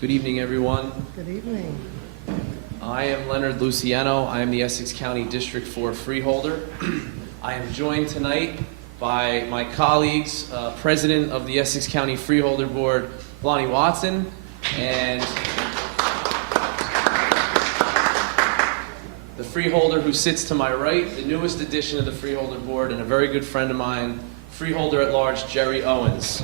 Good evening, everyone. Good evening. I am Leonard Luciano. I am the Essex County District 4 Freeholder. I am joined tonight by my colleagues, President of the Essex County Freeholder Board, Blonnie Watson, and the freeholder who sits to my right, the newest addition of the Freeholder Board, and a very good friend of mine, Freeholder at Large, Jerry Owens.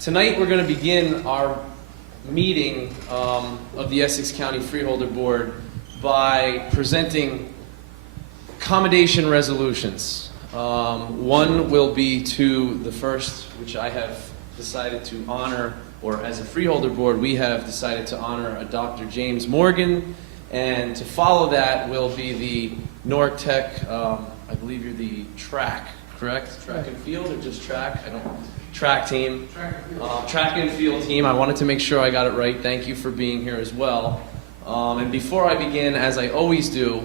Tonight we're going to begin our meeting of the Essex County Freeholder Board by presenting accommodation resolutions. One will be to the first, which I have decided to honor, or as a Freeholder Board, we have decided to honor a Dr. James Morgan, and to follow that will be the Newark Tech, I believe you're the track, correct? Track and field, or just track? Track team. Track and field team. I wanted to make sure I got it right. Thank you for being here as well. And before I begin, as I always do,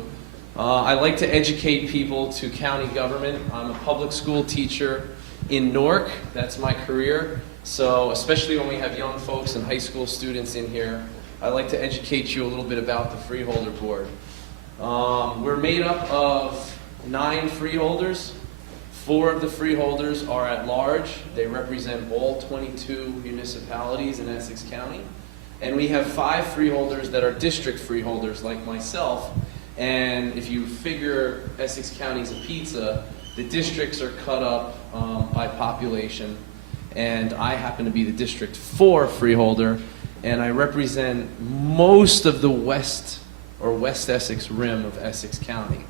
I like to educate people to county government. I'm a public school teacher in Newark. That's my career. So especially when we have young folks and high school students in here, I like to educate you a little bit about the Freeholder Board. We're made up of 9 freeholders. 4 of the freeholders are at large. They represent all 22 municipalities in Essex County. And we have 5 freeholders that are district freeholders like myself. And if you figure Essex County's a pizza, the districts are cut up by population. And I happen to be the District 4 freeholder, and I represent most of the west or West Essex rim of Essex County.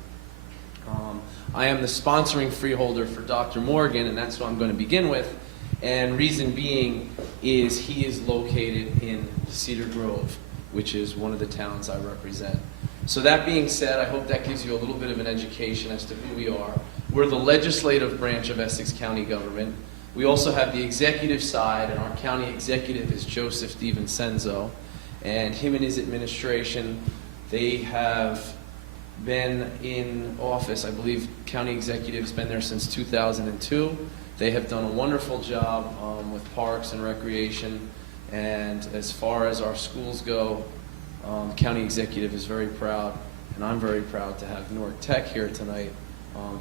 I am the sponsoring freeholder for Dr. Morgan, and that's what I'm going to begin with. And reason being is he is located in Cedar Grove, which is one of the towns I represent. So that being said, I hope that gives you a little bit of an education as to who we are. We're the legislative branch of Essex County government. We also have the executive side, and our county executive is Joseph DiVincenzo, and him and his administration, they have been in office. I believe county executive's been there since 2002. They have done a wonderful job with parks and recreation, and as far as our schools go, county executive is very proud, and I'm very proud to have Newark Tech here tonight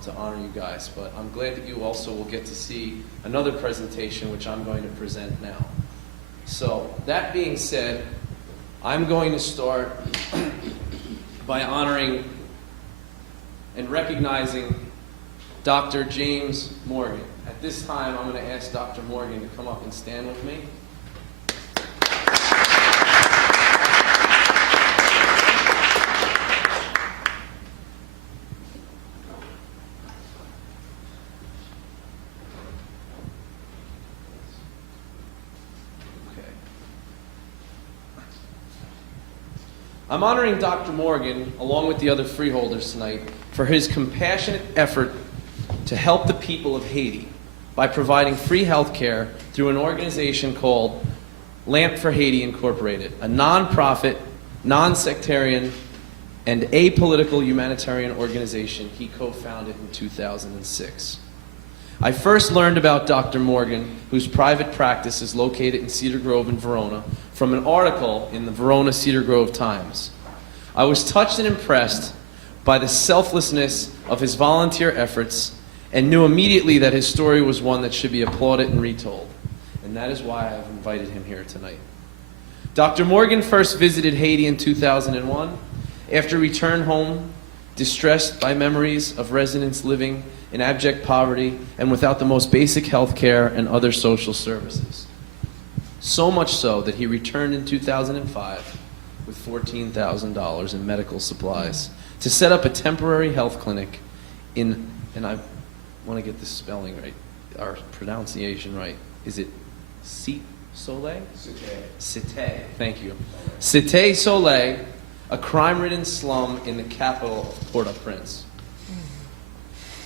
to honor you guys. But I'm glad that you also will get to see another presentation which I'm going to present now. So that being said, I'm going to start by honoring and recognizing Dr. James Morgan. At this time, I'm going to ask Dr. Morgan to come up and stand with me. I'm honoring Dr. Morgan, along with the other freeholders tonight, for his compassionate effort to help the people of Haiti by providing free health care through an organization called Lamp for Haiti Incorporated, a nonprofit, non-sectarian, and apolitical humanitarian organization he co-founded in 2006. I first learned about Dr. Morgan, whose private practice is located in Cedar Grove in Verona, from an article in the Verona Cedar Grove Times. I was touched and impressed by the selflessness of his volunteer efforts and knew immediately that his story was one that should be applauded and retold. And that is why I've invited him here tonight. Dr. Morgan first visited Haiti in 2001 after return home, distressed by memories of residents living in abject poverty and without the most basic health care and other social services. So much so that he returned in 2005 with $14,000 in medical supplies to set up a temporary health clinic in, and I want to get the spelling right, our pronunciation right. Is it Cité Soleil? Cité, thank you. Cité Soleil, a crime-ridden slum in the capital of Port-au-Prince.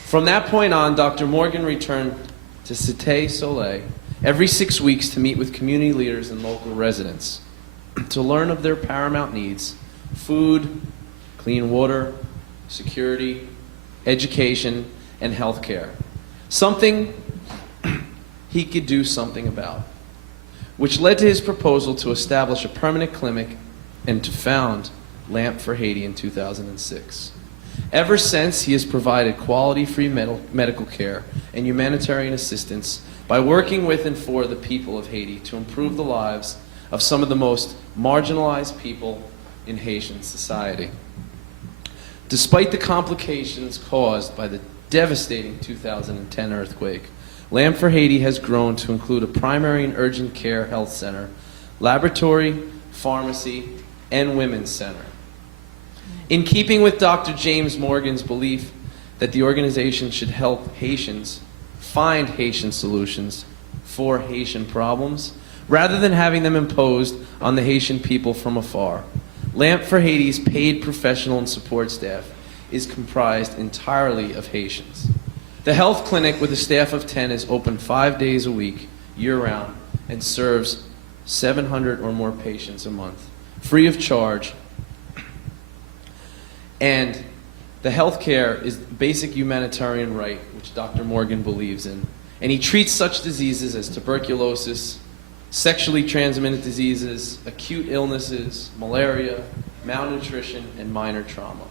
From that point on, Dr. Morgan returned to Cité Soleil every 6 weeks to meet with community leaders and local residents to learn of their paramount needs: food, clean water, security, education, and health care. Something he could do something about, which led to his proposal to establish a permanent clinic and to found Lamp for Haiti in 2006. Ever since, he has provided quality free medical care and humanitarian assistance by working with and for the people of Haiti to improve the lives of some of the most marginalized people in Haitian society. Despite the complications caused by the devastating 2010 earthquake, Lamp for Haiti has grown to include a primary and urgent care health center, laboratory, pharmacy, and women's center. In keeping with Dr. James Morgan's belief that the organization should help Haitians find Haitian solutions for Haitian problems, rather than having them imposed on the Haitian people from afar, Lamp for Haiti's paid professional and support staff is comprised entirely of Haitians. The health clinic with a staff of 10 is open 5 days a week, year-round, and serves 700 or more patients a month, free of charge. And the health care is basic humanitarian right, which Dr. Morgan believes in. And he treats such diseases as tuberculosis, sexually transmitted diseases, acute illnesses, malaria, malnutrition, and minor trauma.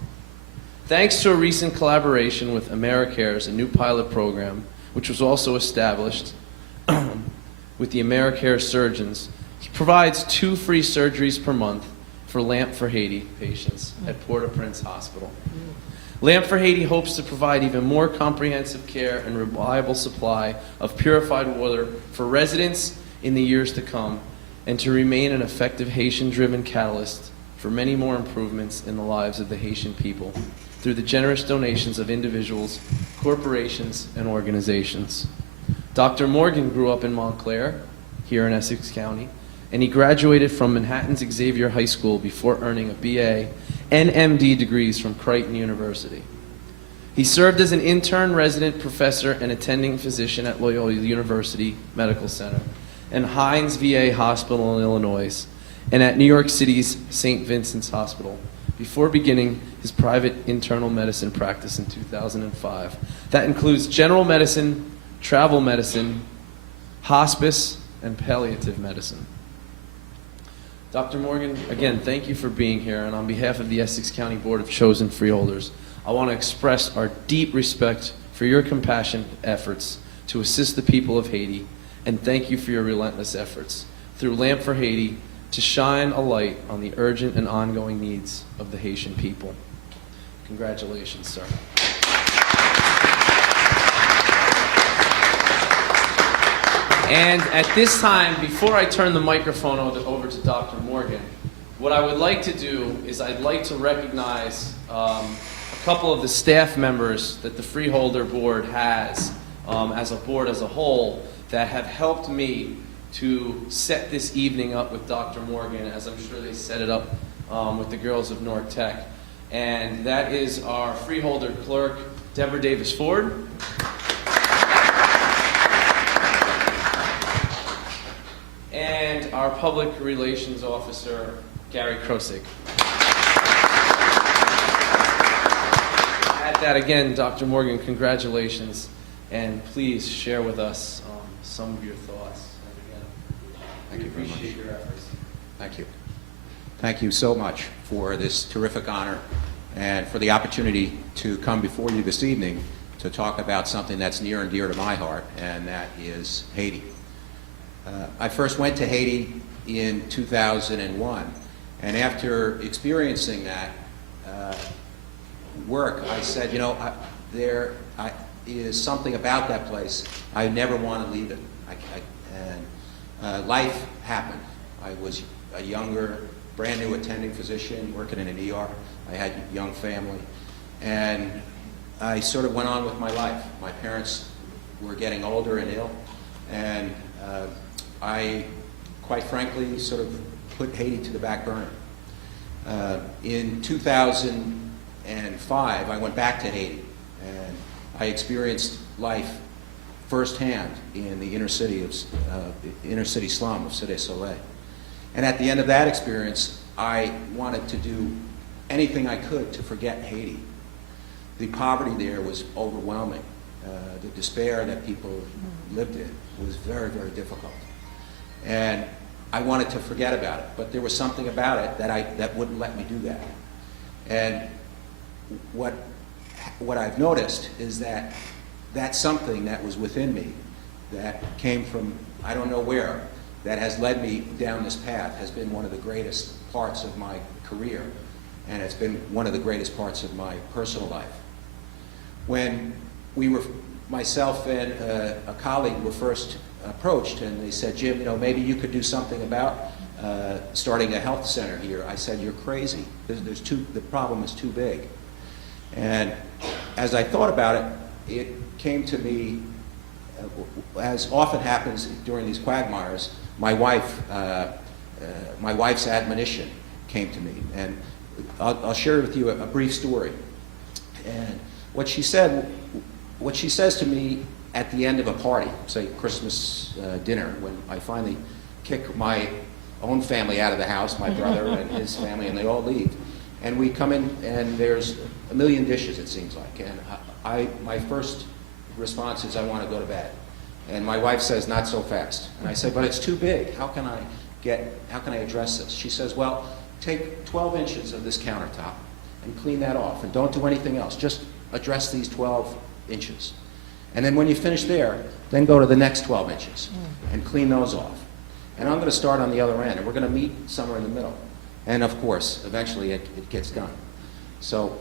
Thanks to a recent collaboration with AmeriCares, a new pilot program, which was also established with the AmeriCare surgeons, he provides 2 free surgeries per month for Lamp for Haiti patients at Port-au-Prince Hospital. Lamp for Haiti hopes to provide even more comprehensive care and reliable supply of purified water for residents in the years to come, and to remain an effective Haitian-driven catalyst for many more improvements in the lives of the Haitian people through the generous donations of individuals, corporations, and organizations. Dr. Morgan grew up in Montclair, here in Essex County, and he graduated from Manhattan's Xavier High School before earning a BA and MD degrees from Creighton University. He served as an intern, resident professor, and attending physician at Loyola University Medical Center and Hines VA Hospital in Illinois, and at New York City's St. Vincent's Hospital, before beginning his private internal medicine practice in 2005. That includes general medicine, travel medicine, hospice, and palliative medicine. Dr. Morgan, again, thank you for being here, and on behalf of the Essex County Board of Chosen Freeholders, I want to express our deep respect for your compassionate efforts to assist the people of Haiti, and thank you for your relentless efforts through Lamp for Haiti to shine a light on the urgent and ongoing needs of the Haitian people. Congratulations, sir. And at this time, before I turn the microphone over to Dr. Morgan, what I would like to do is I'd like to recognize a couple of the staff members that the Freeholder Board has as a board as a whole that have helped me to set this evening up with Dr. Morgan, as I'm sure they set it up with the girls of North Tech. And that is our Freeholder Clerk, Deborah Davis-Ford. And our Public Relations Officer, Gary Krosig. At that, again, Dr. Morgan, congratulations, and please share with us some of your thoughts. Thank you very much. Appreciate your efforts. Thank you. Thank you so much for this terrific honor and for the opportunity to come before you this evening to talk about something that's near and dear to my heart, and that is Haiti. I first went to Haiti in 2001, and after experiencing that work, I said, you know, there is something about that place. I never want to leave it. Life happened. I was a younger, brand new attending physician working in an ER. I had a young family, and I sort of went on with my life. My parents were getting older and ill, and I, quite frankly, sort of put Haiti to the back burner. In 2005, I went back to Haiti, and I experienced life firsthand in the inner city slum of Cité Soleil. And at the end of that experience, I wanted to do anything I could to forget Haiti. The poverty there was overwhelming. The despair that people lived in was very, very difficult. And I wanted to forget about it, but there was something about it that wouldn't let me do that. And what I've noticed is that that's something that was within me that came from I don't know where, that has led me down this path, has been one of the greatest parts of my career, and it's been one of the greatest parts of my personal life. When myself and a colleague were first approached, and they said, Jim, maybe you could do something about starting a health center here. I said, you're crazy. The problem is too big. And as I thought about it, it came to me, as often happens during these quagmires, my wife's admonition came to me. And I'll share with you a brief story. And what she says to me at the end of a party, say Christmas dinner, when I finally kick my own family out of the house, my brother and his family, and they all leave. And we come in, and there's a million dishes, it seems like. And my first response is, I want to go to bed. And my wife says, not so fast. And I say, but it's too big. How can I address this? She says, well, take 12 inches of this countertop and clean that off. And don't do anything else. Just address these 12 inches. And then when you finish there, then go to the next 12 inches and clean those off. And I'm going to start on the other end, and we're going to meet somewhere in the middle. And of course, eventually it gets done. So,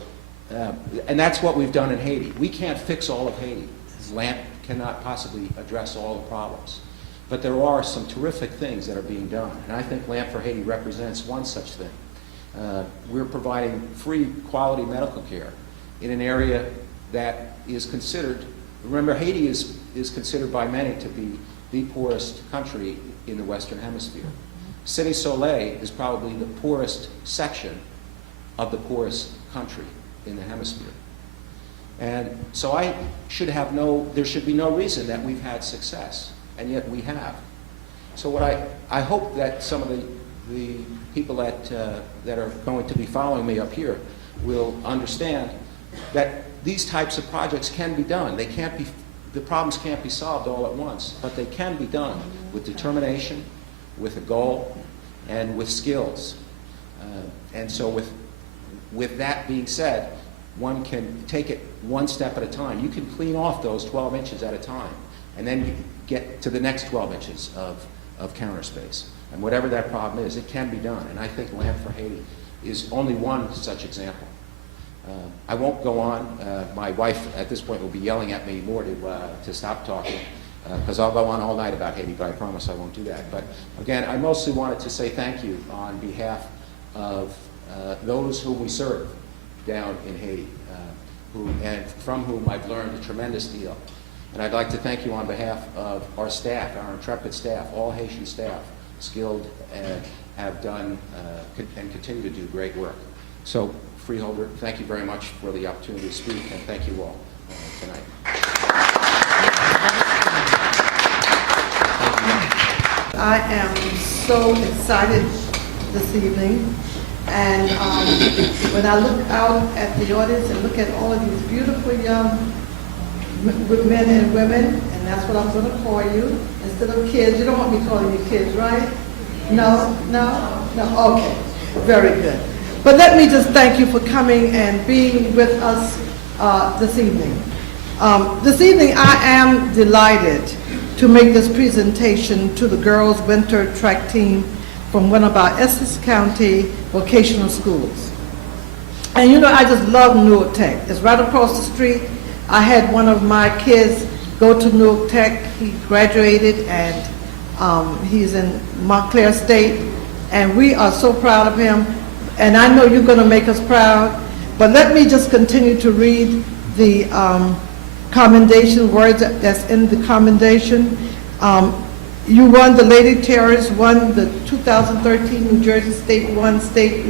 and that's what we've done in Haiti. We can't fix all of Haiti. LAMP cannot possibly address all the problems. But there are some terrific things that are being done. And I think LAMP for Haiti represents one such thing. We're providing free quality medical care in an area that is considered, remember, Haiti is considered by many to be the poorest country in the Western Hemisphere. Cité Soleil is probably the poorest section of the poorest country in the hemisphere. And so there should be no reason that we've had success, and yet we have. So what I hope that some of the people that are going to be following me up here will understand that these types of projects can be done. The problems can't be solved all at once, but they can be done with determination, with a goal, and with skills. And so with that being said, one can take it one step at a time. You can clean off those 12 inches at a time, and then you get to the next 12 inches of counter space. And whatever that problem is, it can be done. And I think LAMP for Haiti is only one such example. I won't go on. My wife at this point will be yelling at me more to stop talking, because I'll go on all night about Haiti, but I promise I won't do that. But again, I mostly wanted to say thank you on behalf of those whom we serve down in Haiti, and from whom I've learned a tremendous deal. And I'd like to thank you on behalf of our staff, our intrepid staff, all Haitian staff, skilled and have done and continue to do great work. So, Freeholder, thank you very much for the opportunity to speak, and thank you all tonight. I am so excited this evening, and when I look out at the audience and look at all of these beautiful young men and women, and that's what I'm going to call you, instead of kids. You don't want me calling you kids, right? No? Okay, very good. But let me just thank you for coming and being with us this evening. This evening I am delighted to make this presentation to the girls' winter track team from one of our Essex County vocational schools. And I just love Newark Tech. It's right across the street. I had one of my kids go to Newark Tech. He graduated, and he's in Montclair State, and we are so proud of him. And I know you're going to make us proud, but let me just continue to read the commendation words that's in the commendation. You won, the Lady Terrors won the 2013 New Jersey State State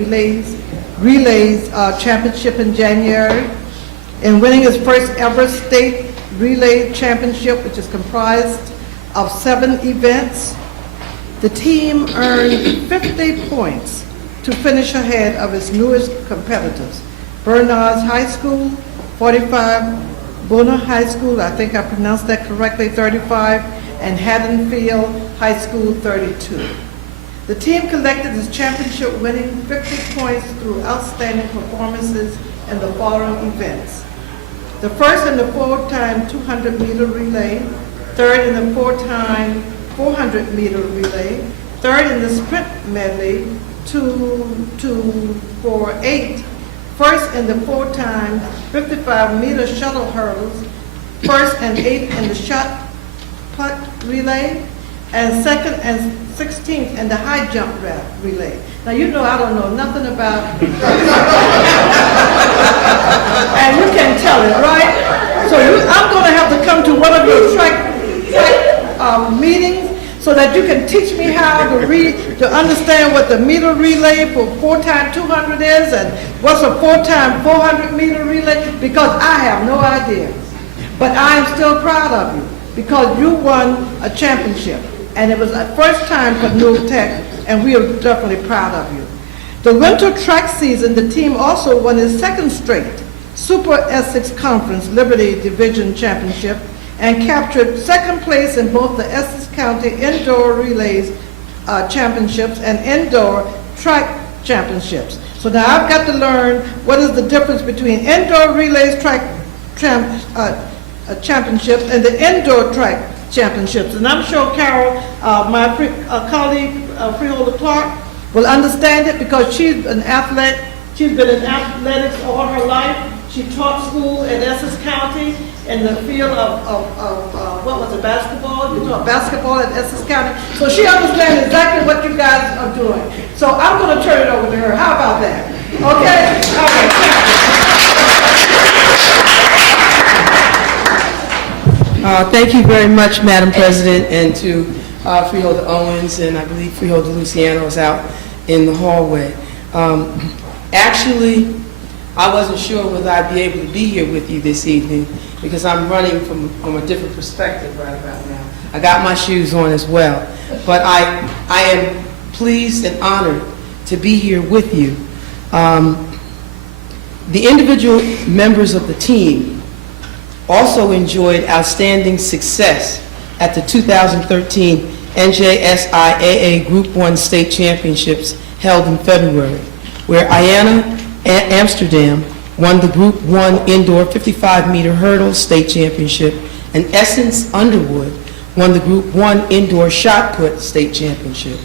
Relays Championship in January, and winning his first ever state relay championship, which is comprised of 7 events. The team earned 50 points to finish ahead of its newest competitors, Bernard's High School, 45, Bona High School, I think I pronounced that correctly, 35, and Haddonfield High School 32. The team collected its championship-winning 50 points through outstanding performances in the following events. The first in the 4x 200-meter relay, third in the 4x 400-meter relay, third in the sprint medley, 2-4-8, first in the 4x 55-meter shuttle hurdles, first and eighth in the shot put relay, and second and 16th in the high jump relay. Now you know I don't know nothing about and you can tell it, right? So I'm going to have to come to one of your track meetings so that you can teach me how to to understand what the meter relay for 4x 200 is and what's a 4x 400 meter relay, because I have no idea. But I am still proud of you because you won a championship. And it was the first time for New Tech, and we are definitely proud of you. The winter track season, the team also won its second straight Super Essex Conference Liberty Division Championship and captured second place in both the Essex County Indoor Relays Championships and Indoor Track Championships. So now I've got to learn what is the difference between Indoor Relays Track Championships and the Indoor Track Championships. And I'm sure Carol, my colleague, Freeholder Clerk, will understand it because she's an athlete. She's been in athletics all her life. She taught school in Essex County in the field of what was it, basketball? You taught basketball at Essex County. So she understands exactly what you guys are doing. So I'm going to turn it over to her. How about that? Okay? All right. Thank you very much, Madam President, and to Freeholder Owens, and I believe Freeholder Luciano is out in the hallway. Actually, I wasn't sure whether I'd be able to be here with you this evening because I'm running from a different perspective right about now. I got my shoes on as well, but I am pleased and honored to be here with you. The individual members of the team also enjoyed outstanding success at the 2013 NJSIAA Group 1 State Championships held in February, where Ayanna Amsterdam won the Group 1 Indoor 55-meter hurdle state championship, and Essence Underwood won the Group 1 Indoor shot put state championship.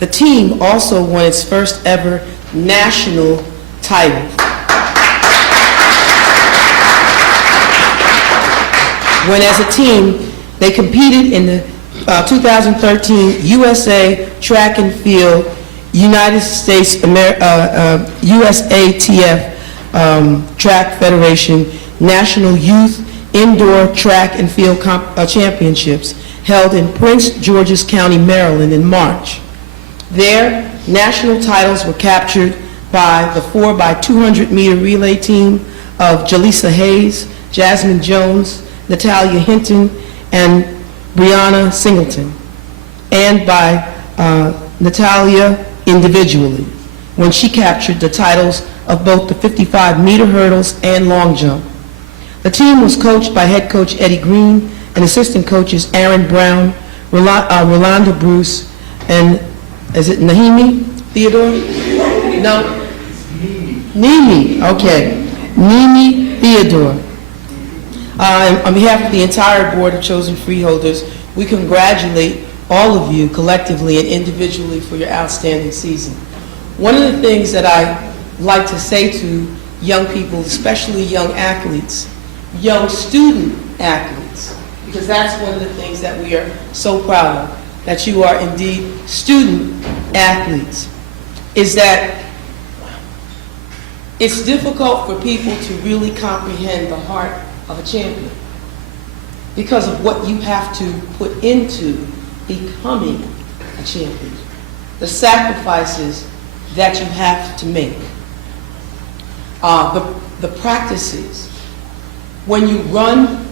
The team also won its first ever national title. When as a team, they competed in the 2013 USA Track and Field United States USATF Track Federation National Youth Indoor Track and Field Championships held in Prince George's County, Maryland in March. There, national titles were captured by the 4x200 meter relay team of Jaleesa Hayes, Jasmine Jones, Natalia Hinton, and Brianna Singleton, and by Natalia individually, when she captured the titles of both the 55-meter hurdles and long jump. The team was coached by head coach Eddie Green and assistant coaches Aaron Brown, Rolanda Bruce, and is it Nahimi Theodore? No? Nimi, okay. Nimi Theodore. On behalf of the entire Board of Chosen Freeholders, we congratulate all of you collectively and individually for your outstanding season. One of the things that I like to say to young people, especially young athletes, young student athletes, because that's one of the things that we are so proud of, that you are indeed student athletes, is that it's difficult for people to really comprehend the heart of a champion because of what you have to put into becoming a champion, the sacrifices that you have to make, the practices, when you run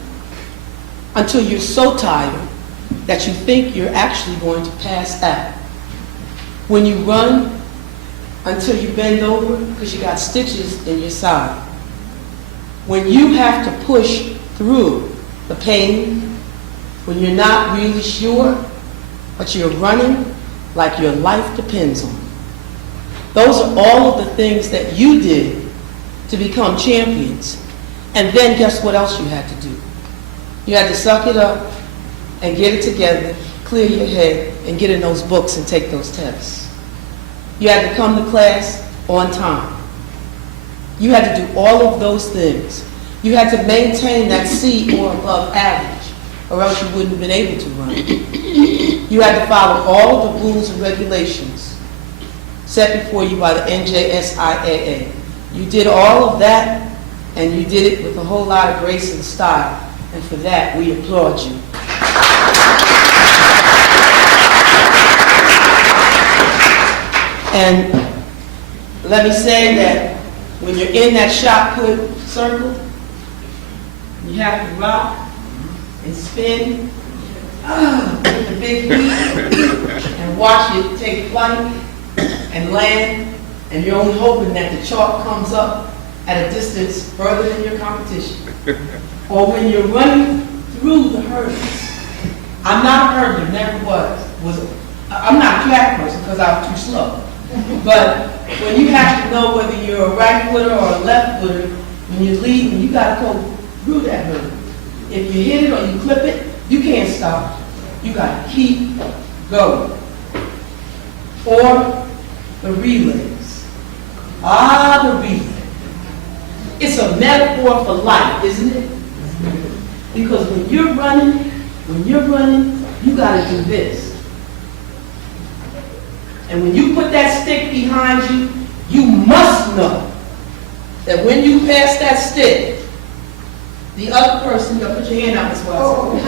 until you're so tired that you think you're actually going to pass out, when you run until you bend over because you got stitches in your side, when you have to push through the pain, when you're not really sure, but you're running like your life depends on it. Those are all of the things that you did to become champions. And then guess what else you had to do? You had to suck it up and get it together, clear your head, and get in those books and take those tests. You had to come to class on time. You had to do all of those things. You had to maintain that C or above average, or else you wouldn't have been able to run. You had to follow all of the rules and regulations set before you by the NJSIAA. You did all of that, and you did it with a whole lot of grace and style, and for that, we applaud you. And let me say that when you're in that shot put circle, you have to rock and spin with the big feet and watch it take flight and land, and you're only hoping that the chalk comes up at a distance further than your competition. Or when you're running through the hurdles. I'm not a hurdler, never was. I'm not a track person because I was too slow. But when you have to know whether you're a right footer or a left footer, when you're leading, you got to go through that hurdle. If you hit it or you clip it, you can't stop. You got to keep going. Or the relays. The relay. It's a metaphor for life, isn't it? Because when you're running, you got to do this. And when you put that stick behind you, you must know that when you pass that stick, the other person, you'll put your hand out as well. The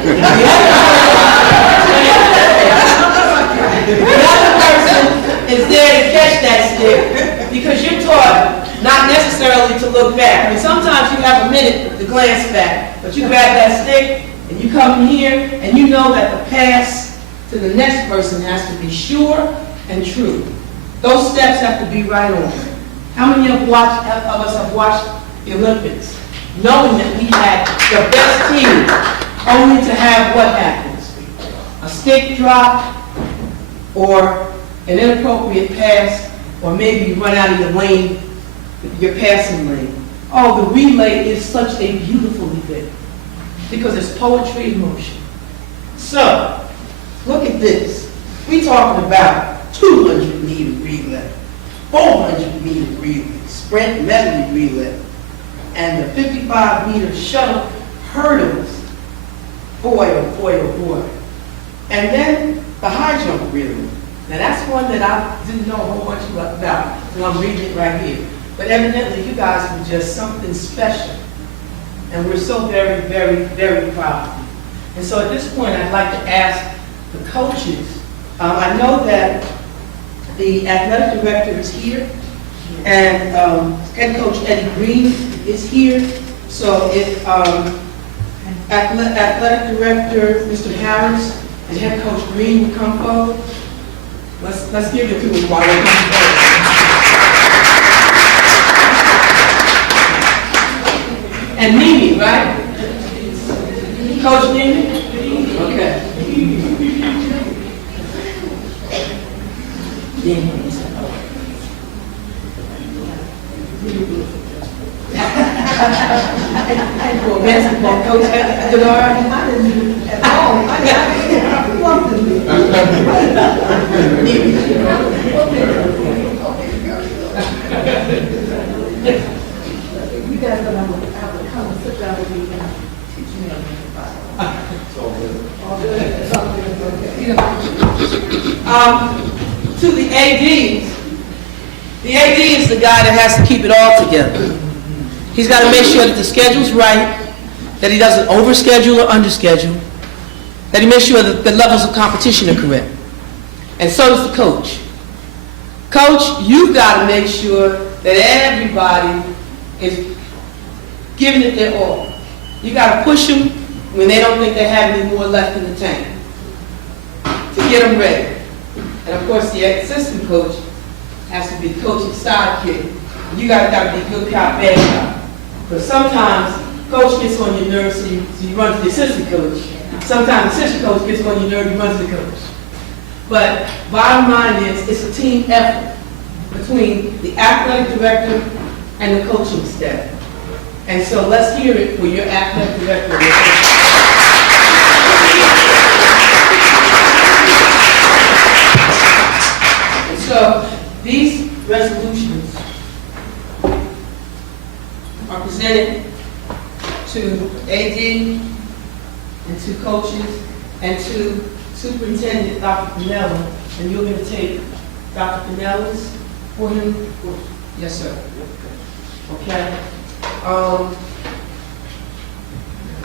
other person is there to catch that stick because you're taught not necessarily to look back. I mean, sometimes you have a minute to glance back, but you grab that stick and you come here and you know that the pass to the next person has to be sure and true. Those steps have to be right on. How many of us have watched the Olympics, knowing that we had the best team, only to have what happens? A stick drop, or an inappropriate pass, or maybe you run out of your lane, your passing lane. Oh, the relay is such a beautiful event because it's poetry in motion. So, look at this. We're talking about 200-meter relay, 400-meter relay, sprint medley relay, and the 55-meter shuttle hurdles. Boy, oh boy, oh boy. And then the high jump relay. Now that's one that I didn't know a whole bunch about, so I'm reading it right here. But evidently you guys were just something special. And we're so very, very, very proud of you. And so at this point I'd like to ask the coaches. I know that the athletic director is here, and head coach Eddie Green is here. So if athletic director Mr. Harris and head coach Green would come forward, let's give it to them while they come forward. And Mimi, right? Coach Mimi? Okay. Basketball coach Deborah? I didn't at all. I You guys are going to come and sit down with me and teach me about it. All good. It's all good. Okay. To the ADs. The AD is the guy that has to keep it all together. He's got to make sure that the schedule's right, that he doesn't overschedule or underschedule, that he makes sure that the levels of competition are correct. And so does the coach. Coach, you've got to make sure that everybody is giving it their all. You got to push them when they don't think they have any more left in the tank to get them ready. And of course, the assistant coach has to be the coach's sidekick. You guys got to be good cop, bad cop. But sometimes coach gets on your nerves, so you run to the assistant coach. Sometimes the assistant coach gets on your nerves, you run to the coach. But bottom line is, it's a team effort between the athletic director and the coaching staff. And so let's hear it for your athletic director. And so these resolutions are presented to AD and to coaches and to Superintendent Dr. Pinella, and you're going to take Dr. Pinella's for him? Yes, sir. Okay.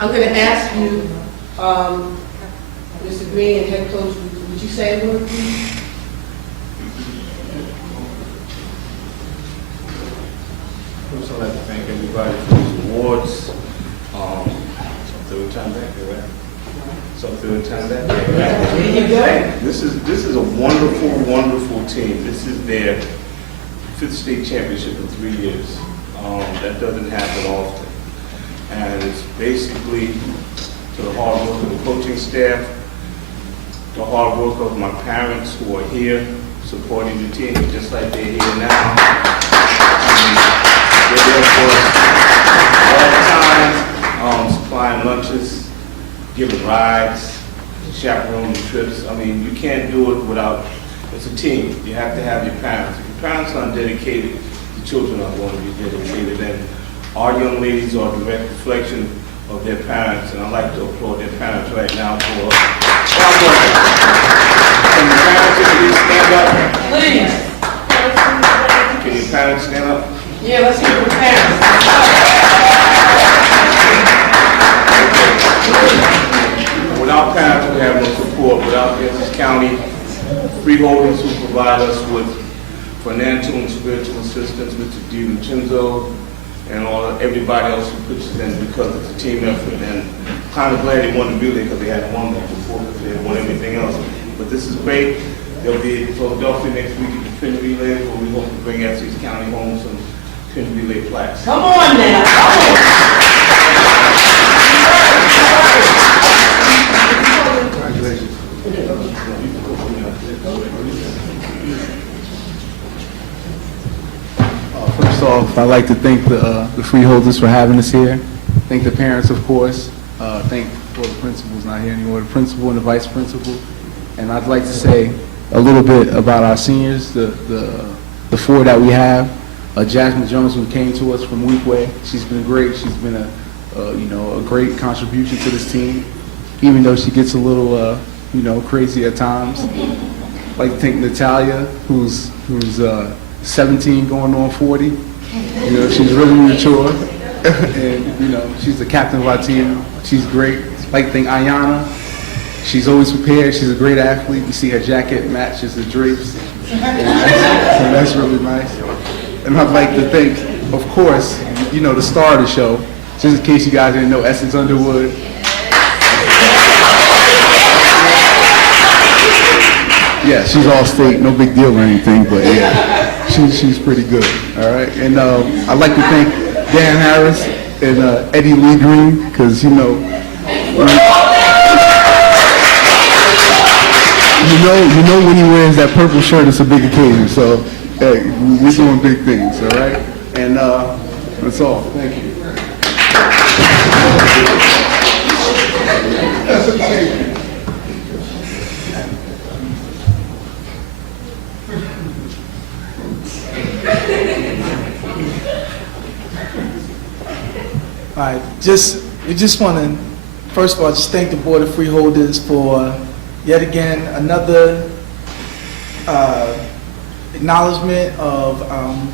I'm going to ask you, Mr. Green and head coach, would you say a word, please? First, I'd like to thank everybody for these awards. Third time back here, right? So third time back here, right? This is a wonderful, wonderful team. This is their 5th state championship in 3 years. That doesn't happen often. And it's basically to the hard work of the coaching staff, the hard work of my parents who are here supporting the team, just like they're here now. They're there for us all the time, supplying lunches, giving rides, chaperoning trips. I mean, you can't do it without, it's a team. You have to have your parents. If your parents aren't dedicated, the children are going to be dedicated. And our young ladies are a direct reflection of their parents, and I'd like to applaud their parents right now for hard work. Can your parents stand up? Please. Can your parents stand up? Yeah, let's hear from parents. Without parents, we have no support. Without Essex County freeholders who provide us with financial and spiritual assistance, Mr. DiVincenzo, and everybody else who pitches in, because it's a team effort. And I'm kind of glad they won the relay because they hadn't won that before, because they had won everything else. But this is great. They'll be in Philadelphia next week at the Pin Relay, where we hope to bring Essex County home some Pin Relay plaques. Come on now. Come on. Congratulations. First off, I'd like to thank the freeholders for having us here. Thank the parents, of course. Thank the principal's not here anymore, the principal and the vice principal. And I'd like to say a little bit about our seniors, the 4 that we have. Jasmine Jones, who came to us from Weekway. She's been great. She's been a great contribution to this team, even though she gets a little crazy at times. I'd like to thank Natalia, who's 17 going on 40. She's really mature, and she's the captain of our team. She's great. I'd like to thank Ayana. She's always prepared. She's a great athlete. You see her jacket matches the drapes, so that's really nice. And I'd like to thank, of course, the star of the show, just in case you guys didn't know, Essence Underwood. Yeah, she's all state, no big deal or anything, but yeah, she's pretty good, all right? And I'd like to thank Dan Harris and Eddie Lee Green, because, when he wears that purple shirt, it's a big occasion, so hey, we're doing big things, all right? And that's all, thank you. All right, we just want to, first of all, just thank the Board of Freeholders for yet again another acknowledgement of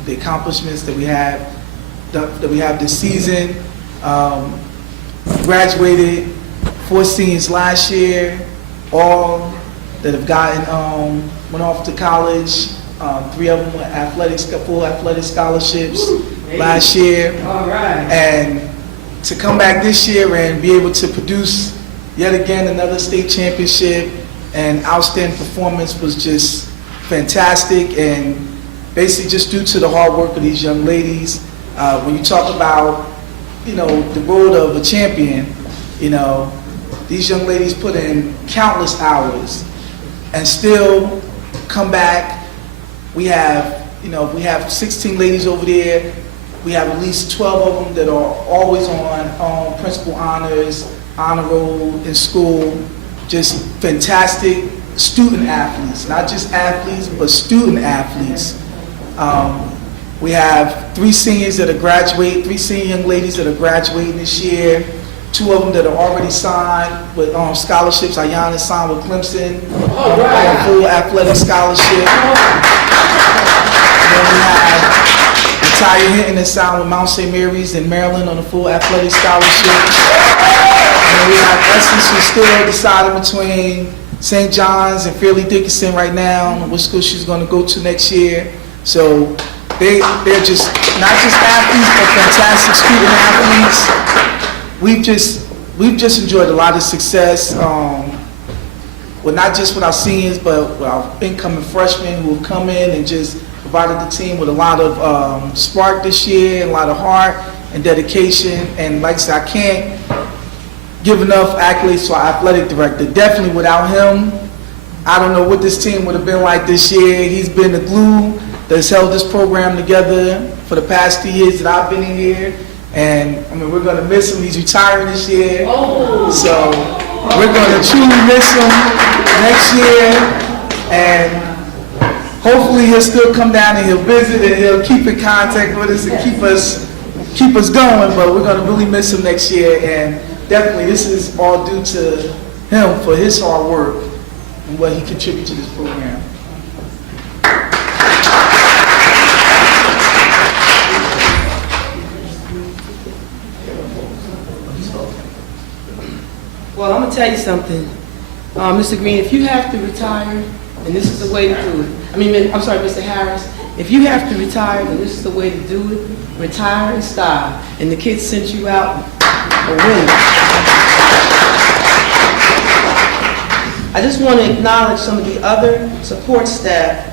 the accomplishments that we have this season. Graduated 4 seniors last year, all that have went off to college. 3 of them were full athletic scholarships last year. All right. And to come back this year and be able to produce yet again another state championship and outstanding performance was just fantastic, and basically just due to the hard work of these young ladies. When you talk about the road of a champion, these young ladies put in countless hours and still come back. We have 16 ladies over there. We have at least 12 of them that are always on principal honors, honor roll in school. Just fantastic student athletes, not just athletes, but student athletes. We have 3 seniors that are graduating, 3 senior young ladies that are graduating this year. 2 of them that are already signed with scholarships. Ayana signed with Clemson on a full athletic scholarship. And then we have Natalia Hinton that signed with Mount St. Mary's in Maryland on a full athletic scholarship. And then we have Essence who's still deciding between St. John's and Fairleigh Dickinson right now, which school she's going to go to next year. So they're just not just athletes, but fantastic student athletes. We've just enjoyed a lot of success, well, not just with our seniors, but with our incoming freshmen who have come in and just provided the team with a lot of spark this year, and a lot of heart and dedication. And like I said, I can't give enough accolades to our athletic director. Definitely without him, I don't know what this team would have been like this year. He's been the glue that's held this program together for the past 2 years that I've been in here. And we're going to miss him. He's retiring this year. So we're going to truly miss him next year. And hopefully he'll still come down and he'll visit and he'll keep in contact with us and keep us going. But we're going to really miss him next year. And definitely this is all due to him for his hard work and what he contributed to this program. Well, I'm gonna tell you something, Mr. Green. If you have to retire, and this is the way to do it. I'm sorry, Mr. Harris. If you have to retire, then this is the way to do it. Retire in style. And the kids sent you out a winner. I just want to acknowledge some of the other support staff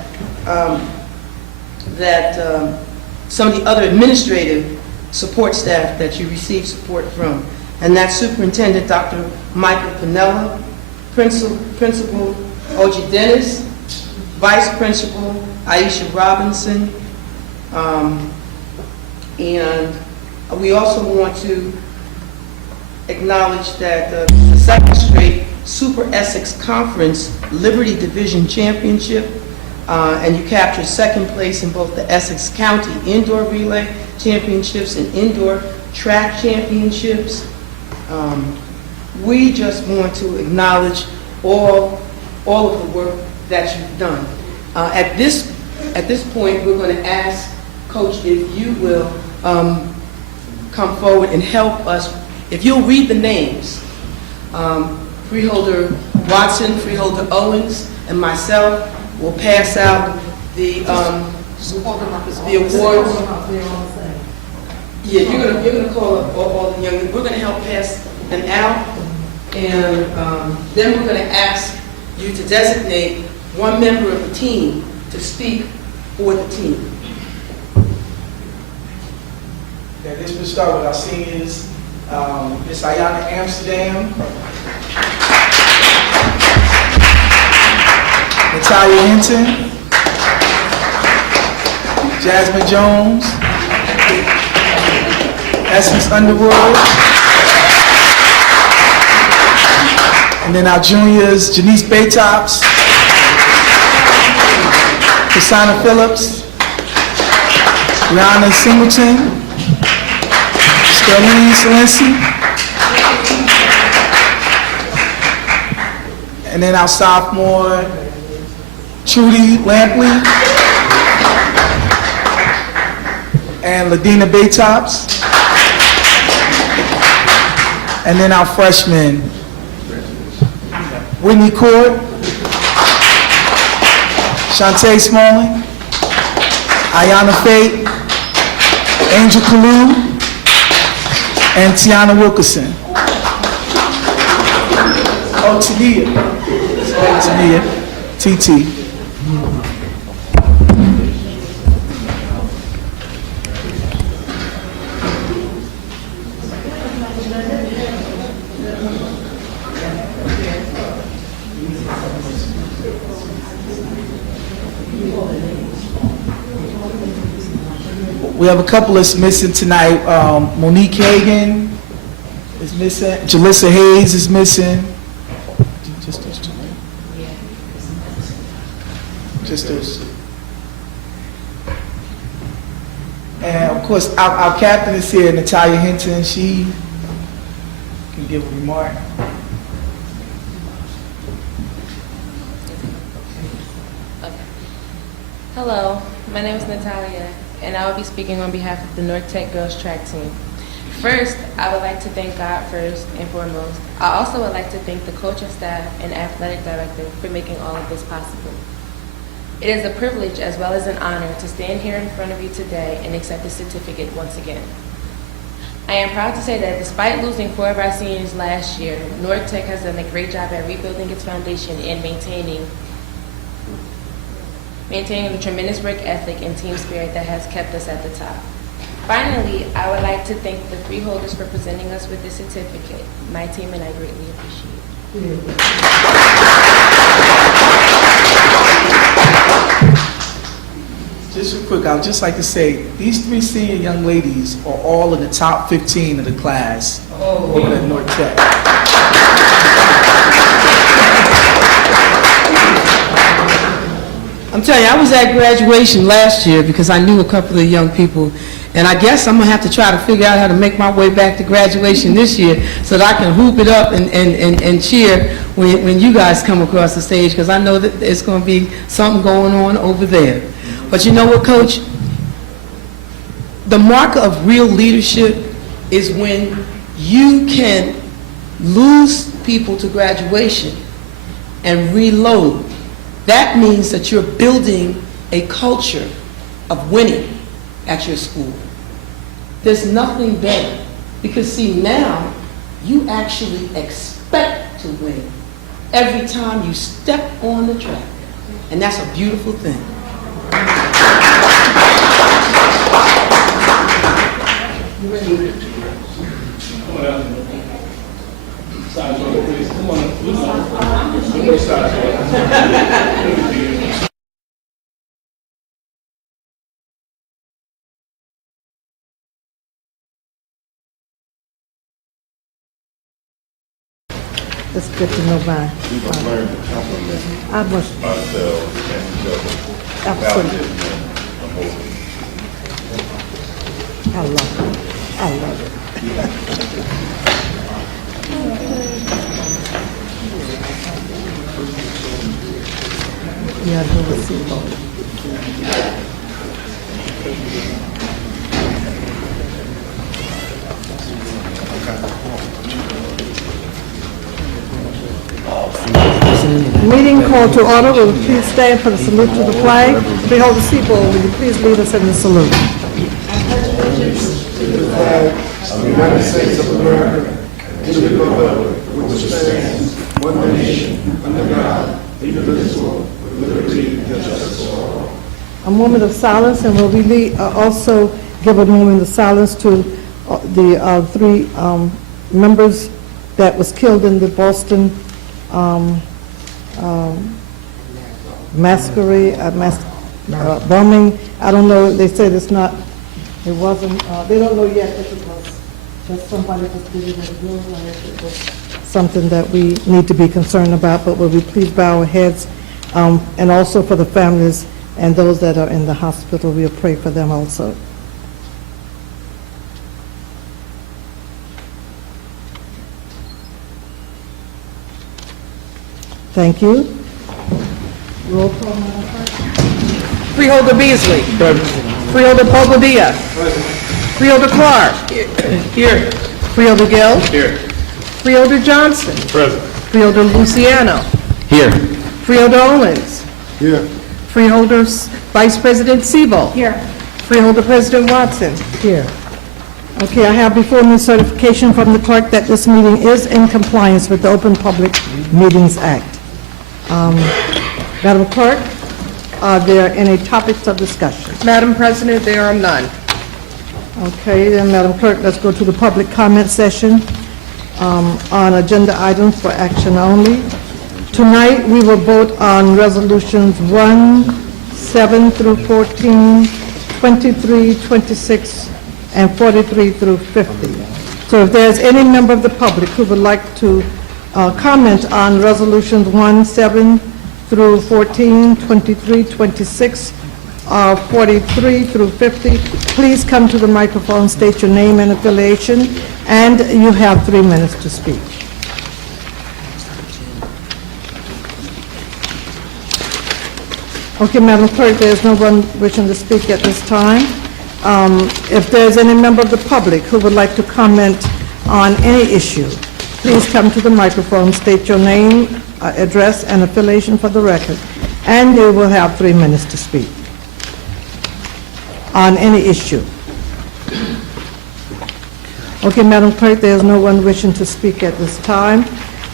some of the other administrative support staff that you receive support from. And that's Superintendent Dr. Michael Pinella, Principal Oji Dennis, Vice Principal Aisha Robinson, and we also want to acknowledge that the second straight Super Essex Conference Liberty Division Championship, and you captured second place in both the Essex County Indoor Relay Championships and Indoor Track Championships. We just want to acknowledge all of the work that you've done. At this point, we're going to ask Coach if you will come forward and help us. If you'll read the names, Freeholder Watson, Freeholder Owens, and myself will pass out the awards. Yeah, you're gonna call up all the young. We're gonna help pass them out, and then we're gonna ask you to designate one member of the team to speak for the team. Okay, this will start with our seniors. Miss Ayana Amsterdam, Natalia Hinton, Jasmine Jones, Essence Underwood, and then our juniors, Janice Baytops, Cassandra Phillips, Rihanna Singleton, Sterling Salensi, and then our sophomore, Trudy Lampley, and Ladina Baytops, and then our freshmen, Whitney Court, Shantae Smalling, Ayana Fate, Angel Kalu, and Tiana Wilkerson. Oh, Tania. Tania. TT. We have a couple that's missing tonight. Monique Hagan is missing. Jalissa Hayes is missing. Just those two. Just those two. And of course, our captain is here, Natalia Hinton. She can give a remark. Hello, my name is Natalia, and I will be speaking on behalf of the North Tech Girls Track Team. First, I would like to thank God first and foremost. I also would like to thank the coaching staff and athletic director for making all of this possible. It is a privilege as well as an honor to stand here in front of you today and accept the certificate once again. I am proud to say that despite losing 4 of our seniors last year, North Tech has done a great job at rebuilding its foundation and maintaining the tremendous work ethic and team spirit that has kept us at the top. Finally, I would like to thank the Freeholders for presenting us with this certificate. My team and I greatly appreciate it. Just real quick, I would just like to say, these 3 senior young ladies are all in the top 15 of the class over at North Tech. I'm telling you, I was at graduation last year because I knew a couple of young people, and I guess I'm gonna have to try to figure out how to make my way back to graduation this year so that I can hoop it up and cheer when you guys come across the stage, because I know that it's gonna be something going on over there. But you know what, Coach? The marker of real leadership is when you can lose people to graduation and reload. That means that you're building a culture of winning at your school. There's nothing better, because see, now you actually expect to win every time you step on the track, and that's a beautiful thing. It's good to know by. We must learn to compliment I must, ourselves and each other. absolutely. Emotion. I love it. I love it. Yeah, I know it's Meeting called to order. Will you please stand for the salute to the flag? Freeholder Seabold, will you please lead us in the salute? A moment of silence, and we'll also give a moment of silence to the 3 members that was killed in the Boston bombing. I don't know, they said it wasn't, they don't know yet if it was just somebody that did it at will, or if it was something that we need to be concerned about, but will we please bow our heads, and also for the families and those that are in the hospital, we'll pray for them also. Thank you. Roll call, Madam Clerk. Freeholder Beasley. Freeholder Bobadilla. Freeholder Clark. Here. Freeholder Gill. Here. Freeholder Johnson. Present. Freeholder Luciano. Here. Freeholder Owens. Here. Freeholder Vice President Sebo. Here. Freeholder President Watson. Here. Okay, I have before me certification from the clerk that this meeting is in compliance with the Open Public Meetings Act. Madam Clerk, are there any topics of discussion? Madam President, there are none. Okay, then, Madam Clerk, let's go to the public comment session on agenda items for action only. Tonight, we will vote on resolutions 1, 7 through 14, 23, 26, and 43 through 50. So if there's any member of the public who would like to comment on resolutions 1, 7 through 14, 23, 26, 43 through 50, please come to the microphone, state your name and affiliation, and you have 3 minutes to speak. Okay, Madam Clerk, there's no one wishing to speak at this time. If there's any member of the public who would like to comment on any issue, please come to the microphone, state your name, address, and affiliation for the record, and you will have 3 minutes to speak on any issue. Okay, Madam Clerk, there's no one wishing to speak at this time.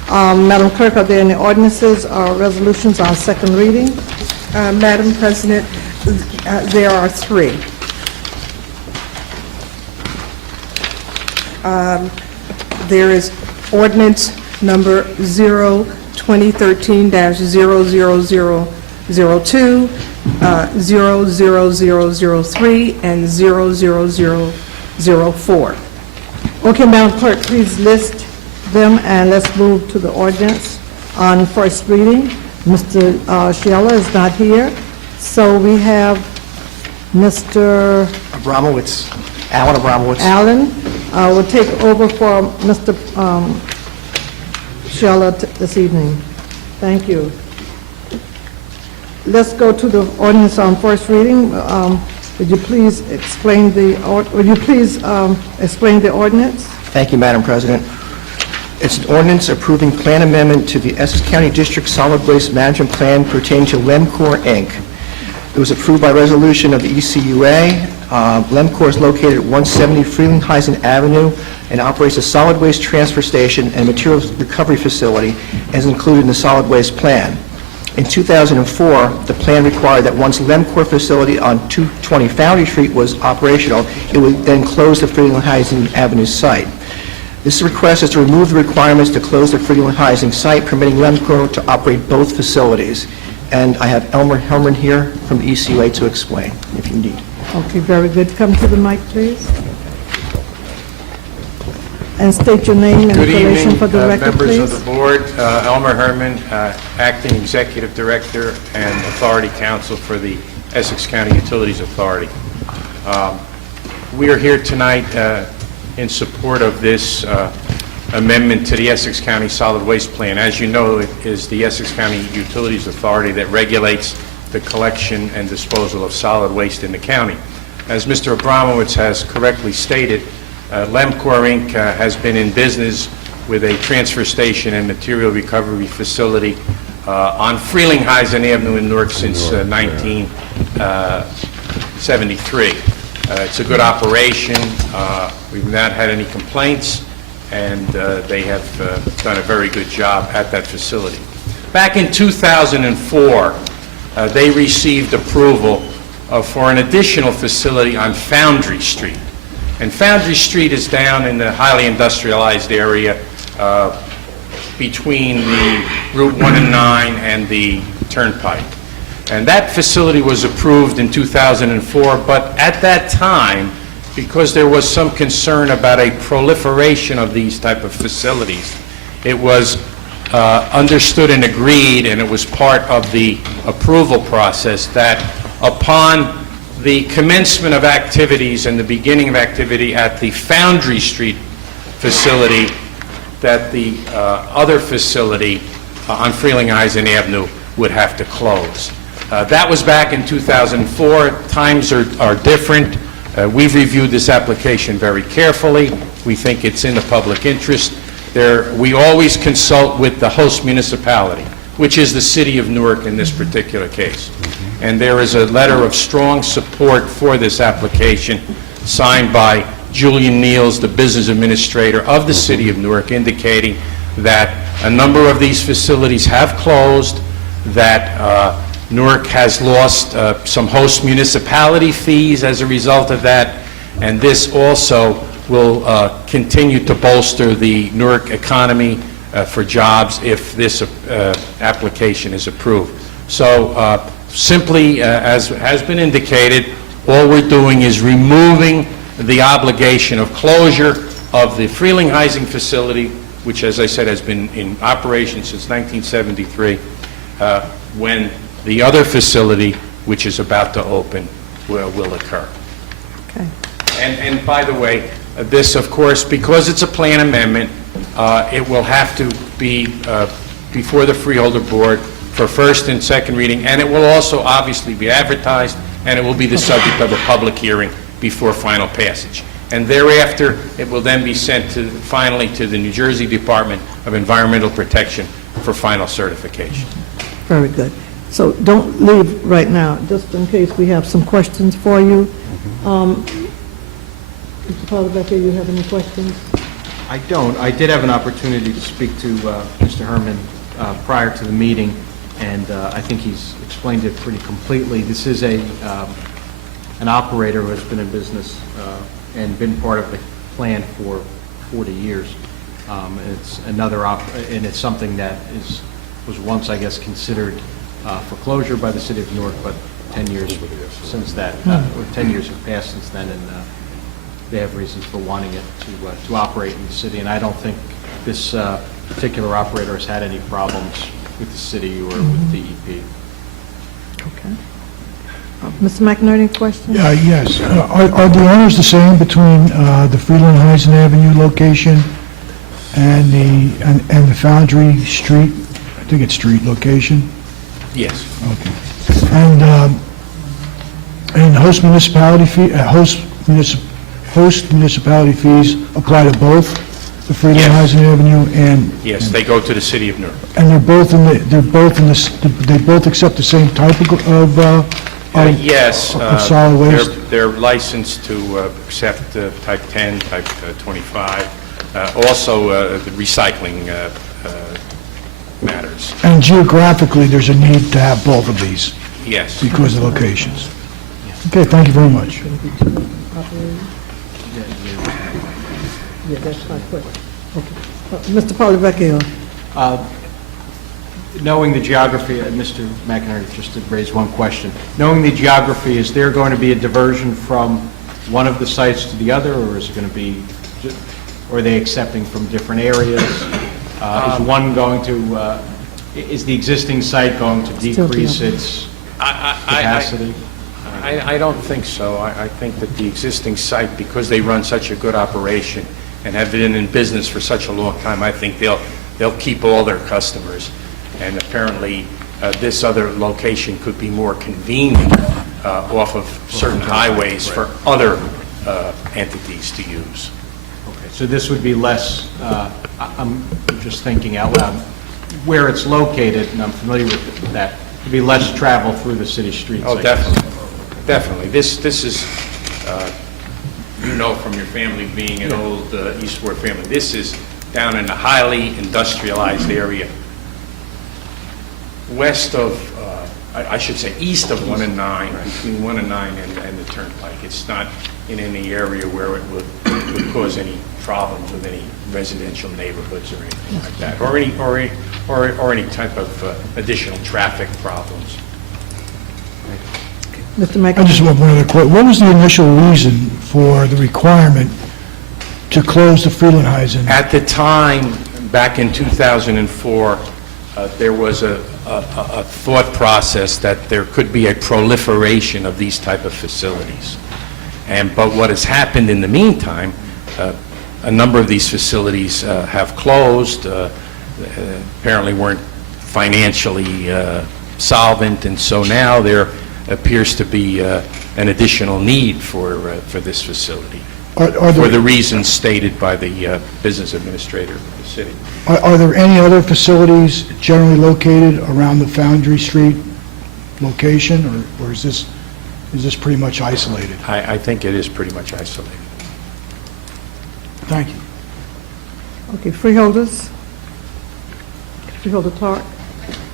Madam Clerk, are there any ordinances or resolutions on second reading? Madam President, there are 3. There is ordinance number 0-2013-00002, 00003, and 00004. Okay, Madam Clerk, please list them, and let's move to the ordinance on first reading. Mr. Sheila is not here, so we have Mr. Abramowitz, Alan Abramowitz. Allen will take over for Mr. Sheila this evening. Thank you. Let's go to the ordinance on first reading. Would you please explain the ordinance? Thank you, Madam President. It's an ordinance approving plan amendment to the Essex County District Solid Waste Management Plan pertaining to Lemcor, Inc. It was approved by resolution of the ECUA. Lemcor is located at 170 Freeholder Avenue and operates a solid waste transfer station and materials recovery facility as included in the solid waste plan. In 2004, the plan required that once Lemcor facility on 220 Foundry Street was operational, it would then close the Freeholder Avenue site. This request is to remove the requirements to close the Freeholder site, permitting Lemcor to operate both facilities. And I have Elmer Hellman here from the ECUA to explain, if you need. Okay, very good. Come to the mic, please. And state your name and affiliation for the record, please. Good evening, members of the board. Elmer Herman, Acting Executive Director and Authority Counsel for the Essex County Utilities Authority. We are here tonight in support of this amendment to the Essex County Solid Waste Plan. As you know, it is the Essex County Utilities Authority that regulates the collection and disposal of solid waste in the county. As Mr. Abramowitz has correctly stated, Lemcor, Inc. Has been in business with a transfer station and material recovery facility on Freeholder Avenue in Newark since 1973. It's a good operation. We've not had any complaints, and they have done a very good job at that facility. Back in 2004, they received approval for an additional facility on Foundry Street. And Foundry Street is down in the highly industrialized area between the Route 1 and 9 and the Turnpike. And that facility was approved in 2004, but at that time, because there was some concern about a proliferation of these type of facilities, it was understood and agreed, and it was part of the approval process, that upon the commencement of activities and the beginning of activity at the Foundry Street facility, that the other facility on Freeholder Avenue would have to close. That was back in 2004. Times are different. We've reviewed this application very carefully. We think it's in the public interest. We always consult with the host municipality, which is the city of Newark in this particular case. And there is a letter of strong support for this application signed by Julian Niels, the business administrator of the city of Newark, indicating that a number of these facilities have closed, that Newark has lost some host municipality fees as a result of that, And this also will continue to bolster the Newark economy for jobs if this application is approved. So simply, as has been indicated, all we're doing is removing the obligation of closure of the Freeling-Heising facility, which, as I said, has been in operation since 1973, when the other facility, which is about to open, will occur. Okay. And by the way, this, of course, because it's a plan amendment, it will have to be before the Freeholder Board for first and second reading, and it will also obviously be advertised, and it will be the subject of a public hearing before final passage. And thereafter, it will then be sent finally to the New Jersey Department of Environmental Protection for final certification. Very good. So don't leave right now, just in case we have some questions for you. Mr. Polyvecchia, you have any questions? I don't. I did have an opportunity to speak to Mr. Herman prior to the meeting, and I think he's explained it pretty completely. This is an operator who has been in business and been part of the plan for 40 years. And it's and it's something that was once, I guess, considered for closure by the city of Newark, but 10 years since that, or 10 years have passed since then, and they have reasons for wanting it to operate in the city. And I don't think this particular operator has had any problems with the city or with DEP. Okay. Mr. McInerney, any questions? Yes. Are the owners the same between the Freeland-Heisen Avenue location and the Foundry Street, I think it's street location? Yes. Okay. And host municipality fees apply to both the Freeland-Heisen Avenue and... Yes, they go to the city of Newark. And they both accept the same type of Yes, solid waste? they're licensed to accept type 10, type 25, also the recycling matters. And geographically, there's a need to have both of these Yes. because of locations. Okay, thank you very much. Yeah, that's my question. Okay. Mr. Polyvecchia. Knowing the geography, Mr. McInerney just did raise one question. Knowing the geography, is there going to be a diversion from one of the sites to the other, or is it going to be, or are they accepting from different areas? Is one going to, is the existing site going to decrease its capacity? I don't think so. I think that the existing site, because they run such a good operation and have been in business for such a long time, I think they'll keep all their customers. And apparently, this other location could be more convenient off of certain highways for other entities to use. Okay, so this would be less, I'm just thinking out loud, where it's located, and I'm familiar with that, would be less travel through the city streets. Oh, definitely. Definitely. This is, you know from your family being an old Eastward family, this is down in a highly industrialized area. West of, I should say east of 1 and 9, between 1 and 9 and the Turnpike. It's not in any area where it would cause any problems with any residential neighborhoods or anything like that, or any type of additional traffic problems. Mr. McInerney. I just have one other question. What was the initial reason for the requirement to close the Freeland-Heisen? At the time, back in 2004, there was a thought process that there could be a proliferation of these type of facilities. But what has happened in the meantime, a number of these facilities have closed, apparently weren't financially solvent, and so now there appears to be an additional need for this facility, for the reasons stated by the business administrator of the city. Are there any other facilities generally located around the Foundry Street location, or is this pretty much isolated? I think it is pretty much isolated. Thank you. Okay, freeholders. Freeholder Clark.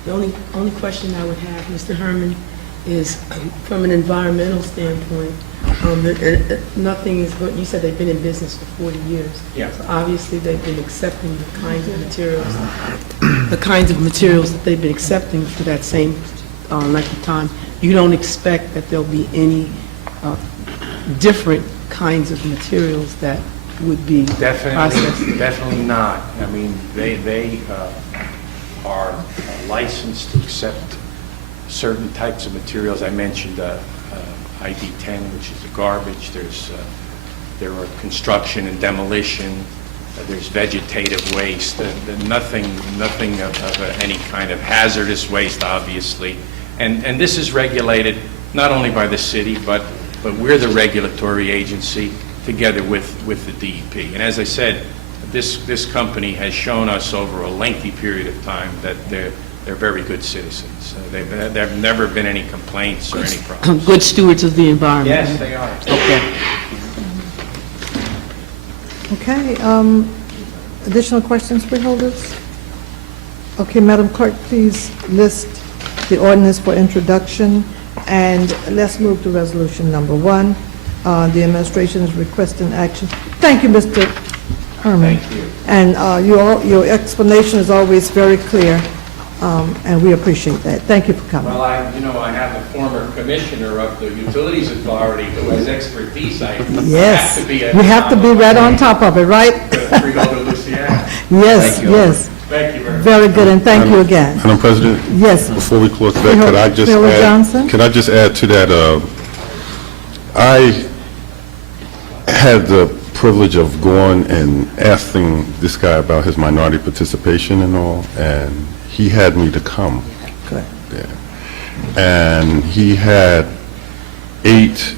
The only question I would have, Mr. Herman, is from an environmental standpoint, nothing is, you said they've been in business for 40 years. Yeah. So obviously, they've been accepting the kinds of materials that they've been accepting for that same length of time. You don't expect that there'll be any different kinds of materials that would be processed? Definitely not. I mean, they are licensed to accept certain types of materials. I mentioned ID-10, which is the garbage. There are construction and demolition. There's vegetative waste. Nothing of any kind of hazardous waste, obviously. And this is regulated not only by the city, but we're the regulatory agency together with the DEP. And as I said, this company has shown us over a lengthy period of time that they're very good citizens. There have never been any complaints or any problems. Good stewards of the environment. Yes, they are. Okay, additional questions, Freeholders? Okay, Madam Clerk, please list the ordinance for introduction, and let's move to resolution number 1. The administration is requesting action. Thank you, Mr. Herman. Thank you. And your explanation is always very clear, and we appreciate that. Thank you for coming. Well, I have a former commissioner of the Utilities Authority who has expertise. Yes, we have to be right on top of it, right? Freeholder Luciana. Yes, yes. Thank you very much. Very good, and thank you again. Madam President? Yes. Before we close that, could I just Freeholder add? Johnson? Could I just add to that? I had the privilege of going and asking this guy about his minority participation and all, and he had me to come. Correct. Yeah. And he had 8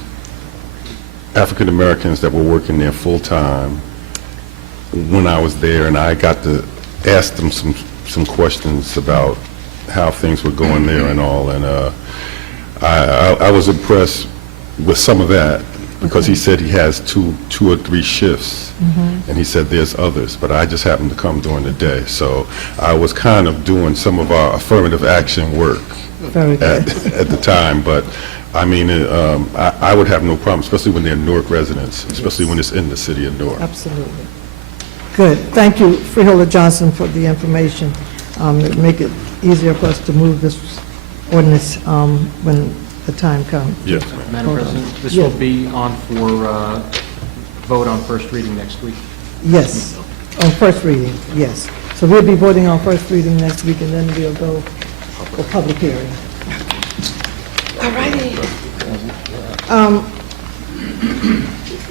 African Americans that were working there full time when I was there, and I got to ask them some questions about how things were going there and all, and I was impressed with some of that, because he said he has two or three shifts, and he said there's others, but I just happened to come during the day, so I was kind of doing some of our affirmative action work at the time, but I mean, I would have no problem, especially when they're Newark residents, especially when it's in the city of Newark. Absolutely. Good. Thank you, Freeholder Johnson, for the information. It'll make it easier for us to move this ordinance when the time comes. Yes. Madam President, this will be on for vote on first reading next week? Yes, on first reading, yes. So we'll be voting on first reading next week, and then we'll go for public hearing. All righty.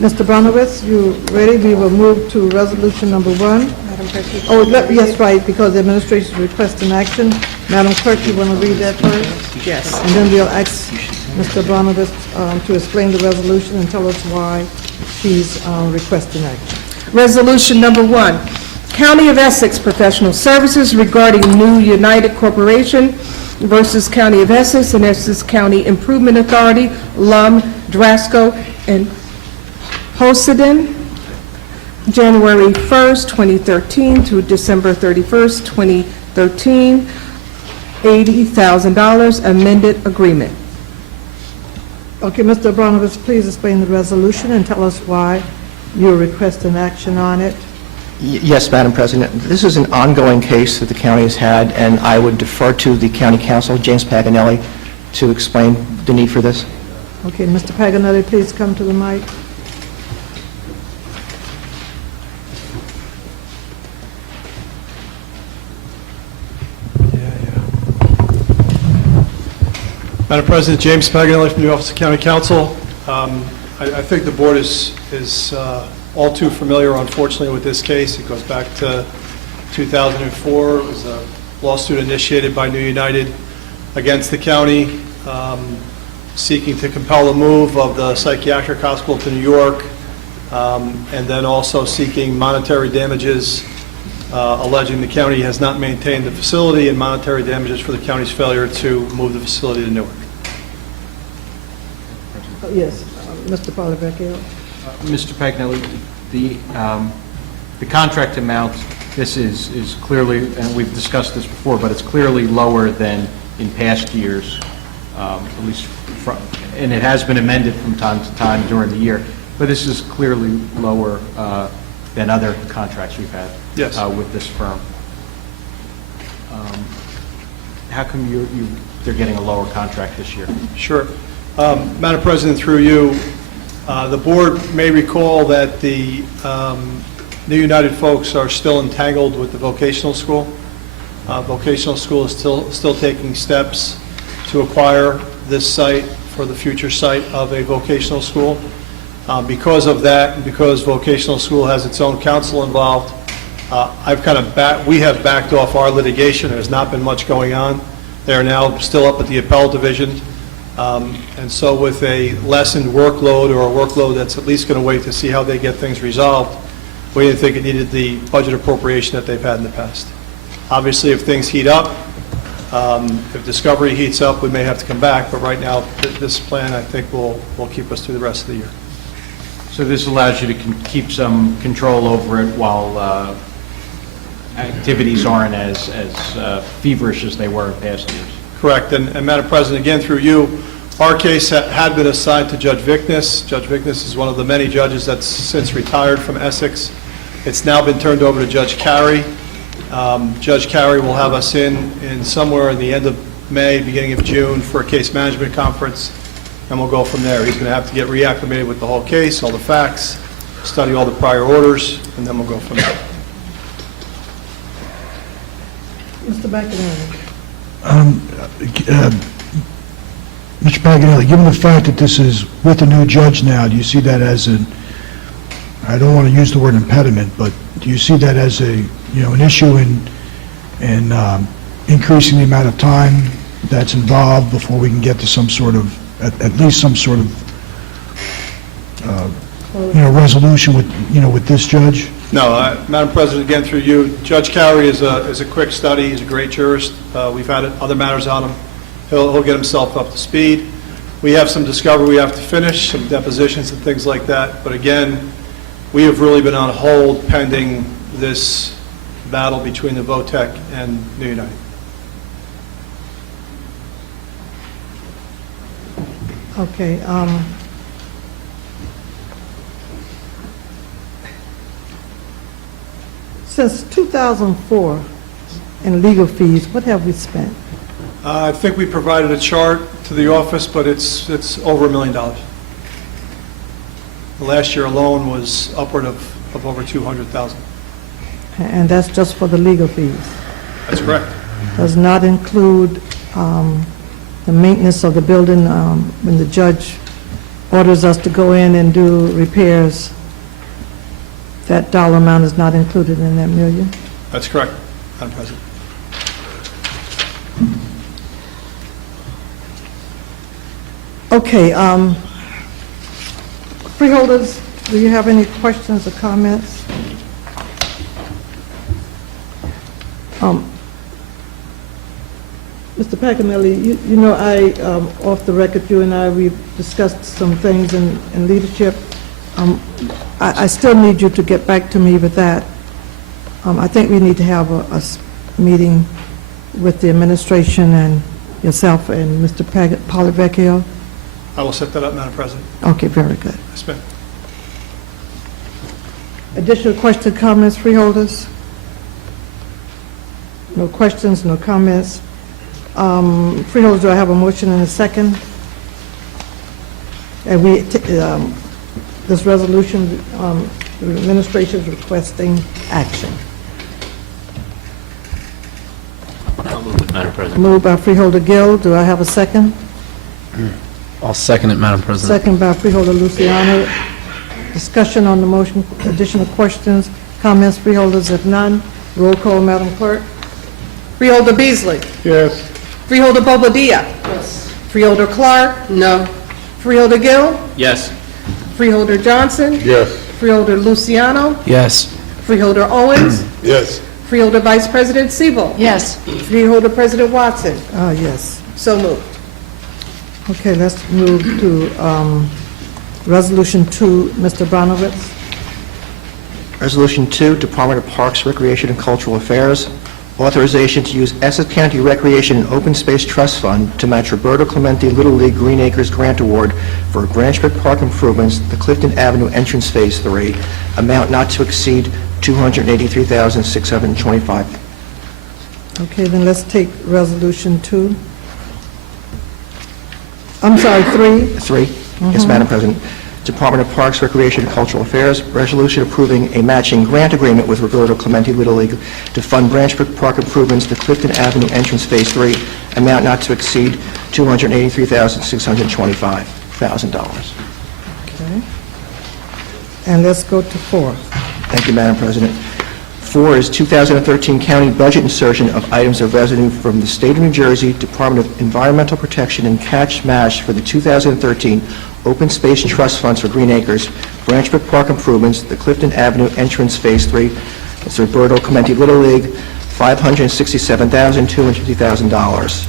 Mr. Abramowitz, you ready? We will move to resolution number 1. Madam Clerk, you- Oh, yes, right, because the administration is requesting action. Madam Clerk, you want to read that first? Yes. And then we'll ask Mr. Abramowitz to explain the resolution and tell us why he's requesting action. Resolution number 1, County of Essex Professional Services regarding New United Corporation versus County of Essex and Essex County Improvement Authority, Lum, Drasco, and Hosiden, January 1st, 2013 through December 31st, 2013, $80,000 amended agreement. Okay, Mr. Abramowitz, please explain the resolution and tell us why you're requesting action on it. Yes, Madam President. This is an ongoing case that the county has had, and I would defer to the county counsel, James Paganelli, to explain the need for this. Okay, Mr. Paganelli, please come to the mic. Madam President, James Paganelli from the Office of County Counsel. I think the board is all too familiar, unfortunately, with this case. It goes back to 2004. It was a lawsuit initiated by New United against the county, seeking to compel the move of the psychiatric hospital to New York, and then also seeking monetary damages, alleging the county has not maintained the facility, and monetary damages for the county's failure to move the facility to Newark. Yes, Mr. Polyvecchio. Mr. Paganelli, the contract amount, this is clearly, and we've discussed this before, but it's clearly lower than in past years. at least from, and it has been amended from time to time during the year, but this is clearly lower than other contracts we've had Yes. with this firm. How come they're getting a lower contract this year? Sure. Madam President, through you, the board may recall that the New United folks are still entangled with the vocational school. Vocational school is still taking steps to acquire this site for the future site of a vocational school. Because of that, and because vocational school has its own counsel involved, we have backed off our litigation. There's not been much going on. They are now still up at the appellate division. And so with a lessened workload, or a workload that's at least going to wait to see how they get things resolved, we didn't think it needed the budget appropriation that they've had in the past. Obviously, if things heat up, if discovery heats up, we may have to come back, but right now, this plan, I think, will keep us through the rest of the year. So this allows you to keep some control over it while activities aren't as feverish as they were in past years. Correct. And Madam President, again, through you, our case had been assigned to Judge Vicness. Judge Vicness is one of the many judges that's since retired from Essex. It's now been turned over to Judge Carey. Judge Carey will have us in somewhere in the end of May, beginning of June, for a case management conference, and we'll go from there. He's going to have to get reacclimated with the whole case, all the facts, study all the prior orders, and then we'll go from there. Mr. McInerney. Mr. Paganelli, given the fact that this is with a new judge now, do you see that as I don't want to use the word impediment, but do you see that as an issue in increasing the amount of time that's involved before we can get to some sort of, at least some sort of, resolution with this judge? No, Madam President, again, through you, Judge Carey is a quick study. He's a great jurist. We've had other matters on him. He'll get himself up to speed. We have some discovery we have to finish, some depositions and things like that. But again, we have really been on hold pending this battle between the VOTEC and New United. Okay. Since 2004 in legal fees, what have we spent? I think we provided a chart to the office, but it's over $1 million. The last year alone was upward of over $200,000. And that's just for the legal fees? That's correct. Does not include the maintenance of the building when the judge orders us to go in and do repairs. That dollar amount is not included in that $1 million? That's correct, Madam President. Okay, freeholders, do you have any questions or comments? Mr. Paganelli, you know, off the record, you and I, we've discussed some things in leadership. I still need you to get back to me with that. I think we need to have a meeting with the administration and yourself and Mr. Polyvecchio. I will set that up, Madam President. Okay, very good. Yes, ma'am. Additional questions, comments, freeholders? No questions, no comments. Freeholders, do I have a motion and a second? And this resolution, the administration is requesting action. I'll move it, Madam President. Moved by Freeholder Gill. Do I have a second? I'll second it, Madam President. Second by Freeholder Luciano. Discussion on the motion, additional questions, comments, freeholders, if none, roll call, Madam Clerk. Freeholder Beasley? Yes. Freeholder Bobadilla? Yes. Freeholder Clark? No. Freeholder Gill? Yes. Freeholder Johnson? Yes. Freeholder Luciano? Yes. Freeholder Owens? Yes. Freeholder Vice President Siebel? Yes. Freeholder President Watson? Yes. So moved. Okay, let's move to Resolution 2, Mr. Abramowitz. Resolution 2, Department of Parks, Recreation, and Cultural Affairs, authorization to use Essex County Recreation and Open Space Trust Fund to match Roberto Clemente Little League Green Acres Grant Award for Branchford Park improvements, the Clifton Avenue Entrance Phase 3, amount not to exceed $283,625. Okay, then let's take Resolution 2. I'm sorry, 3. 3. Yes, Madam President. Department of Parks, Recreation, and Cultural Affairs, resolution approving a matching grant agreement with Roberto Clemente Little League to fund Branchford Park improvements, the Clifton Avenue Entrance Phase 3, amount not to exceed $283,625,000. Okay. And let's go to 4. Thank you, Madam President. 4 is 2013 county budget insertion of items of revenue from the State of New Jersey Department of Environmental Protection and Catch Match for the 2013 Open Space Trust Funds for Green Acres, Branchford Park improvements, the Clifton Avenue Entrance Phase 3. It's Roberto Clemente Little League, $567,250,000.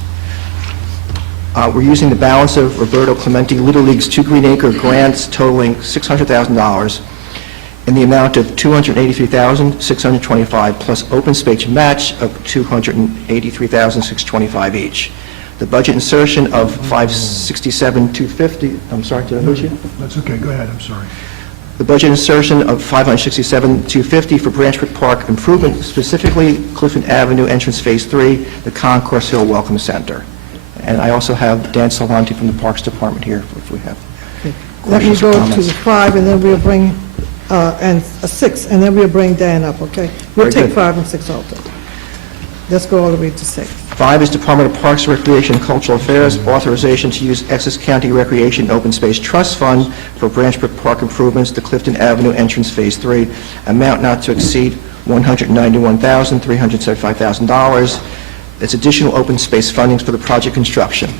We're using the balance of Roberto Clemente Little League's 2 Green Acre grants totaling $600,000 in the amount of $283,625 plus open space match of $283,625 each. The budget insertion of $567,250, I'm sorry, did I lose you? That's okay, go ahead, I'm sorry. The budget insertion of $567,250 for Branchford Park improvement, specifically Clifton Avenue Entrance Phase 3, the Concourse Hill Welcome Center. And I also have Dan Salanti from the Parks Department here if we have Let me questions or go to comments. 5, and then we'll bring, and 6, and then we'll bring Dan up, okay? We'll Very take good. 5 and 6 also. Let's go all the way to 6. 5 is Department of Parks, Recreation, and Cultural Affairs, authorization to use Essex County Recreation Open Space Trust Fund for Branchford Park improvements, the Clifton Avenue Entrance Phase 3, amount not to exceed $191,375,000. It's additional open space fundings for the project construction.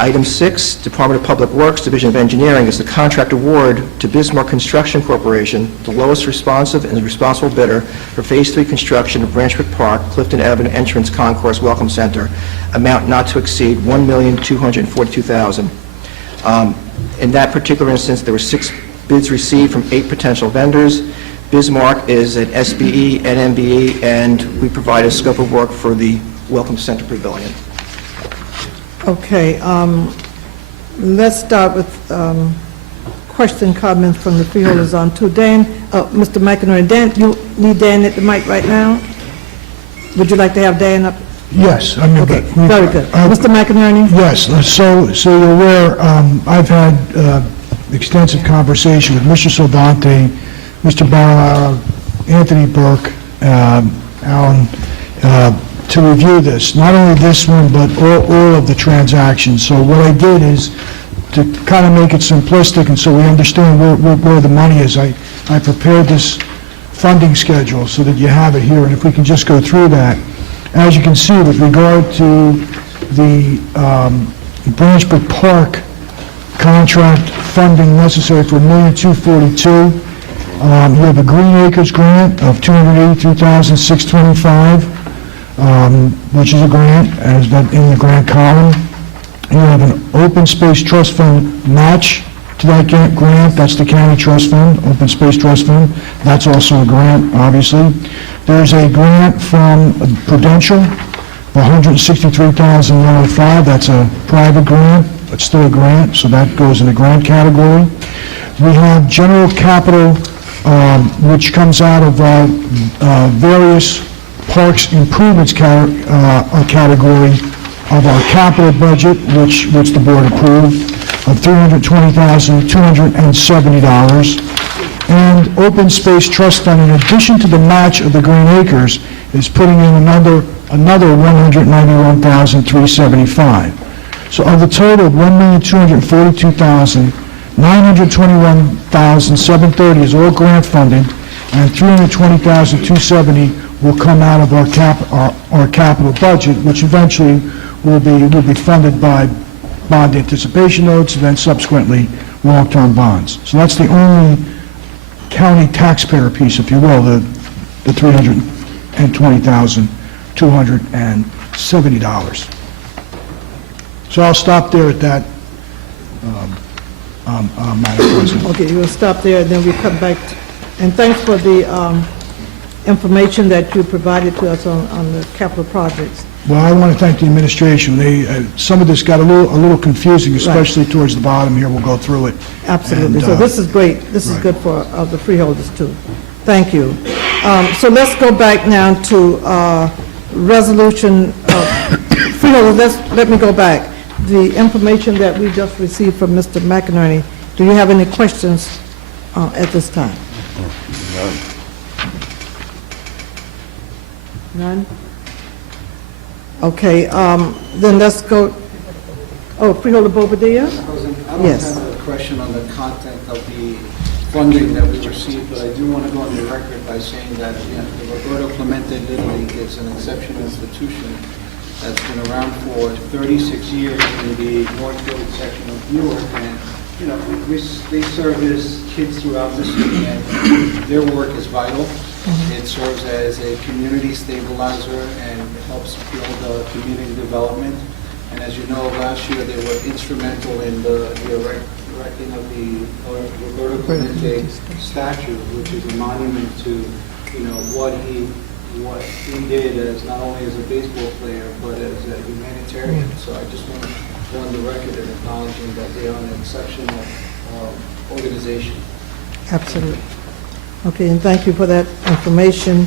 Item 6, Department of Public Works, Division of Engineering, is the contract award to Bismarck Construction Corporation, the lowest responsive and responsible bidder for Phase 3 construction of Branchford Park, Clifton Avenue Entrance Concourse Welcome Center, amount not to exceed $1,242,000. In that particular instance, there were 6 bids received from 8 potential vendors. Bismarck is an SBE, NMBE, and we provide a scope of work for the Welcome Center Pavilion. Okay, let's start with question, comments from the freeholders on 2. Dan, Mr. McInerney, Dan, you need Dan at the mic right now? Would you like to have Dan up? Yes, I mean... Okay, very good. Mr. McInerney? Yes, so you're aware, I've had extensive conversation with Mr. Soldante, Mr. Barrow, Anthony Burke, Alan, to review this, not only this one, but all of the transactions. So what I did is, to kind of make it simplistic and so we understand where the money is, I prepared this funding schedule so that you have it here, and if we can just go through that. As you can see, with regard to the Branchford Park contract funding necessary for $1,242,000, you have a Green Acres grant of $283,625, which is a grant, as that in the grant column. You have an Open Space Trust Fund match to that grant. That's the county trust fund, Open Space Trust Fund. That's also a grant, obviously. There's a grant from Prudential for $163,095. That's a private grant, but still a grant, so that goes in the grant category. We have general capital, which comes out of various parks improvements category of our capital budget, which the board approved, of $320,270. And Open Space Trust Fund, in addition to the match of the Green Acres, is putting in another $191,375. So of the total of $1,242,921,730 is all grant funded, and $320,270 will come out of our capital budget, which eventually will be funded by bond anticipation notes and then subsequently long-term bonds. So that's the only county taxpayer piece, if you will, the $320,270. So I'll stop there at that, Madam President. Okay, we'll stop there, and then we'll come back. And thanks for the information that you provided to us on the capital projects. Well, I want to thank the administration. Some of this got a little confusing, especially towards the bottom here. We'll go through it. Absolutely. And, So this is great. This is right. good for the freeholders, too. Thank you. So let's go back now to resolution, freeholders, let me go back. The information that we just received from Mr. McInerney, do you have any questions at this time? None? Okay, then let's go, Freeholder Bobadilla? I Yes. don't have a question on the content of the funding that we received, but I do want to go on the record by saying that the Roberto Clemente Little League is an exceptional institution that's been around for 36 years in the Northfield section of Newark, and they service kids throughout the city, and their work is vital. It serves as a community stabilizer and helps build community development. And as you know, last year they were instrumental in the erecting of the Roberto Clemente statue, which is a monument to what he did as not only as a baseball player but as a humanitarian. So I just want to go on the record in acknowledging that they are an exceptional organization. Absolutely. Okay, and thank you for that information.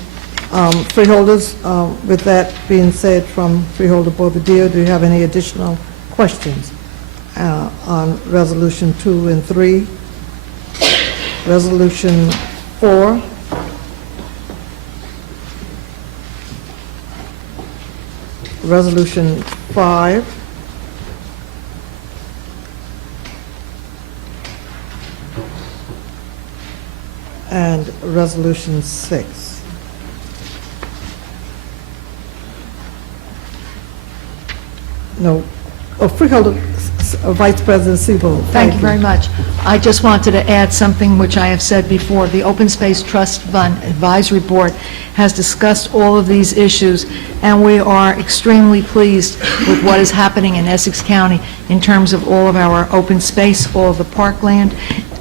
Freeholders, with that being said from Freeholder Bobadilla, do you have any additional questions on Resolution 2 and 3? Resolution 4? Resolution 5? And Resolution 6. No. Freeholder, Vice President Siebel. Thank you very much. I just wanted to add something which I have said before. The Open Space Trust Fund Advisory Board has discussed all of these issues, and we are extremely pleased with what is happening in Essex County in terms of all of our open space, all of the parkland.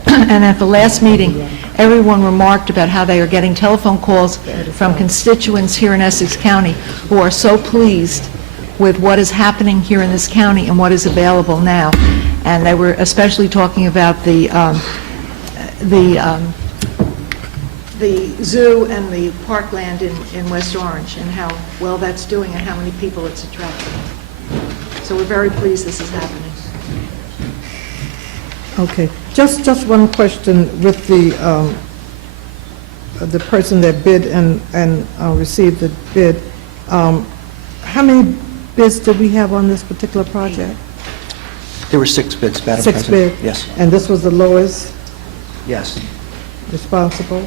And at the last meeting, everyone remarked about how they are getting telephone calls from constituents here in Essex County who are so pleased with what is happening here in this county and what is available now. And they were especially talking about the zoo and the parkland in West Orange and how well that's doing and how many people it's attracting. So we're very pleased this is happening. Okay, just one question with the person that bid and received the bid. How many bids did we have on this particular project? There were 6 bids, Madam President. 6 bids? Yes. And this was the lowest Yes. responsible?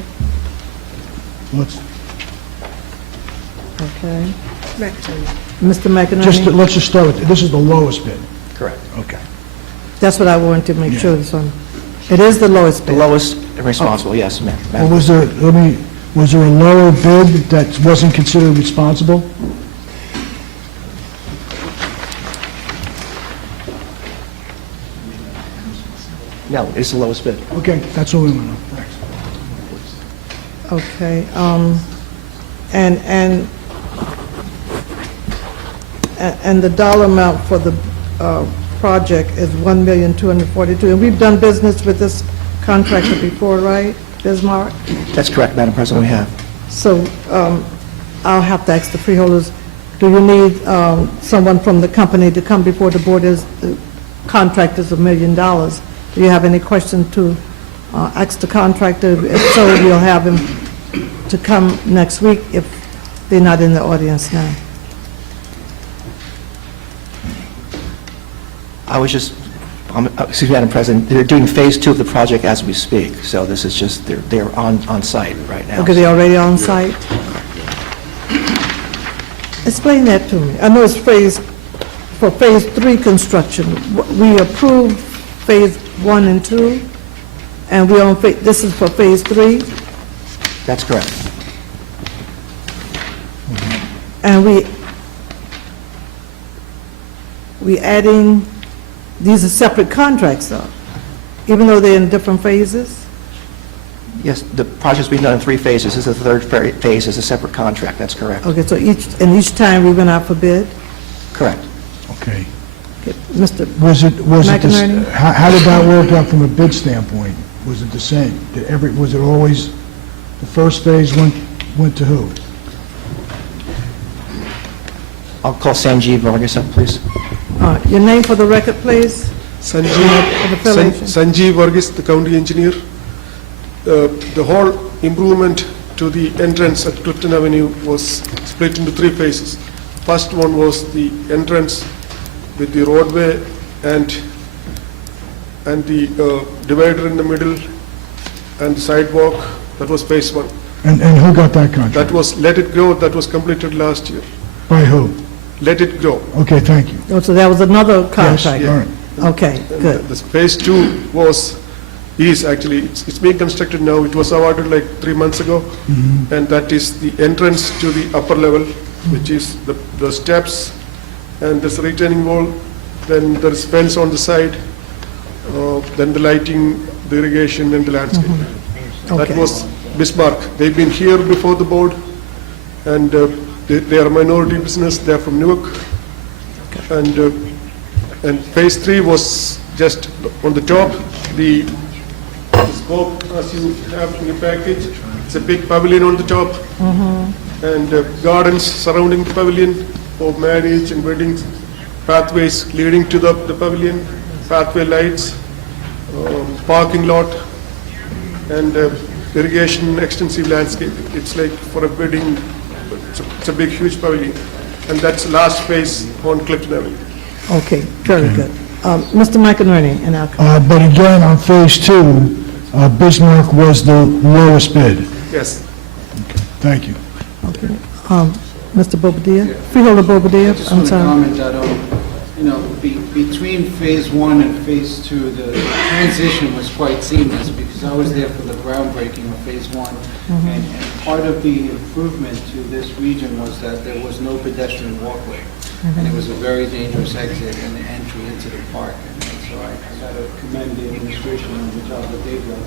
Okay. Mr. McInerney? Let's just start with, this is the lowest bid. Correct. Okay. That's what I wanted to make sure this one. It is the lowest The bid. lowest responsible, yes, ma'am. Well, was there a lower bid that wasn't considered responsible? No, it's the lowest bid. Okay, that's all we want to know. Thanks. Okay, and the dollar amount for the project is $1,242,000. And we've done business with this contractor before, right, Bismarck? That's correct, Madam President, we have. So I'll have to ask the freeholders, do you need someone from the company to come before the board as the contract is $1 million? Do you have any question to ask the contractor? If so, we'll have him to come next week if they're not in the audience now. I was just, excuse me, Madam President, they're doing Phase 2 of the project as we speak, so this is just, they're on site right now. Okay, they're already on site? Explain that to me. I know it's for Phase 3 construction. We approved Phase 1 and 2, and we're on, this is for Phase 3? That's correct. And we adding, these are separate contracts though, even though they're in different phases? Yes, the project's being done in 3 phases. This is the 3rd phase, is a separate contract, that's correct. Okay, so each time we went out for bid? Correct. Okay. Mr. Was it, McInerney? how did that work out from a bid standpoint? Was it the same? Was it always, the first phase went to who? I'll call Sanjeev Vargas up, please. Your name for the record, please? Sanjeev Vargas, the county engineer. The whole improvement to the entrance at Clifton Avenue was split into 3 phases. First one was the entrance with the roadway and the divider in the middle and the sidewalk. That was phase 1. And who got that contract? That was Let It Grow, that was completed last year. By who? Let It Grow. Okay, thank you. Oh, so that was another contract? Yes, All right. Okay, good. The phase 2 is actually, it's being constructed now. It was awarded like 3 months ago. And that is the entrance to the upper level, which is the steps, and there's a retaining wall, then there's fence on the side, then the lighting, the irrigation, and the landscape. That Okay. was Bismarck. They've been here before the board, and they are a minority business. They're from Newark. And phase 3 was just on the top. The scope, as you have in the package, it's a big pavilion on the top, and gardens surrounding the pavilion for marriage and weddings, pathways leading to the pavilion, pathway lights, parking lot, and irrigation, extensive landscape. It's like for a wedding, it's a big, huge pavilion. And that's the last phase on Clifton Avenue. Okay, very good. Mr. McInerney, and I'll come. But again, on phase 2, Bismarck was the lowest bid. Yes. Thank you. Okay. Mr. Bobadilla? Freeholder Bobadilla, Just I'm want to sorry. comment that, between phase 1 and phase 2, the transition was quite seamless because I was there for the groundbreaking of phase 1. And part of the improvement to this region was that there was no pedestrian walkway. And it was a very dangerous exit and entry into the park. And so I got to commend the administration on the job that they've done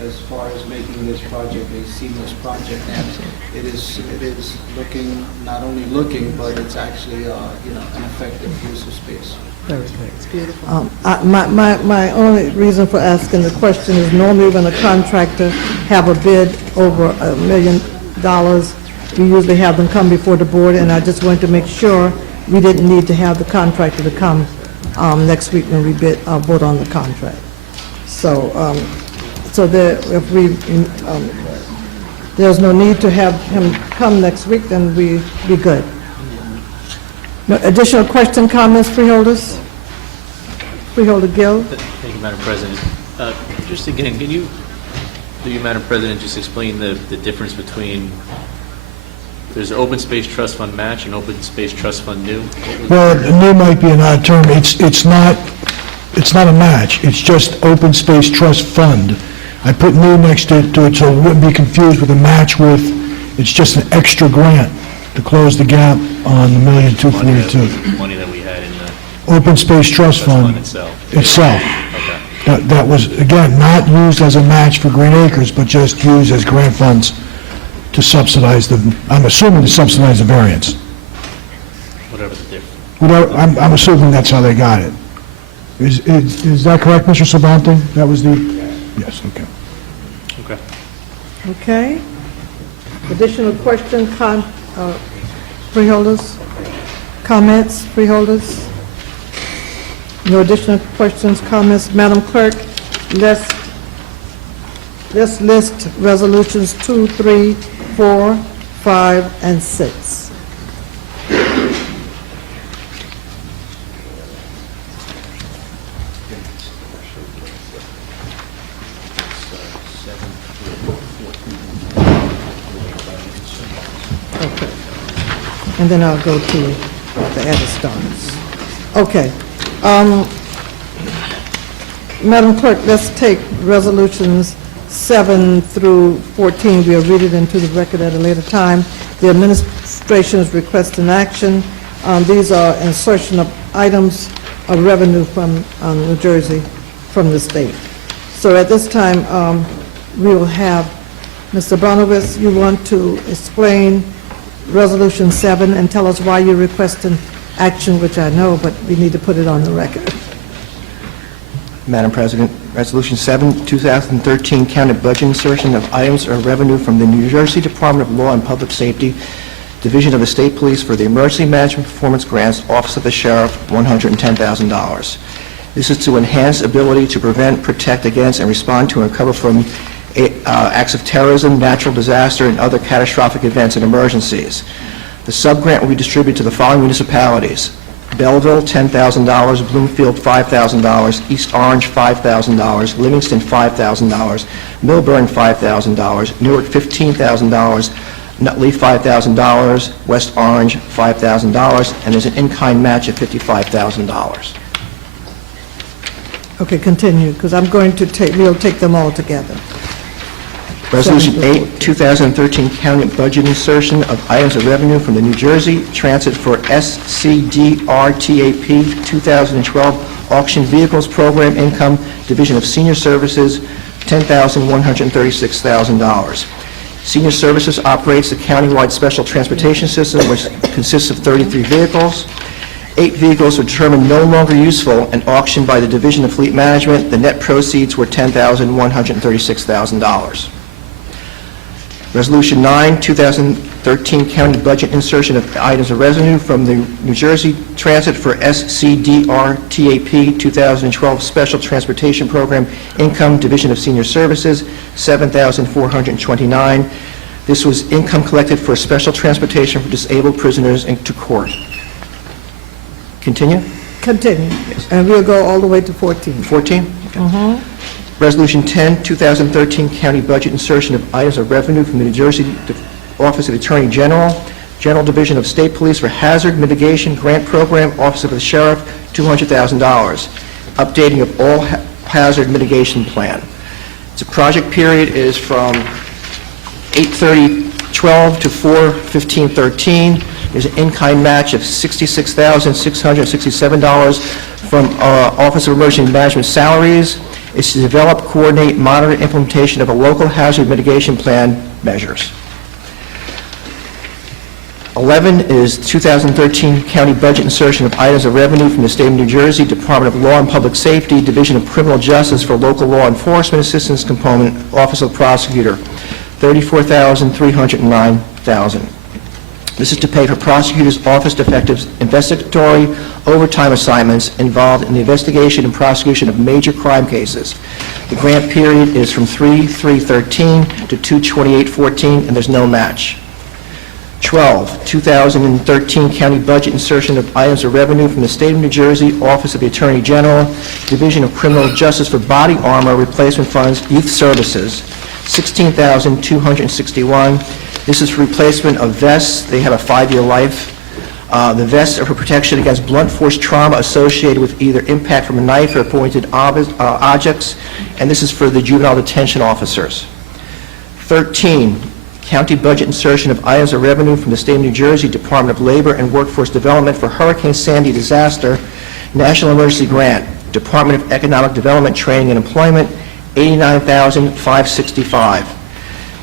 as far as making this project a seamless project. And it is looking, not only looking, but it's actually, an effective use of space. Very good. It's beautiful. My only reason for asking the question is normally when a contractor have a bid over $1 million, we usually have them come before the board, and I just wanted to make sure we didn't need to have the contractor to come next week when we vote on the contract. So, there's no need to have him come next week, then we be good. No additional question, comments, freeholders? Freeholder Gill? Thank you, Madam President. Just again, can you, Madam President, just explain the difference between, there's an open space trust fund match and open space trust fund new? Well, new might be an odd term. It's not a match. It's just open space trust fund. I put new next to it so it wouldn't be confused with a match with, it's just an extra grant to close the gap on the $1,242,000. Money that we had in the Open Space Trust Fund itself? Okay. That was, again, not used as a match for Green Acres, but just used as grant funds to subsidize I'm assuming to subsidize the variance. Whatever the difference. I'm assuming that's how they got it. Is that correct, Mr. Sabante? That was the... Yes, okay. Okay. Okay. Additional question, freeholders? Comments, freeholders? No additional questions, comments? Madam Clerk, let's list resolutions 2, 3, 4, 5, and 6. Okay. And then I'll go to the edit starts. Okay. Madam Clerk, let's take resolutions 7 through 14. We'll read it into the record at a later time. The administration's request in action. These are insertion of items of revenue from New Jersey, from the state. So at this time, we will have Mr. Abramowitz, you want to explain Resolution 7 and tell us why you're requesting action, which I know, but we need to put it on the record. Madam President, Resolution 7, 2013, county budget insertion of items or revenue from the New Jersey Department of Law and Public Safety, Division of the State Police for the Emergency Management Performance Grants, Office of the Sheriff, $110,000. This is to enhance ability to prevent, protect against, and respond to and recover from acts of terrorism, natural disaster, and other catastrophic events and emergencies. The sub-grant will be distributed to the following municipalities: Belleville, $10,000, Bloomfield, $5,000, East Orange, $5,000, Livingston, $5,000, Millburn, $5,000, Newark, $15,000, Nutley, $5,000, West Orange, $5,000, and there's an in-kind match of $55,000. Okay, continue, because we'll take them all together. Resolution 8, 2013 county budget insertion of items of revenue from the New Jersey Transit for SCDRTAP 2012 Auction Vehicles Program Income, Division of Senior Services, $10,136,000. Senior Services operates the countywide special transportation system, which consists of 33 vehicles. 8 vehicles were determined no longer useful and auctioned by the Division of Fleet Management. The net proceeds were $10,136,000. Resolution 9, 2013 county budget insertion of items of revenue from the New Jersey Transit for SCDRTAP 2012 Special Transportation Program Income, Division of Senior Services, $7,429. This was income collected for special transportation for disabled prisoners into court. Continue? Continue, and we'll go all the way to 14. 14? Okay. Resolution 10, 2013 county budget insertion of items of revenue from the New Jersey Office of the Attorney General, General Division of State Police for Hazard Mitigation Grant Program, Office of the Sheriff, $200,000. Updating of all hazard mitigation plan. The project period is from 8/30/12 to 4/15/13. There's an in-kind match of $66,667 from Office of Emergency Management salaries. It's to develop, coordinate, monitor implementation of a local hazard mitigation plan measures. 11 is 2013 county budget insertion of items of revenue from the state of New Jersey, Department of Law and Public Safety, Division of Criminal Justice for Local Law Enforcement Assistance Component, Office of the Prosecutor, $34,309,000. This is to pay for prosecutors' office detectives' investigatory overtime assignments involved in the investigation and prosecution of major crime cases. The grant period is from 3/3/13 to 2/28/14, and there's no match. 12, 2013 county budget insertion of items of revenue from the state of New Jersey, Office of the Attorney General, Division of Criminal Justice for Body Armor Replacement Funds, Youth Services, $16,261. This is for replacement of vests. They have a 5-year life. The vests are for protection against blunt force trauma associated with either impact from a knife or pointed objects, and this is for the juvenile detention officers. 13, county budget insertion of items of revenue from the state of New Jersey, Department of Labor and Workforce Development for Hurricane Sandy Disaster National Emergency Grant, Department of Economic Development, Training and Employment, $89,565.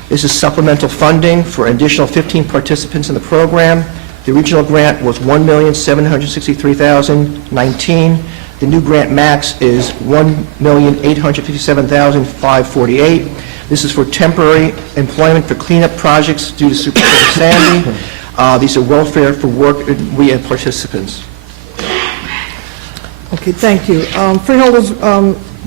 This is supplemental funding for an additional 15 participants in the program. The original grant was $1,763,019. The new grant max is $1,857,548. This is for temporary employment for cleanup projects due to Superstorm Sandy. These are welfare for work we and participants. Okay, thank you. Freeholders,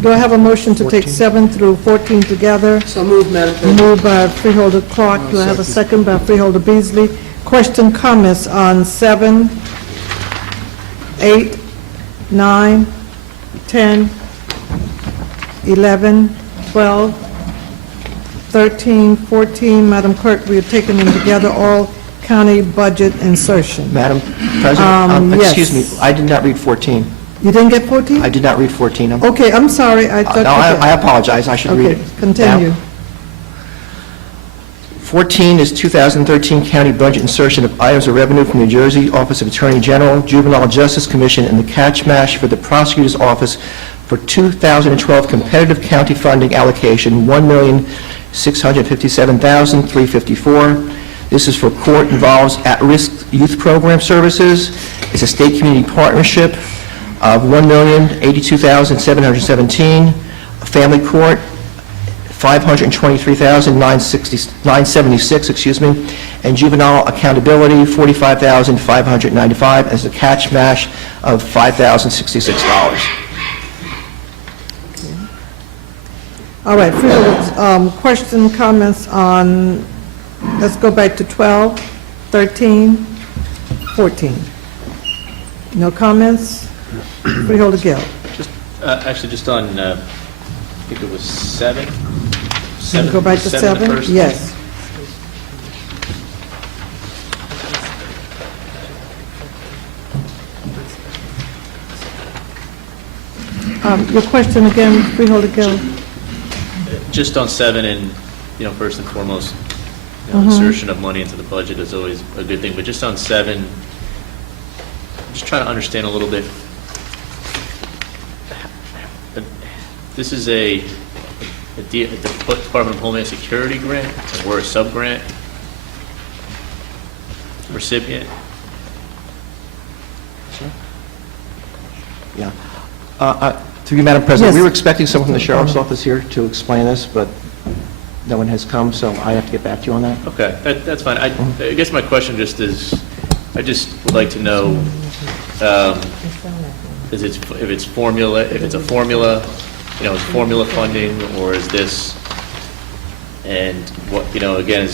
do I have a motion to take 7 through 14 together? So moved, Madam President. Moved by Freeholder Clark. Do I have a second by Freeholder Beasley? Question, comments on 7, 8, 9, 10, 11, 12, 13, 14. Madam Clerk, we have taken them together, all county budget insertion. Madam President, yes. excuse me, I did not read 14. You didn't get 14? I did not read 14. Okay, I'm sorry. I thought. No, I apologize. I should read it. Okay, continue. Now, 14 is 2013 county budget insertion of items of revenue from New Jersey Office of Attorney General, Juvenile Justice Commission, and the catch match for the Prosecutor's Office for 2012 competitive county funding allocation, $1,000,000 $657,354. This is for court involves at-risk youth program services. It's a state community partnership of $1,082,717. Family court, $523,976, excuse me, and juvenile accountability, $45,595, as a catch mash of $5,066. All right, Freeholder, question, comments on, let's go back to 12, 13, 14. No comments? Freeholder Gill. Actually, just on, I think it was 7. Can we go back to 7? first? Yes. Your question again, Freeholder Gill? Just on 7, and, first and foremost, insertion of money into the budget is always a good thing, but just on 7, just trying to understand a little bit. This is a Department of Homeland Security grant, and we're a sub-grant recipient. Yeah. Through you, Madam President, Yes. we were expecting someone from the Sheriff's Office here to explain this, but no one has come, so I have to get back to you on that. Okay, that's fine. I guess my question just is, I just would like to know, if it's a formula, it's formula funding, or is this, and what, again,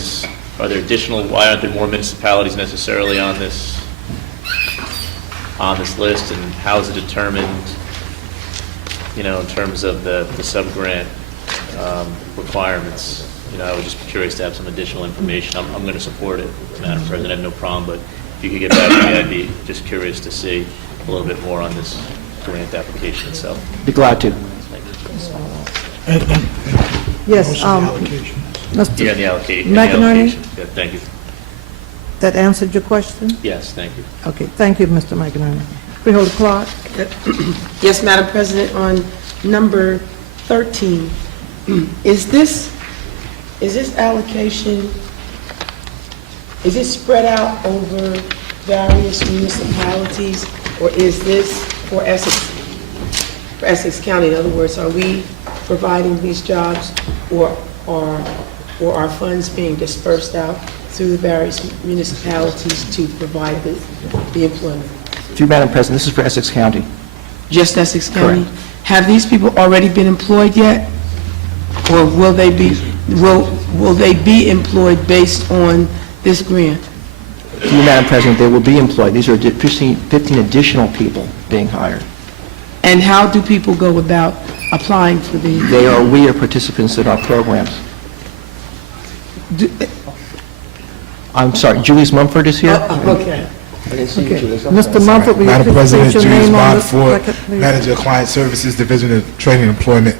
are there additional, why aren't there more municipalities necessarily on this list, and how is it determined, in terms of the sub-grant requirements? I would just be curious to have some additional information. I'm going to support it, Madam President, I have no problem, but if you could get back to me, I'd be just curious to see a little bit more on this grant application itself. Be glad to. Yes, Yeah, the allocation. McInerney? Yeah, thank you. That answered your question? Yes, thank you. Okay, thank you, Mr. McInerney. Freeholder Clark? Yes, Madam President, on number 13, is this allocation, is it spread out over various municipalities, or is this for Essex County? In other words, are we providing these jobs, or are funds being dispersed out through the various municipalities to provide the employment? Through you, Madam President, this is for Essex County. Just Essex County? Correct. Have these people already been employed yet? Or will they be employed based on this grant? Through you, Madam President, they will be employed. These are 15 additional people being hired. And how do people go about applying for these? We are participants in our programs. I'm sorry, Julius Mumford is here? Okay. I didn't see you, Julius. Mr. Mumford, will you Madam please President, state your Julius name on the Montfort, record, please? Manager of Client Services, Division of Training and Employment.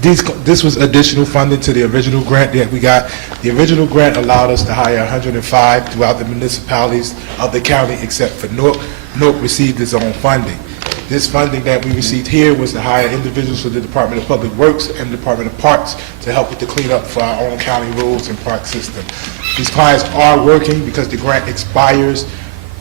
This was additional funding to the original grant that we got. The original grant allowed us to hire 105 throughout the municipalities of the county except for Newark. Newark received its own funding. This funding that we received here was to hire individuals for the Department of Public Works and the Department of Parks to help with the cleanup for our own county roads and park system. These clients are working because the grant expires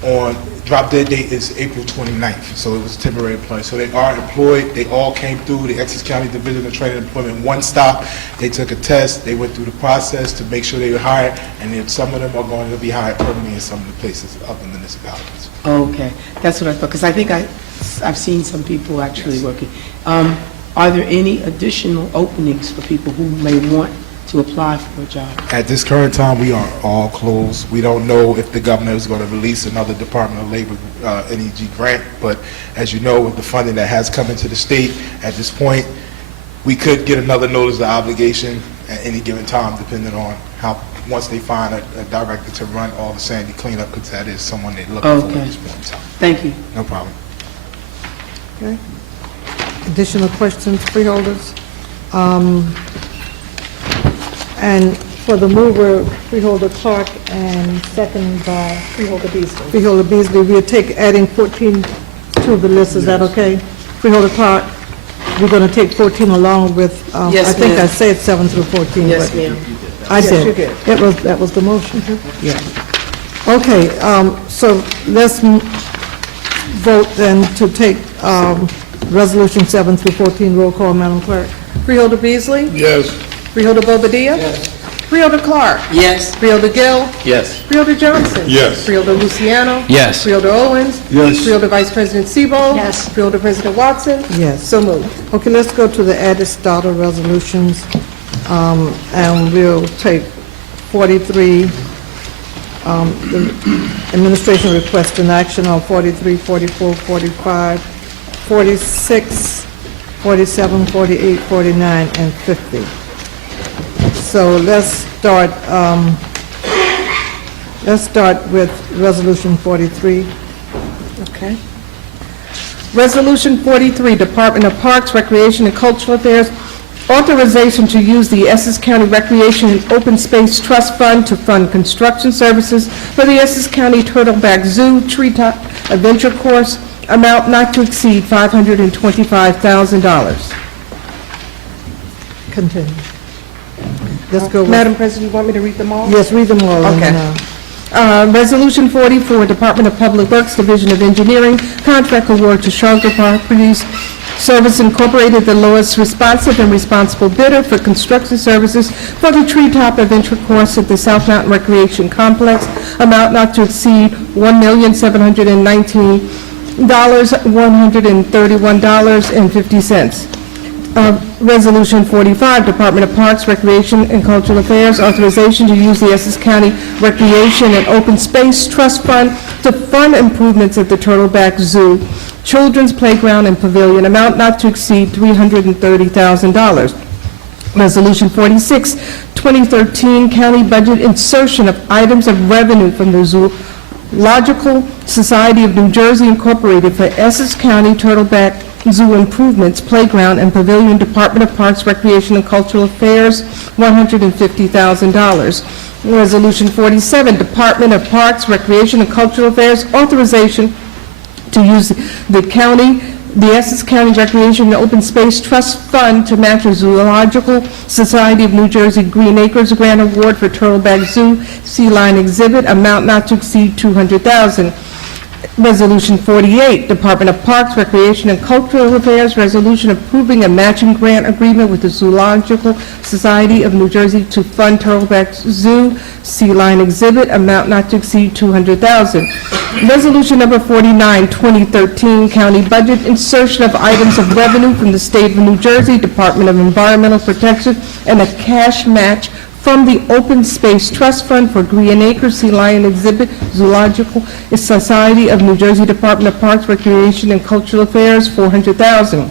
on, drop dead date is April 29th, so it was temporary employment. So they are employed, they all came through the Essex County Division of Training and Employment one stop. They took a test, they went through the process to make sure they were hired, and then some of them are going to be hired permanently in some of the places of the municipalities. Okay, that's what I thought, because I think I've seen some people actually working. Are there any additional openings for people who may want to apply for a job? At this current time, we are all closed. We don't know if the governor is going to release another Department of Labor NEG grant, but as you know, with the funding that has come into the state, at this point, we could get another notice of obligation at any given time, depending on how, once they find a director to run all the Sandy cleanup, because that is someone they're looking for at this point in time. Thank you. No problem. Okay. Additional questions, freeholders? And for the mover, Freeholder Clark, and second by Freeholder Beasley. Freeholder Beasley, we'll take adding 14 to the list, is that okay? Freeholder Clark? we're going to take 14 along with, Yes, I think I ma'am. said 7 through 14. Yes, but- ma'am. I Yes, did. you did. That was the motion? Yeah. Okay, so let's vote then to take Resolution 7 through 14. Roll call, Madam Clerk. Freeholder Beasley? Yes. Freeholder Bobadilla? Yes. Freeholder Clark? Yes. Freeholder Gill? Yes. Freeholder Johnson? Yes. Freeholder Luciano? Yes. Freeholder Owens? Yes. Freeholder Vice President Sebo? Yes. Freeholder President Watson? Yes. So moved. Okay, let's go to the added starter resolutions, and we'll take 43, the administration request an action on 43, 44, 45, 46, 47, 48, 49, and 50. So let's start with Resolution 43. Okay. Resolution 43, Department of Parks, Recreation, and Cultural Affairs, authorization to use the Essex County Recreation and Open Space Trust Fund to fund construction services for the Essex County Turtleback Zoo Treetop Adventure Course, amount not to exceed $525,000. Continue. Let's go with... Madam President, you want me to read them all? Yes, read them all. and Okay. then, Resolution 44, Department of Public Works, Division of Engineering, contract award to Charlotte Properties Service Incorporated, the lowest responsive and responsible bidder for construction services for the Treetop Adventure Course at the South Mountain Recreation Complex, amount not to exceed $1,719,131.50. Resolution 45, Department of Parks, Recreation, and Cultural Affairs, authorization to use the Essex County Recreation and Open Space Trust Fund to fund improvements at the Turtleback Zoo, Children's Playground and Pavilion, amount not to exceed $330,000. Resolution 46, 2013 County Budget Insertion of Items of Revenue from the Zoological Society of New Jersey Incorporated for Essex County Turtleback Zoo Improvements, Playground, and Pavilion, Department of Parks, Recreation, and Cultural Affairs, $150,000. Resolution 47, Department of Parks, Recreation, and Cultural Affairs, authorization to use the Essex County Recreation and Open Space Trust Fund to match a Zoological Society of New Jersey Green Acres Grant Award for Turtleback Zoo Sea Lion Exhibit, amount not to exceed $200,000. Resolution 48, Department of Parks, Recreation, and Cultural Affairs, resolution approving a matching grant agreement with the Zoological Society of New Jersey to fund Turtleback Zoo Sea Lion Exhibit, amount not to exceed $200,000. Resolution number 49, 2013, County Budget Insertion of Items of Revenue from the State of New Jersey, Department of Environmental Protection, and a cash match from the Open Space Trust Fund for Green Acres Sea Lion Exhibit, Zoological Society of New Jersey, Department of Parks, Recreation, and Cultural Affairs, $400,000.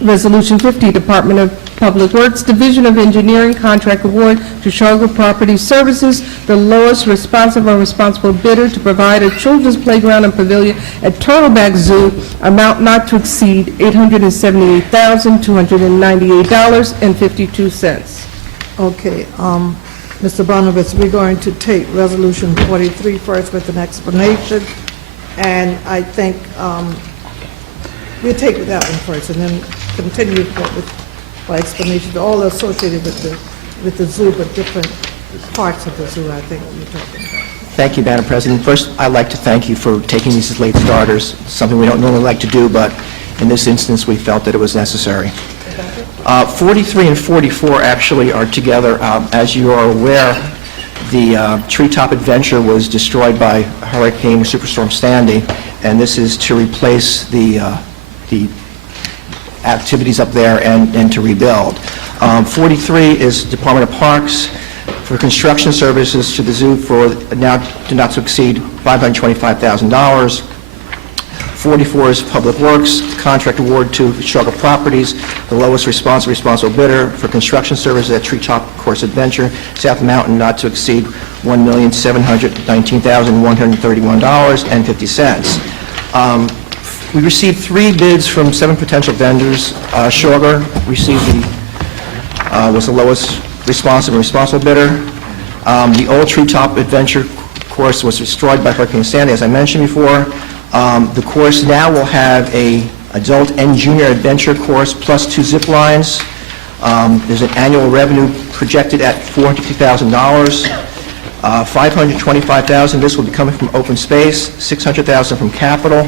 Resolution 50, Department of Public Works, Division of Engineering, contract award to Charlotte Properties Services, the lowest responsive or responsible bidder to provide a children's playground and pavilion at Turtleback Zoo, amount not to exceed $878,298.52. Okay, Mr. Abramowitz, we're going to take Resolution 43 first with an explanation, and I think we'll take that one first, and then continue with by explanation, all associated with the zoo, but different parts of the zoo, I think we're talking about. Thank you, Madam President. First, I'd like to thank you for taking these as late starters, something we don't normally like to do, but in this instance, we felt that it was necessary. 43 and 44 actually are together. As you are aware, the Treetop Adventure was destroyed by Hurricane Superstorm Sandy, and this is to replace the activities up there and to rebuild. 43 is Department of Parks for construction services to the zoo for now to not to exceed $525,000. 44 is Public Works, contract award to Struggle Properties, the lowest responsible bidder for construction services at Treetop Course Adventure, South Mountain, not to exceed $1,719,131.50. We received 3 bids from 7 potential vendors. Sugar received was the lowest responsible bidder. The old Treetop Adventure course was destroyed by Hurricane Sandy, as I mentioned before. The course now will have a adult and junior adventure course, plus 2 zip lines. There's an annual revenue projected at $450,000. $525,000, this will be coming from open space, $600,000 from capital,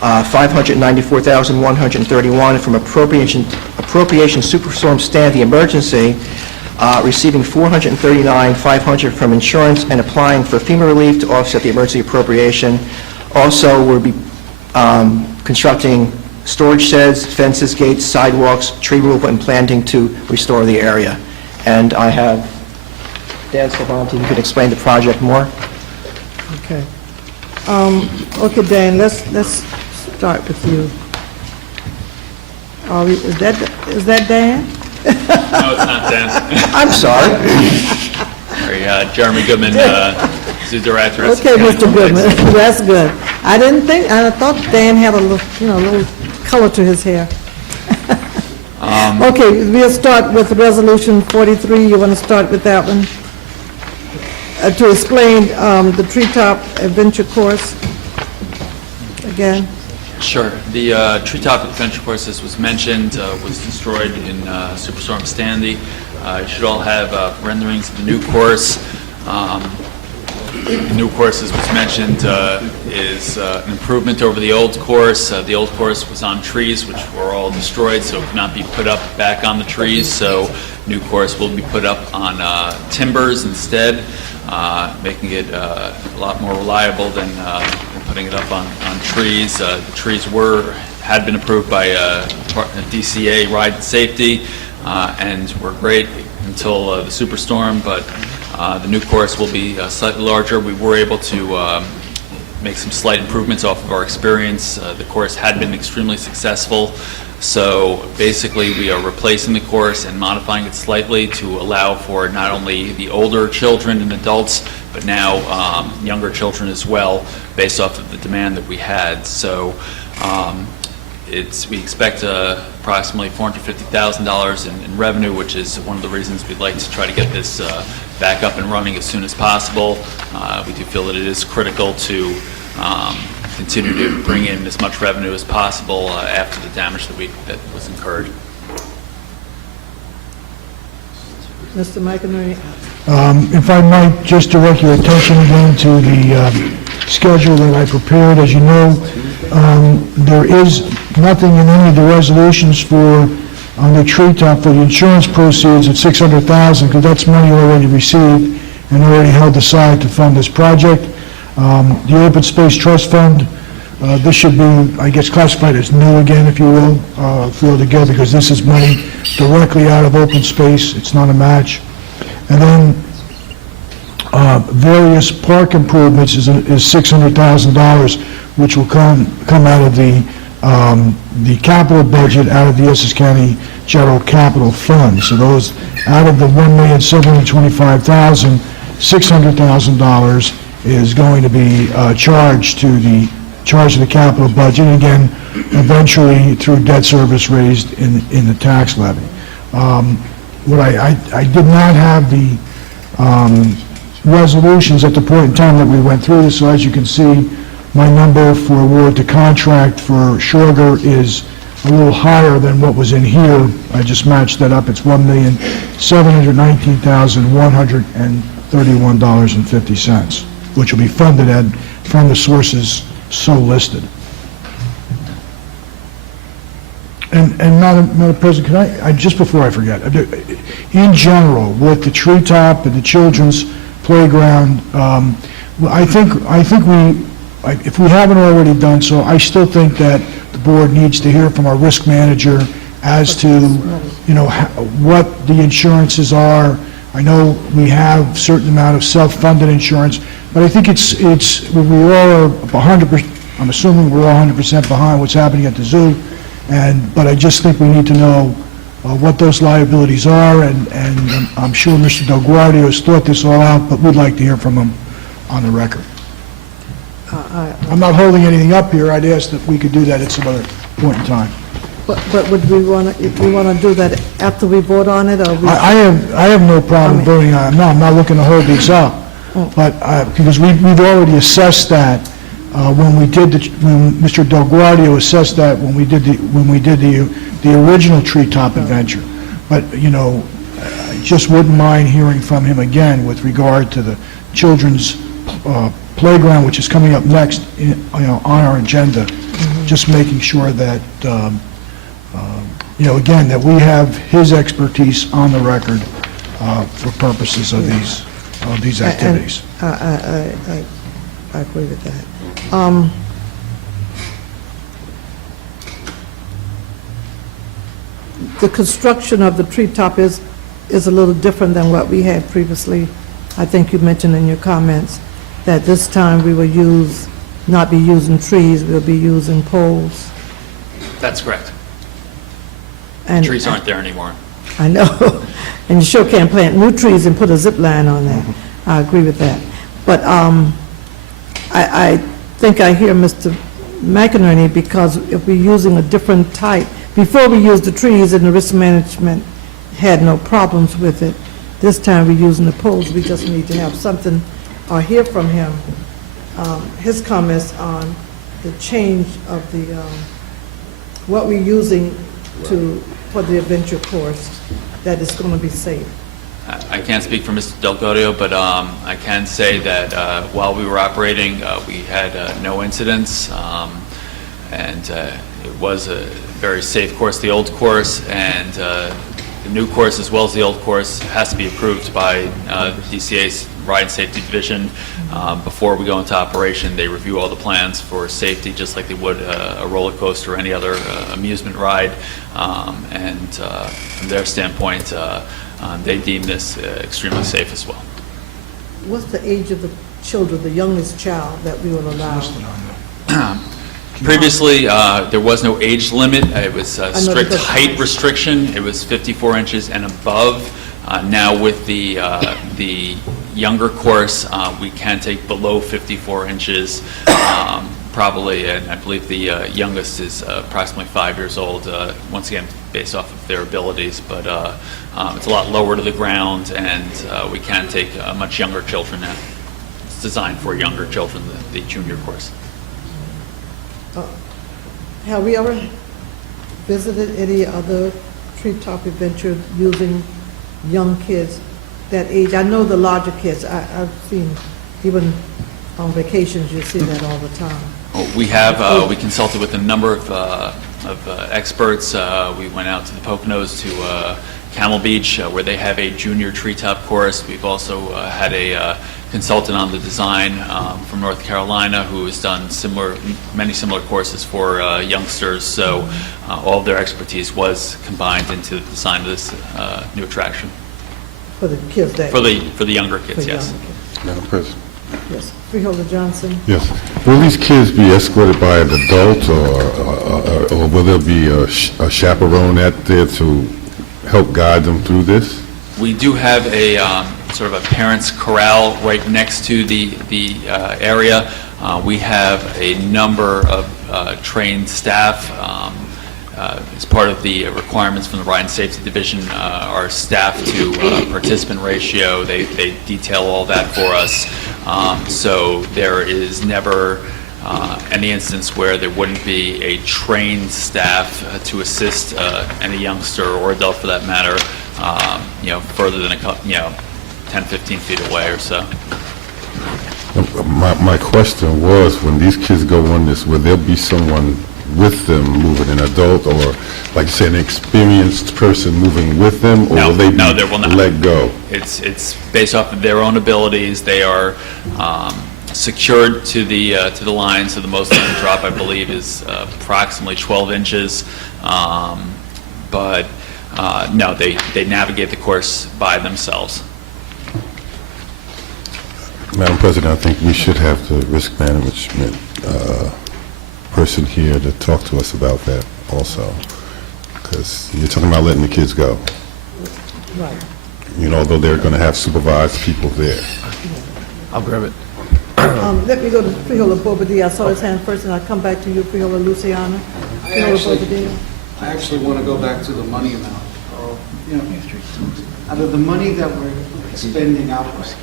$594,131 from appropriation Superstorm Sandy emergency, receiving $439,500 from insurance and applying for FEMA relief to offset the emergency appropriation. Also, we'll be constructing storage sheds, fences, gates, sidewalks, tree removal, and planting to restore the area. And I have Dan Salvanti, who could explain the project more. Okay. Okay, Dan, let's start with you. Is that Dan? No, it's not Dan. I'm sorry. Sorry, Jeremy Goodman, is the director. of Okay, County Mr. Goodman, that's good. I thought Dan had a little color to his hair. Okay, we'll start with Resolution 43. You want to start with that one? To explain the Treetop Adventure Course again? Sure. The Treetop Adventure Course, as was mentioned, was destroyed in Superstorm Sandy. You should all have renderings of the new course. The new course, as was mentioned, is an improvement over the old course. The old course was on trees, which were all destroyed, so it could not be put up back on the trees. So new course will be put up on timbers instead, making it a lot more reliable than putting it up on trees. The trees had been approved by DCA Ride Safety and were great until the superstorm, but the new course will be slightly larger. We were able to make some slight improvements off of our experience. The course had been extremely successful, so basically we are replacing the course and modifying it slightly to allow for not only the older children and adults, but now younger children as well, based off of the demand that we had. So we expect approximately $450,000 in revenue, which is one of the reasons we'd like to try to get this back up and running as soon as possible. We do feel that it is critical to continue to bring in as much revenue as possible after the damage that was incurred. Mr. McInerney? If I might just direct your attention again to the schedule that I prepared. As you know, there is nothing in any of the resolutions for the Treetop for the insurance proceeds at $600,000, because that's money already received and already held aside to fund this project. The Open Space Trust Fund, this should be, I guess, classified as new again, if you will, altogether, because this is money directly out of open space. It's not a match. And then various park improvements is $600,000, which will come out of the capital budget, out of the Essex County General Capital Fund. So those, out of the $1,725,000, $600,000 is going to be charged to the capital budget, again, eventually through debt service raised in the tax levy. What I did not have the resolutions at the point in time that we went through this, so as you can see, my number for award to contract for Sugar is a little higher than what was in here. I just matched that up. It's $1,719,131.50, which will be funded from the sources so listed. And Madam President, can I just before I forget, in general, with the Treetop and the children's playground, I think if we haven't already done so, I still think that the board needs to hear from our risk manager as to, what the insurances are. I know we have a certain amount of self-funded insurance, but I think we all are 100%, I'm assuming we're all 100% behind what's happening at the zoo, but I just think we need to know what those liabilities are, and I'm sure Mr. Del Guardio has thought this all out, but we'd like to hear from him on the record. I'm not holding anything up here. I'd ask that we could do that at some other point in time. But would we want to, if we want to do that after we vote on it, or? I have no problem voting on it. No, I'm not looking to hold these up. But, because we've already assessed that when Mr. Del Guardio assessed that, when we did the original treetop adventure. But, you know, I just wouldn't mind hearing from him again with regard to the children's playground, which is coming up next, on our agenda, just making sure that, you know, again, that we have his expertise on the record for purposes of these activities. I agree with that. The construction of the treetop is a little different than what we had previously. I think you mentioned in your comments that this time we will not be using trees, we'll be using poles. That's correct. And Trees aren't there anymore. I know, and you sure can't plant new trees and put a zip line on that. I agree with that. But I think I hear Mr. McInerney, because if we're using a different type, before we used the trees and the risk management had no problems with it, this time we're using the poles, we just need to have something, or hear from him, his comments on the change of the, what we're using for the adventure course, that is going to be safe. I can't speak for Mr. Del Guardio, but I can say that while we were operating, we had no incidents, and it was a very safe course. The old course and the new course, as well as the old course, has to be approved by the DCA's Ride and Safety Division. Before we go into operation, they review all the plans for safety, just like they would a roller coaster or any other amusement ride. And from their standpoint, they deem this extremely safe as well. What's the age of the children, the youngest child that we will allow? Previously, there was no age limit. It was a strict height restriction. It was 54 inches and above. Now with the younger course, we can take below 54 inches, probably, and I believe the youngest is approximately 5 years old, once again, based off of their abilities, but it's a lot lower to the ground, and we can take much younger children now. It's designed for younger children, the junior course. Have we ever visited any other treetop adventure using young kids that age? I know the larger kids, I've seen, even on vacations, you see that all the time. We have, we consulted with a number of experts. We went out to the Poconos to Camel Beach, where they have a junior treetop course. We've also had a consultant on the design from North Carolina who has done many similar courses for youngsters. So all of their expertise was combined into the design of this new attraction. For the kids that... For the younger kids, yes. Madam President. Yes. Freeholder Johnson? Yes. Will these kids be escorted by an adult, or will there be a chaperone out there to help guide them through this? We do have a sort of a parents' corral right next to the area. We have a number of trained staff. As part of the requirements from the Ride and Safety Division, our staff to participant ratio, they detail all that for us. So there is never any instance where there wouldn't be a trained staff to assist any youngster or adult, for that matter, further than 10, 15 feet away or so. My question was, when these kids go on this, will there be someone with them moving, an adult, or, like you say, an experienced person moving with them, or will they be there will not. Let go? It's based off of their own abilities. They are secured to the line, so the most they can drop, I believe, is approximately 12 inches. But no, they navigate the course by themselves. Madam President, I think we should have the risk management person here to talk to us about that also, because you're talking about letting the kids go. Right. Although they're going to have supervised people there. I'll grab it. Let me go to Freeholder Bobadilla. I saw his hand first, and I'll come back to you, Freeholder Luciano. Freeholder Bobadilla. I actually want to go back to the money amount. Out of the money that we're spending outright,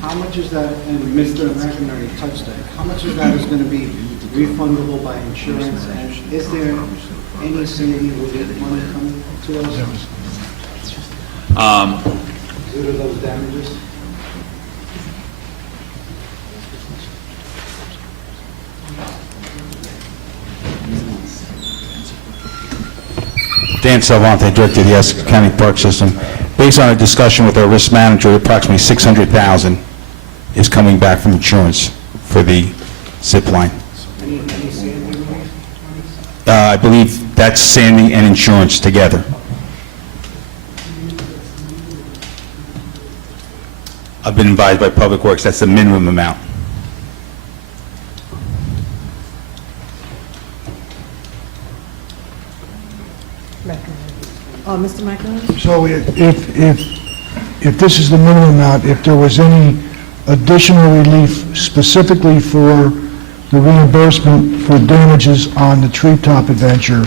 how much is that, and Mr. McInerney touched that, how much of that is going to be refundable by insurance, and is there any saving with the money coming to us due to those damages? Dan Salvante, Director of the Essex County Park System. Based on a discussion with our risk manager, approximately $600,000 is coming back from insurance for the zip line. Any saving? I believe that's sanding and insurance together. I've been advised by Public Works that's the minimum amount. Mr. McInerney? So if this is the minimum amount, if there was any additional relief specifically for the reimbursement for damages on the Treetop Adventure,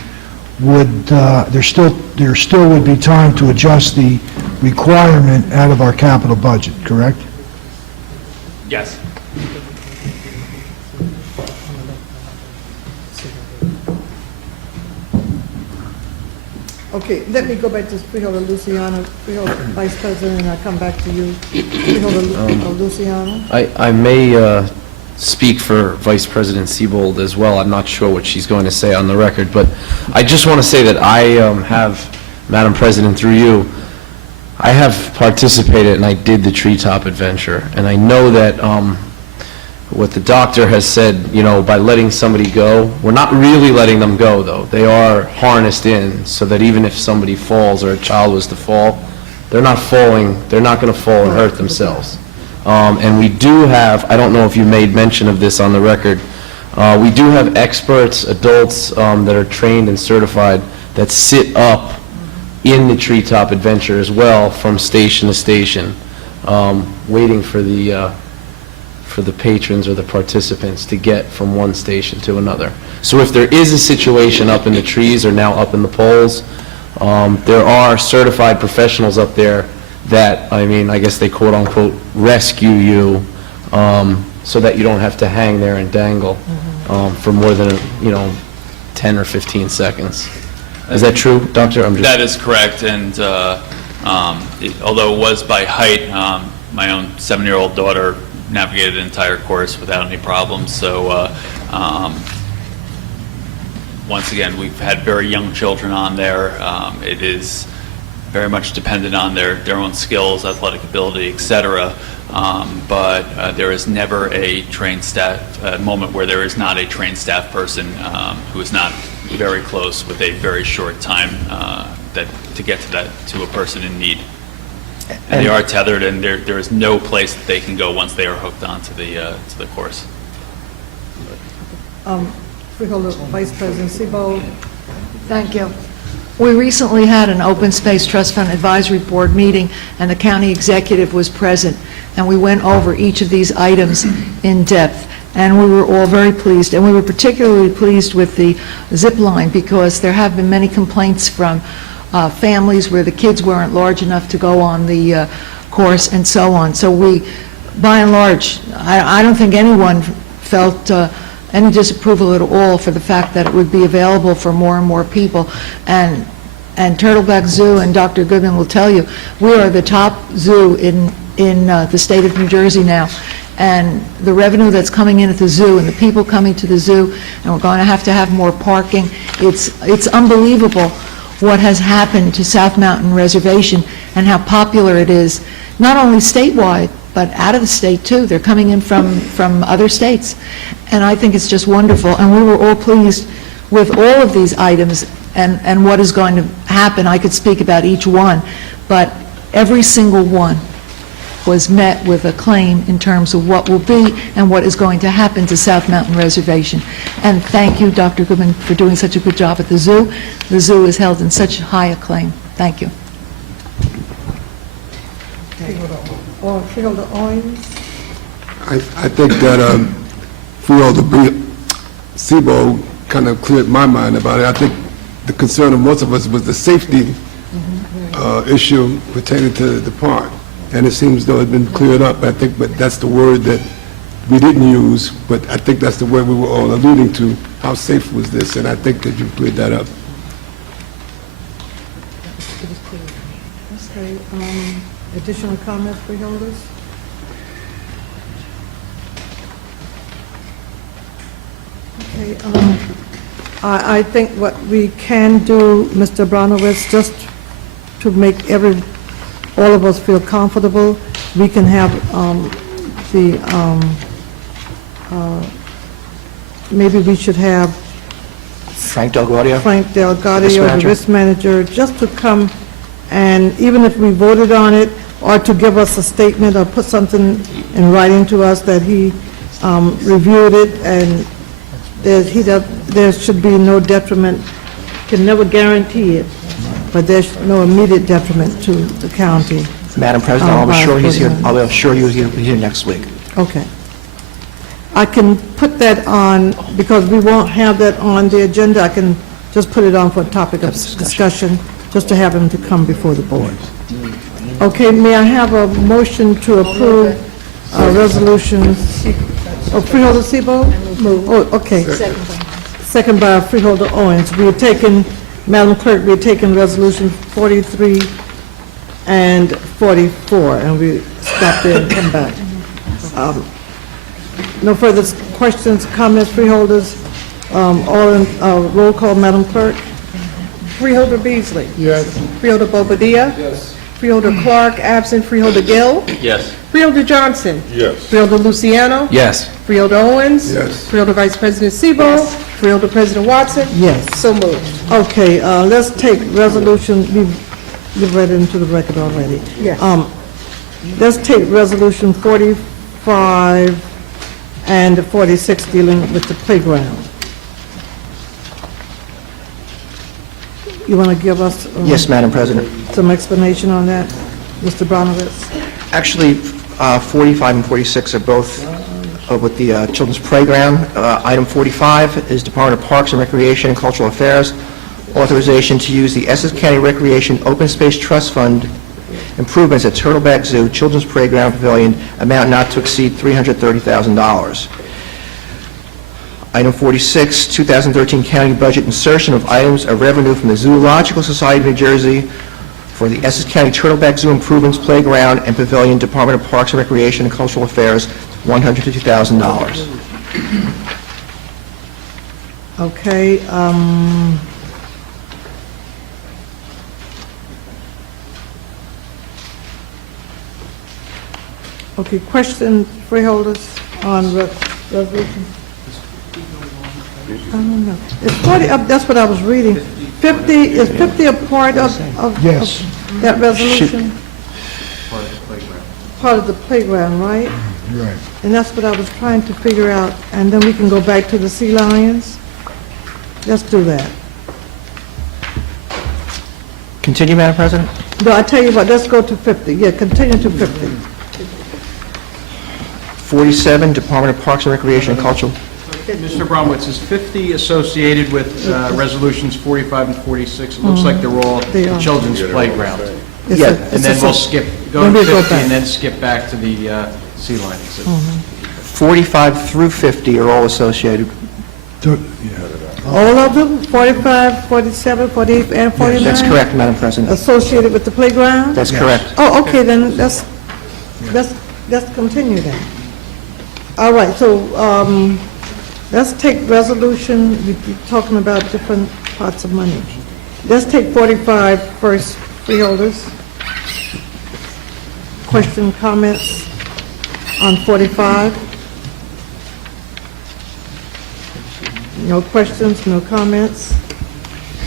would, there still would be time to adjust the requirement out of our capital budget, correct? Yes. Okay, let me go back to Freeholder Luciano, Freeholder Vice President, and I'll come back to you. Freeholder Luciano? I may speak for Vice President Siebold as well. I'm not sure what she's going to say on the record, but I just want to say that I have, Madam President, through you, I have participated and I did the Treetop Adventure, and I know that what the doctor has said, you know, by letting somebody go, we're not really letting them go, though. They are harnessed in so that even if somebody falls or a child was to fall, they're not falling, they're not going to fall and hurt themselves. And we do have, I don't know if you made mention of this on the record, we do have experts, adults that are trained and certified that sit up in the Treetop Adventure as well from station to station, waiting for the patrons or the participants to get from one station to another. So if there is a situation up in the trees or now up in the poles, there are certified professionals up there that, I mean, I guess they quote-unquote rescue you so that you don't have to hang there and dangle for more than, 10 or 15 seconds. Is that true, Doctor? That is correct, and although it was by height, my own 7-year-old daughter navigated the entire course without any problems. So once again, we've had very young children on there. It is very much dependent on their own skills, athletic ability, etc. But there is never a trained staff moment where there is not a trained staff person who is not very close with a very short time to get to a person in need. And they are tethered, and there is no place that they can go once they are hooked onto the course. Freeholder Vice President Siebold? Thank you. We recently had an Open Space Trust Fund Advisory Board meeting, and the county executive was present, and we went over each of these items in depth, and we were all very pleased. And we were particularly pleased with the zip line because there have been many complaints from families where the kids weren't large enough to go on the course and so on. So we, by and large, I don't think anyone felt any disapproval at all for the fact that it would be available for more and more people. And Turtleback Zoo, and Dr. Goodman will tell you, we are the top zoo in the state of New Jersey now. And the revenue that's coming in at the zoo and the people coming to the zoo, and we're going to have more parking. It's unbelievable what has happened to South Mountain Reservation and how popular it is, not only statewide, but out of the state too. They're coming in from other states. And I think it's just wonderful. And we were all pleased with all of these items and what is going to happen. I could speak about each one, but every single one was met with acclaim in terms of what will be and what is going to happen to South Mountain Reservation. And thank you, Dr. Goodman, for doing such a good job at the zoo. The zoo is held in such high acclaim. Thank you. Freeholder Owens? I think that Freeholder Siebold kind of cleared my mind about it. I think the concern of most of us was the safety issue pertaining to the park. and it seems though it's been cleared up, I think, but that's the word that we didn't use, but I think that's the word we were all alluding to. How safe was this? And I think that you cleared that up. Okay, additional comments, freeholders? Okay, I think what we can do, Mr. Abramowitz, just to make all of us feel comfortable, we can have maybe we should have Frank Delgaudio? Frank Risk Delgaudio, the manager. risk manager, just to come and, even if we voted on it, or to give us a statement or put something in writing to us that he reviewed it, and there should be no detriment, can never guarantee it, but there's no immediate detriment to the county. Madam President, I'll assure you he'll be here next week. Okay. I can put that on, because we won't have that on the agenda, I can just put it on for a topic of discussion, just to have him to come before the board. Okay, may I have a motion to approve resolution, Freeholder Sebo? Oh, okay. Second by Freeholder Owens. We are taking, Madam Clerk, we are taking resolution 43 and 44, and we stop there and come back. No further questions, comments, freeholders? All in, roll call, Madam Clerk? Freeholder Beasley? Yes. Freeholder Bobadilla? Yes. Freeholder Clark, absent. Freeholder Gill? Yes. Freeholder Johnson? Yes. Freeholder Luciano? Yes. Freeholder Owens? Yes. Freeholder Vice President Sebo? Freeholder President Watson? Yes. So moved. Okay, let's take resolution, we've read it into the record already. Yes. Let's take resolution 45 and 46 dealing with the playground. You want to give us Yes, Madam President. some explanation on that, Mr. Abramowitz? Actually, 45 and 46 are both with the children's playground. Item 45 is Department of Parks and Recreation and Cultural Affairs, authorization to use the Essex County Recreation Open Space Trust Fund improvements at Turtleback Zoo Children's Playground Pavilion, amount not to exceed $330,000. Item 46, 2013 county budget insertion of items of revenue from the Zoological Society of New Jersey for the Essex County Turtleback Zoo Improvements Playground and Pavilion, Department of Parks and Recreation and Cultural Affairs, $150,000. Okay, okay, question, freeholders, on resolution? I don't know. It's 40, that's what I was reading. 50, is 50 a part of Yes. of that resolution? Part of the playground, right? Right. And that's what I was trying to figure out, and then we can go back to the sea lions? Let's do that. Continue, Madam President? No, I tell you what, let's go to 50, yeah, continue to 50. 47, Department of Parks and Recreation and Cultural. Mr. Abramowitz, is 50 associated with resolutions 45 and 46? It looks like they're all They are. the children's playground. It's Yeah, a- And it's then a- we'll skip, go Then to we'll go 50 back. and then skip back to the sea lion exhibit. 45 through 50 are all associated. All of them, 45, 47, 48, and 49? That's correct, Madam President. Associated with the playground? That's correct. Oh, okay, then let's continue then. All right, so, let's take resolution, we're talking about different parts of money. Let's take 45 first, freeholders. Question, comments on 45? No questions, no comments?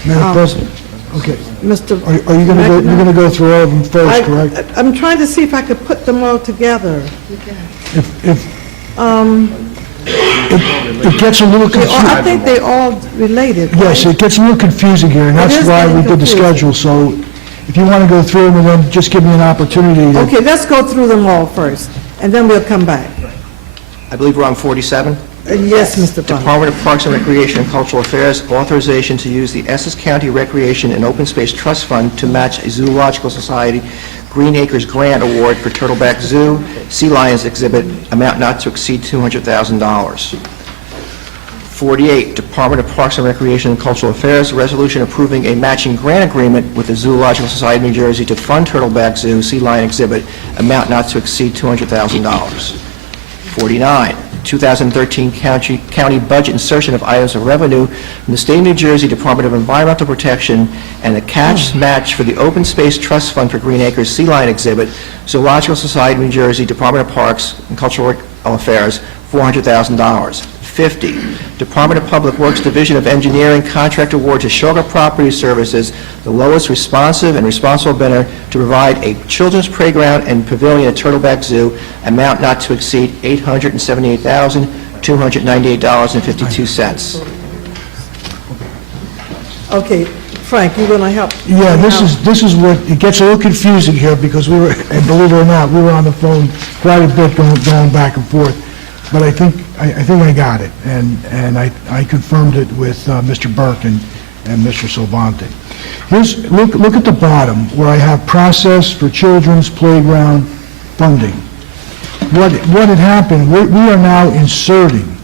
Madam President, okay. Mr. Are you going to go, you're going to go through all of them first, correct? I'm trying to see if I could put them all together. It gets a little I confusing. think they all related. Yes, it gets a little confusing here, and It that's is why we getting did the confusing. schedule. So if you want to go through them, and then just give me an opportunity to... Okay, let's go through them all first, and then we'll come back. I believe we're on 47. Yes, Mr. Bond. Department of Parks and Recreation and Cultural Affairs, authorization to use the Essex County Recreation and Open Space Trust Fund to match a Zoological Society Green Acres Grant Award for Turtleback Zoo, Sea Lions Exhibit, amount not to exceed $200,000. 48, Department of Parks and Recreation and Cultural Affairs, resolution approving a matching grant agreement with the Zoological Society of New Jersey to fund Turtleback Zoo, Sea Lion Exhibit, amount not to exceed $200,000. 49, 2013 county budget insertion of items of revenue from the State of New Jersey Department of Environmental Protection and the cash match for the Open Space Trust Fund for Green Acres Sea Lion Exhibit, Zoological Society of New Jersey Department of Parks and Cultural Affairs, $400,000. 50, Department of Public Works Division of Engineering contract award to Sugar Property Services, the lowest responsive and responsible bidder, to provide a children's playground and pavilion at Turtleback Zoo, amount not to exceed $878,298.52. Okay, Frank, you're going to help? Yeah, this is what, it gets a little confusing here because we were, and believe it or not, we were on the phone quite a bit going back and forth. But I think I got it, and I confirmed it with Mr. Burke and Mr. Salvante. Look at the bottom where I have process for children's playground funding. What had happened, we are now inserting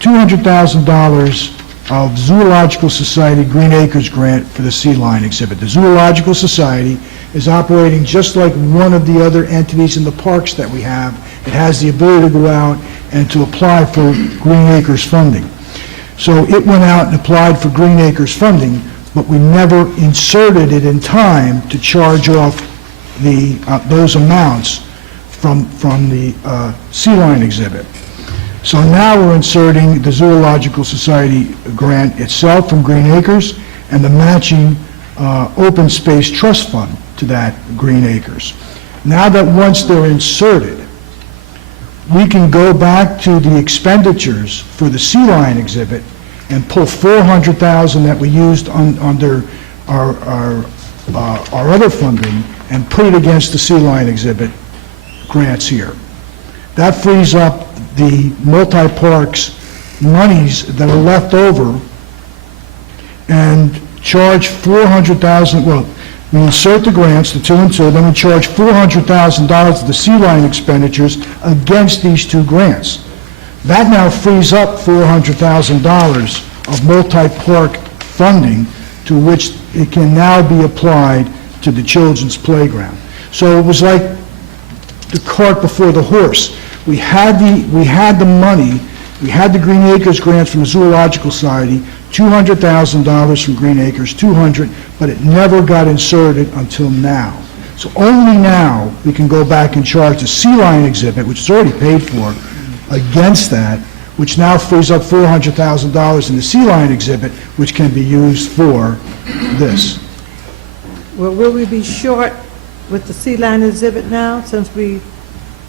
$200,000 of Zoological Society Green Acres grant for the Sea Lion exhibit. The Zoological Society is operating just like one of the other entities in the parks that we have. It has the ability to go out and to apply for Green Acres funding. So it went out and applied for Green Acres funding, but we never inserted it in time to charge off those amounts from the Sea Lion exhibit. So now we're inserting the Zoological Society grant itself from Green Acres and the matching Open Space Trust Fund to that Green Acres. Now that once they're inserted, we can go back to the expenditures for the Sea Lion exhibit and pull $400,000 that we used under our other funding and put it against the Sea Lion exhibit grants here. That frees up the multi-parks monies that are left over and charge $400,000, well, we insert the grants, the 2 and 2, then we charge $400,000 of the Sea Lion expenditures against these two grants. That now frees up $400,000 of multi-park funding to which it can now be applied to the children's playground. So it was like the cart before the horse. We had the money, we had the Green Acres grants from the Zoological Society, $200,000 from Green Acres, $200,000, but it never got inserted until now. So only now we can go back and charge the Sea Lion exhibit, which is already paid for, against that, which now frees up $400,000 in the Sea Lion exhibit, which can be used for this. Well, will we be short with the Sea Lion exhibit now, since we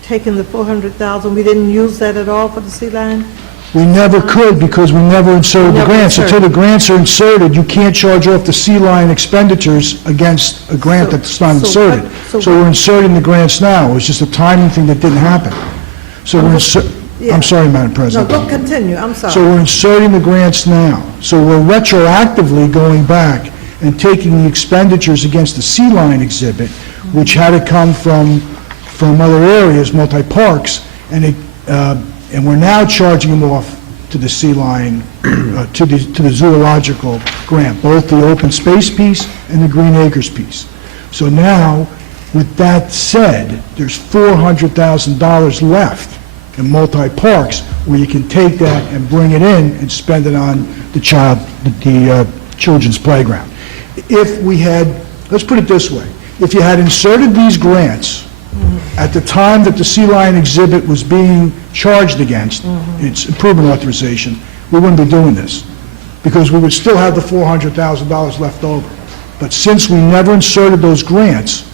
taken the $400,000? We didn't use that at all for the Sea Lion? We never could because we never inserted the grants. Until the grants are inserted, you can't charge off the Sea Lion expenditures against a grant that's not inserted. So we're inserting the grants now. It was just a timing thing that didn't happen. So we're I'm sorry, Madam President. No, go continue, I'm sorry. So we're inserting the grants now. So we're retroactively going back and taking the expenditures against the Sea Lion exhibit, which had to come from other areas, multi-parks, and we're now charging them off to the Sea Lion, to the zoological grant, both the open space piece and the Green Acres piece. So now, with that said, there's $400,000 left in multi-parks where you can take that and bring it in and spend it on the children's playground. If we had, let's put it this way, if you had inserted these grants at the time that the Sea Lion exhibit was being charged against its improvement authorization, we wouldn't be doing this, because we would still have the $400,000 left over. But since we never inserted those grants,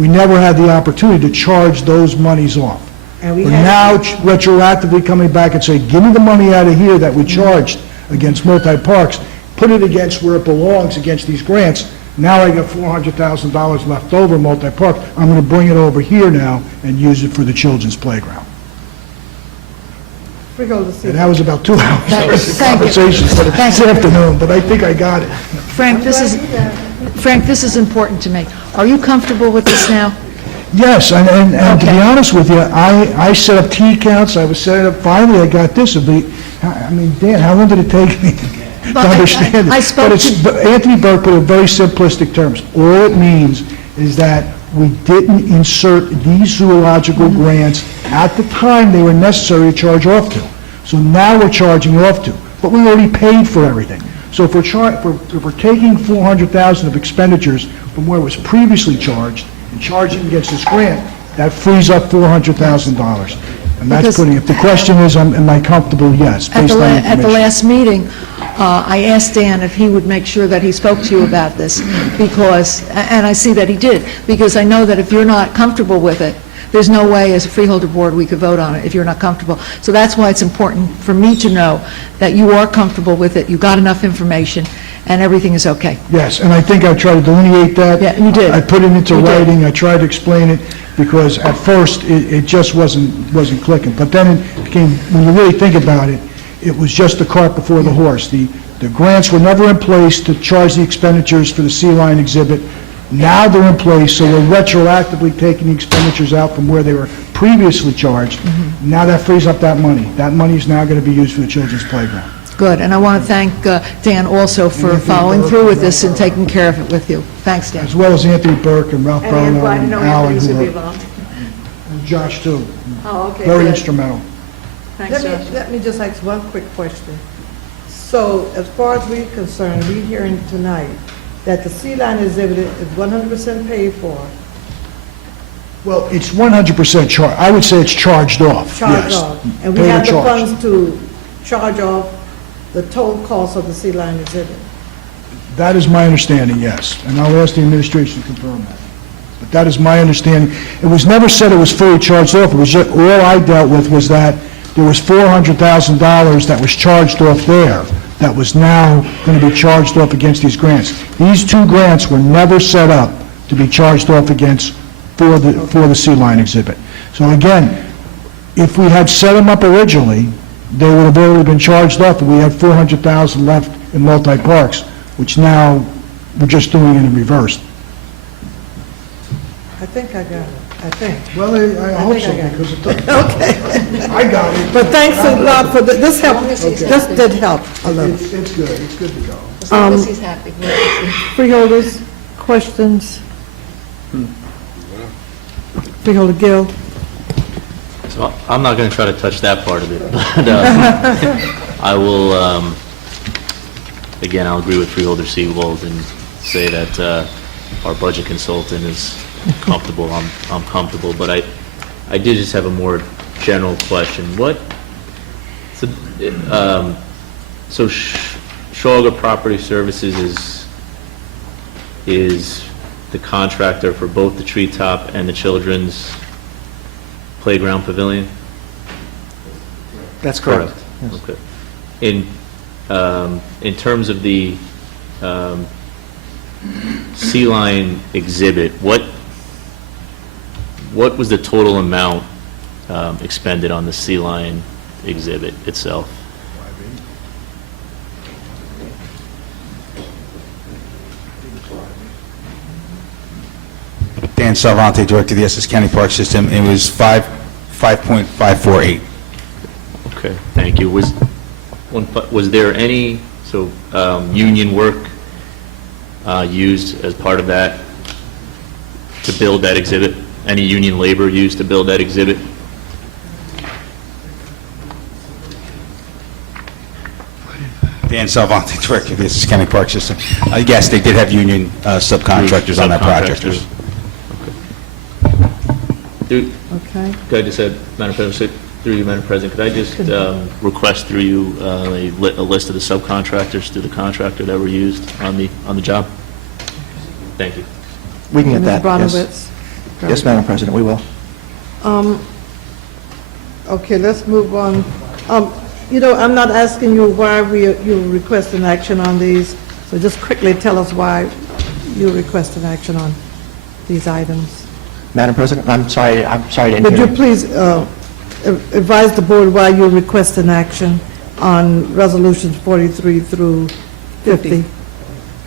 we never had the opportunity to charge those monies off. We're now retroactively coming back and saying, give me the money out of here that we charged against multi-parks, put it against where it belongs, against these grants. Now I got $400,000 left over multi-park. I'm going to bring it over here now and use it for the children's playground. Freeholder, And that was about 2 hours Thank of you. conversation for this afternoon, but I think I got it. Frank, this is important to me. Are you comfortable with this now? Yes, and to be honest with you, I set up T counts, I was setting up, finally I got this. I mean, Dan, how long did it take me to understand it? I spoke But Anthony Burke put it in very simplistic terms. All it means is that we didn't insert these zoological grants at the time they were necessary to charge off to. So now we're charging off to, but we already paid for everything. So if we're taking $400,000 of expenditures from where it was previously charged and charging against this grant, that frees up $400,000. And that's Because- putting, if the question is, am I comfortable? Yes, At based the, on at the information. last meeting, I asked Dan if he would make sure that he spoke to you about this, because, and I see that he did, because I know that if you're not comfortable with it, there's no way as a freeholder board we could vote on it if you're not comfortable. So that's why it's important for me to know that you are comfortable with it, you got enough information, and everything is okay. Yes, and I think I tried to delineate that. Yeah, you did. I put it into You did. writing, I tried to explain it, because at first, it just wasn't clicking. But then it became, when you really think about it, it was just the cart before the horse. The grants were never in place to charge the expenditures for the sea lion exhibit. Now they're in place, so we're retroactively taking the expenditures out from where they were previously charged. Now that frees up that money. That money is now going to be used for the children's playground. Good, and I want to thank Dan also for following through with this and taking care of it with you. Thanks, Dan. As well as Anthony Burke and Ralph Barlow and Alan, Anthony's who going to be were, involved. and Josh too. Oh, okay, Very good. instrumental. Thanks, Josh. Let me just ask one quick question. So as far as we're concerned, we're hearing tonight that the sea lion exhibit is 100% paid for, Well, it's 100% charged. I would say it's charged off, charged yes. off. And we Paid or have the charged. funds to charge off the total cost of the sea lion exhibit. That is my understanding, yes. And I'll ask the administration to confirm that. But that is my understanding. It was never said it was fully charged off. It was just, all I dealt with was that there was $400,000 that was charged off there that was now going to be charged off against these grants. These two grants were never set up to be charged off against for the sea lion exhibit. So again, if we had set them up originally, they would have already been charged off, and we had $400,000 left in multi-parks, which now we're just doing it in reverse. I think I got it, I think. Well, I hope think so, I got it. because it took... Okay. I got it. But thanks a lot for, this helped, this did help a little. It's good, it's good to go. As long as he's happy. Freeholders, questions? Freeholder Gill? So I'm not going to try to touch that part of it, but I will, again, I'll agree with Freeholder Seawold and say that our budget consultant is comfortable, I'm comfortable, but I did just have a more general question. So Schauger Property Services is the contractor for both the treetop and the children's playground pavilion? That's correct. Okay. In terms of the sea lion exhibit, what was the total amount expended on the sea lion exhibit itself? Dan Salvante, Director of the Essex County Park System. It was 5.548. Okay, thank you. Was there any, union work used as part of that to build that exhibit? Any union labor used to build that exhibit? Dan Salvante, Director of the Essex County Park System. Yes, they did have union subcontractors on that project. Subcontractors. Okay. Could I just add, Madam President, through you, Madam President, could I just request through you a list of the subcontractors through the contractor that were used on the job? Thank you. We can get that, Ms. yes. Abramowitz? Yes, Madam President, we will. Okay, let's move on. I'm not asking you why you're requesting action on these, so just quickly tell us why you're requesting action on these items. Madam President, I'm sorry I didn't Would hear you please advise the board why you're requesting action on resolutions 43 through 50?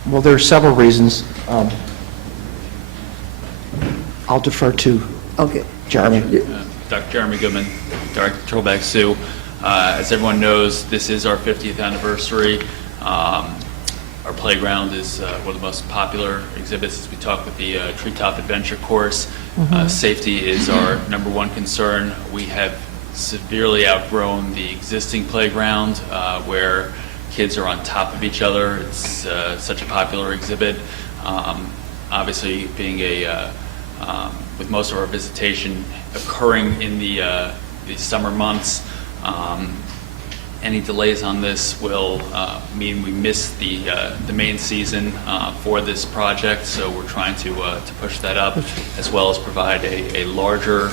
Well, there are several reasons. I'll defer to Okay. Jeremy? Dr. Jeremy Goodman, Director Trollback Sioux. As everyone knows, this is our 50th anniversary. Our playground is one of the most popular exhibits as we talk with the Treetop Adventure Course. Safety is our number one concern. We have severely outgrown the existing playground where kids are on top of each other. It's such a popular exhibit. Obviously, being with most of our visitation occurring in the summer months, any delays on this will mean we miss the main season for this project, so we're trying to push that up, as well as provide a larger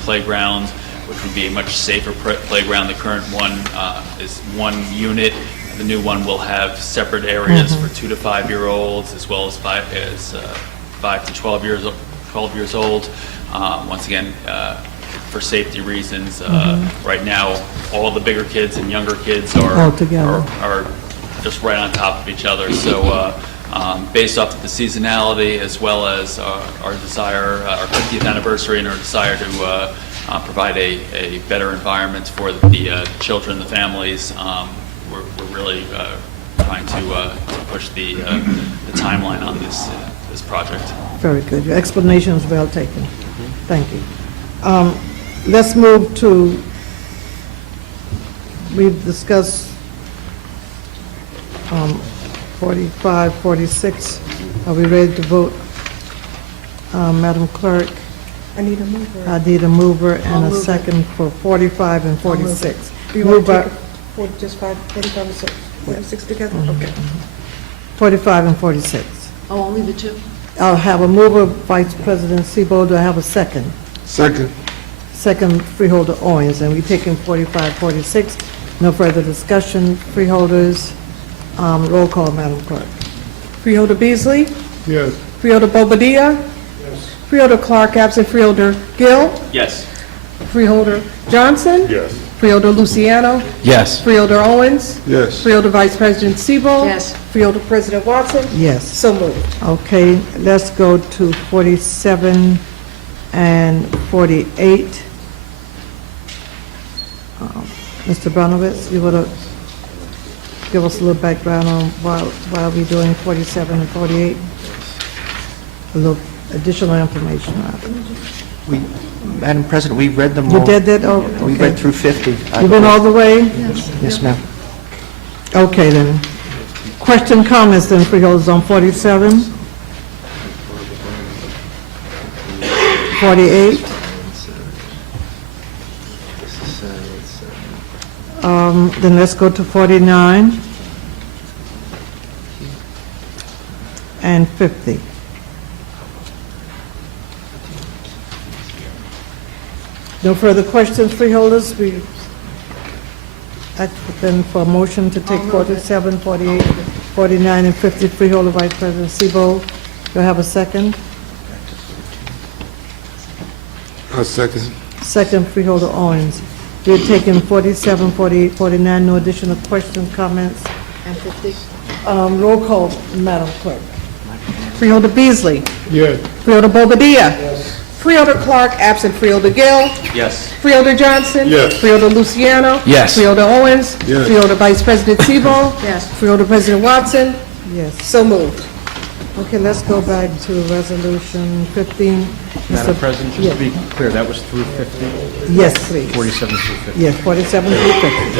playground, which would be a much safer playground. The current one is one unit. The new one will have separate areas for 2 to 5 year olds, as well as 5 to 12 years old. Once again, for safety reasons, right now, all the bigger kids and younger kids are just right on top of each other. So based off of the seasonality, as well as our desire, our 50th anniversary, and our desire to provide a better environment for the children, the families, we're really trying to push the timeline on this project. Very good. Your explanation is well taken. Thank you. Let's move to, we've discussed 45, 46. Are we ready to vote? Madam Clerk? I need a mover. I need a mover and I'll a move it. second for 45 and 46. Do you want Moved to by- take just 45 and 46 together? Okay. 45 and 46. Oh, only the two? I'll have a mover, Vice President Sebo. Do I have a second? Second. Second, Freeholder Owens, and we're taking 45, 46. No further discussion. Freeholders, roll call, Madam Clerk. Freeholder Beasley? Yes. Freeholder Bobadilla? Yes. Freeholder Clark, absent Freeholder Gill? Yes. Freeholder Johnson? Yes. Freeholder Luciano? Yes. Freeholder Owens? Yes. Freeholder Vice President Siebel? Yes. Freeholder President Watson? Yes. So moved. Okay, let's go to 47 and 48. Mr. Abramowitz, you want to give us a little background on why we're doing 47 and 48? A little additional information. Madam President, we read them You all. did that? Oh, We okay. read through 50. You went all the way? Yes, ma'am. Okay, then. Question, comments, then, Freeholders, on 47? 48? Then let's go to 49 and 50. No further questions, Freeholders? Then for a motion to take 47, 48, 49, and 50, Freeholder Vice President Sebo. Do I have a second? A second. Second, Freeholder Owens. We're taking 47, 48, 49, no additional questions, comments? And 50? Roll call, Madam Clerk. Freeholder Beasley? Yes. Freeholder Bobadilla? Yes. Freeholder Clark, absent Freeholder Gill? Yes. Freeholder Johnson? Yes. Freeholder Luciano? Yes. Freeholder Owens? Yes. Freeholder Vice President Siebel? Yes. Freeholder President Watson? Yes. So moved. Okay, let's go back to Resolution 15. Madam Mr. President, just to be clear, that was through 50? Yes, please. 47 through 50? Yes, 47 through 50.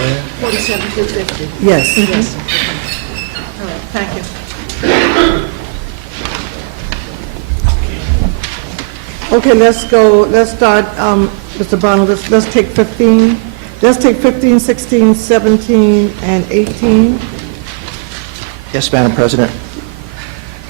47 to 50. Yes. Yes. All right, thank you. Okay, let's start, Mr. Brown, let's take 15. Let's take 15, 16, 17, and 18. Yes, Madam President.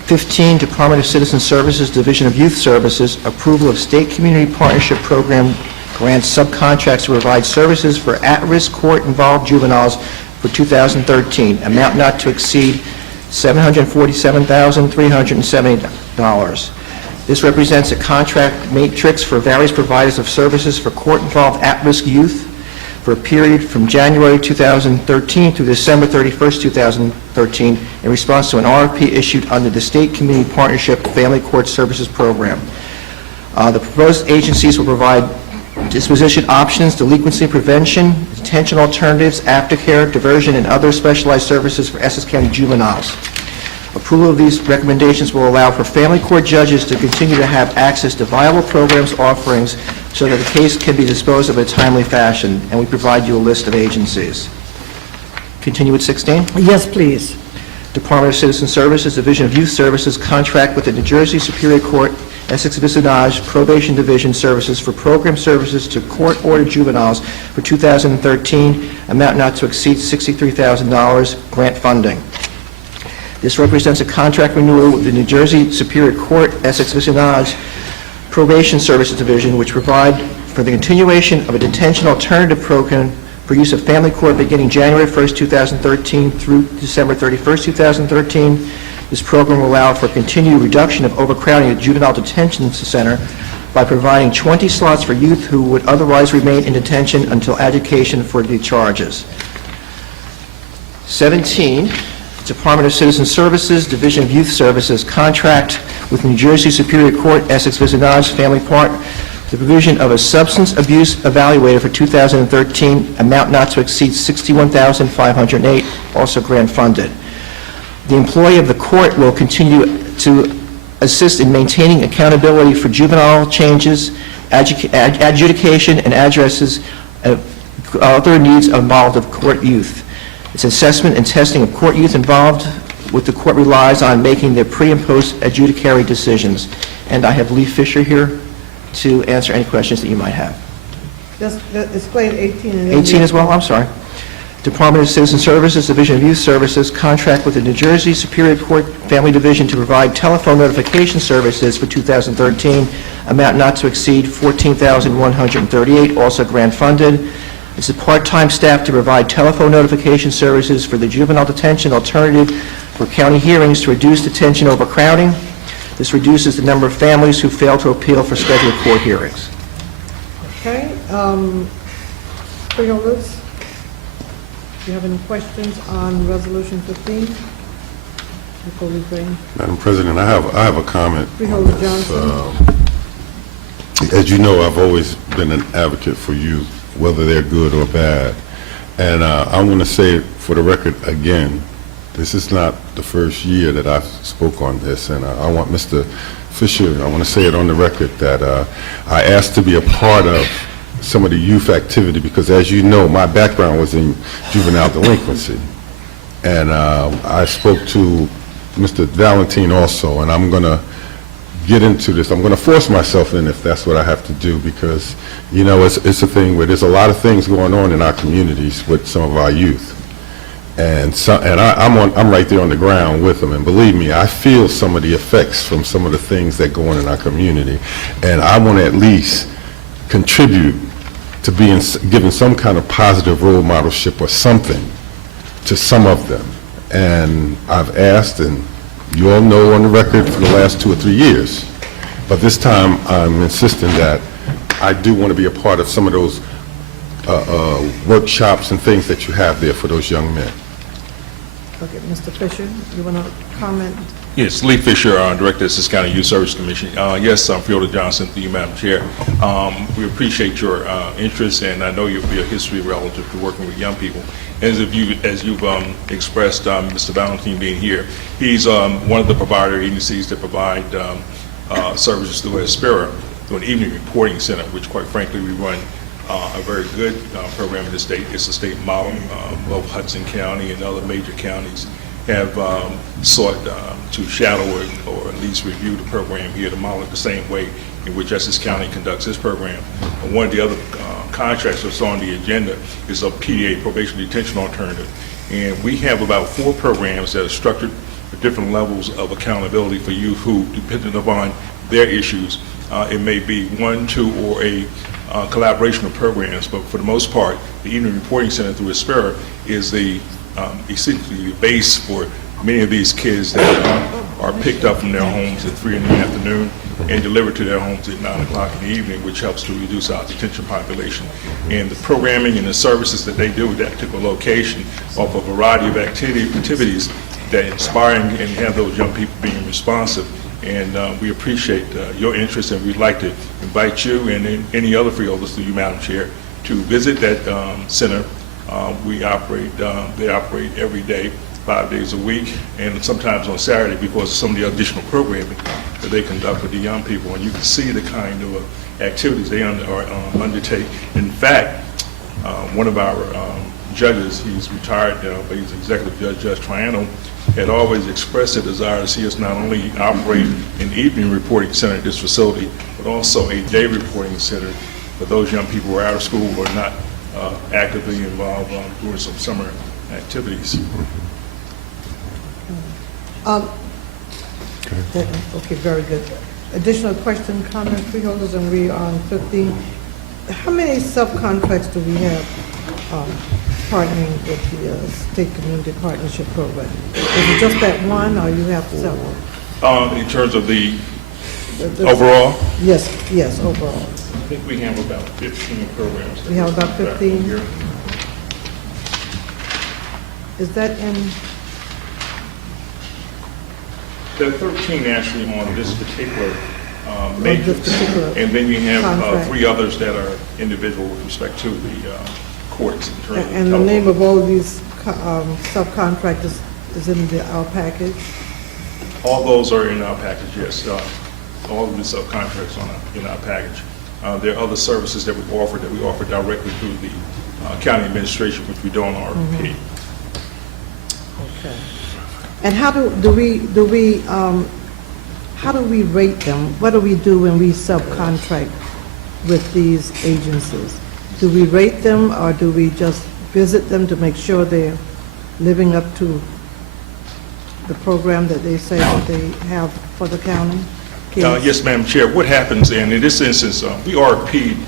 15, Department of Citizen Services, Division of Youth Services, approval of State Community Partnership Program grants subcontracts to provide services for at-risk court-involved juveniles for 2013, amount not to exceed $747,370. This represents a contract matrix for various providers of services for court-involved at-risk youth for a period from January 2013 through December 31st, 2013, in response to an RFP issued under the State Community Partnership Family Court Services Program. The proposed agencies will provide disposition options, delinquency prevention, detention alternatives, aftercare, diversion, and other specialized services for Essex County juveniles. Approval of these recommendations will allow for family court judges to continue to have access to viable programs offerings so that the case can be disposed of in a timely fashion, and we provide you a list of agencies. Continue with 16. Yes, please. Department of Citizen Services, Division of Youth Services, contract with the New Jersey Superior Court, Essex Vicinage Probation Division Services for program services to court-ordered juveniles for 2013, amount not to exceed $63,000, grant funding. This represents a contract renewal with the New Jersey Superior Court, Essex Vicinage Probation Services Division, which provide for the continuation of a detention alternative program for use of family court beginning January 1st, 2013 through December 31st, 2013. This program will allow for continued reduction of overcrowding at Juvenile Detention Center by providing 20 slots for youth who would otherwise remain in detention until adjudication for the charges. 17, Department of Citizen Services, Division of Youth Services, contract with New Jersey Superior Court, Essex Vicinage Family Court, the provision of a substance abuse evaluator for 2013, amount not to exceed $61,508, also grant funded. The employee of the court will continue to assist in maintaining accountability for juvenile changes, adjudication, and addresses of other needs involved of court youth. Its assessment and testing of court youth involved with the court relies on making their pre- and post-adjudicatory decisions. And I have Lee Fisher here to answer any questions that you might have. Just explain 18 and then... 18 as well, I'm sorry. Department of Citizen Services, Division of Youth Services, contract with the New Jersey Superior Court Family Division to provide telephone notification services for 2013, amount not to exceed $14,138, also grant funded. It's a part-time staff to provide telephone notification services for the juvenile detention alternative for county hearings to reduce detention overcrowding. This reduces the number of families who fail to appeal for scheduled court hearings. Okay, Freeholders, do you have any questions on Resolution 15? Before we bring Madam President, I have a comment. Freeholder Johnson. As you know, I've always been an advocate for youth, whether they're good or bad. And I want to say for the record again, this is not the first year that I spoke on this, and I want Mr. Fisher, I want to say it on the record that I asked to be a part of some of the youth activity because, as you know, my background was in juvenile delinquency. And I spoke to Mr. Valentine also, and I'm going to get into this. I'm going to force myself in if that's what I have to do because, you know, it's a thing where there's a lot of things going on in our communities with some of our youth. And I'm right there on the ground with them, and believe me, I feel some of the effects from some of the things that go on in our community, and I want to at least contribute to being given some kind of positive role modelship or something to some of them. And I've asked, and you all know on the record for the last 2 or 3 years, but this time I'm insisting that I do want to be a part of some of those workshops and things that you have there for those young men. Okay, Mr. Fisher, you want to comment? Yes, Lee Fisher, Director of Essex County Youth Service Commission. Yes, I'm Freeholder Johnson, through you, Madam Chair. We appreciate your interest, and I know your history relative to working with young people. As you've expressed, Mr. Valentine being here, he's one of the provider agencies that provide services through Aspera, through an evening reporting center, which quite frankly we run a very good program in the state. It's a state model. Both Hudson County and other major counties have sought to shadow or at least review the program here to model it the same way in which Essex County conducts its program. And one of the other contracts that's on the agenda is a PDA, probation detention alternative. And we have about 4 programs that are structured with different levels of accountability for youth who, depending upon their issues, it may be 1, 2, or a collaboration of programs, but for the most part, the Evening Reporting Center through Aspera is the essentially the base for many of these kids that are picked up from their homes at 3 in the afternoon and delivered to their homes at 9 o'clock in the evening, which helps to reduce our detention population. And the programming and the services that they do at that particular location offer a variety of activities that inspire and have those young people being responsive And we appreciate your interest, and we'd like to invite you and any other freeholders through you, Madam Chair, to visit that center. They operate every day, 5 days a week, and sometimes on Saturday because of some of the additional programming that they conduct with the young people. And you can see the kind of activities they undertake. In fact, one of our judges, he's retired now, but he's executive judge, Judge Triano, had always expressed a desire to see us not only operate an evening reporting center at this facility, but also a day reporting center for those young who are out of school or not actively involved doing some summer activities. Okay, very good. Additional question, comment, freeholders, and we are on 15. How many subcontracts do we have partnering with the State Community Partnership Program? Is it just that one, or you have several? In terms of the overall? Yes, overall. I think we have about 15 programs. We have about 15? Here. Is that in? There are 13 actually on this particular matrix. this particular And then you have contract. 3 others that are individual with respect to the courts in terms of And the name of all of these subcontractors is in our package? All those are in our package, yes. All of the subcontracts in our package. There are other services that we offer directly through the county administration, which we do on RFP. Okay. And how do we rate them? What do we do when we subcontract with these agencies? Do we rate them, or do we just visit them to make sure they're living up to the program that they say that they have for the county? Yes, Madam Chair. What happens, and in this instance, we RFP'd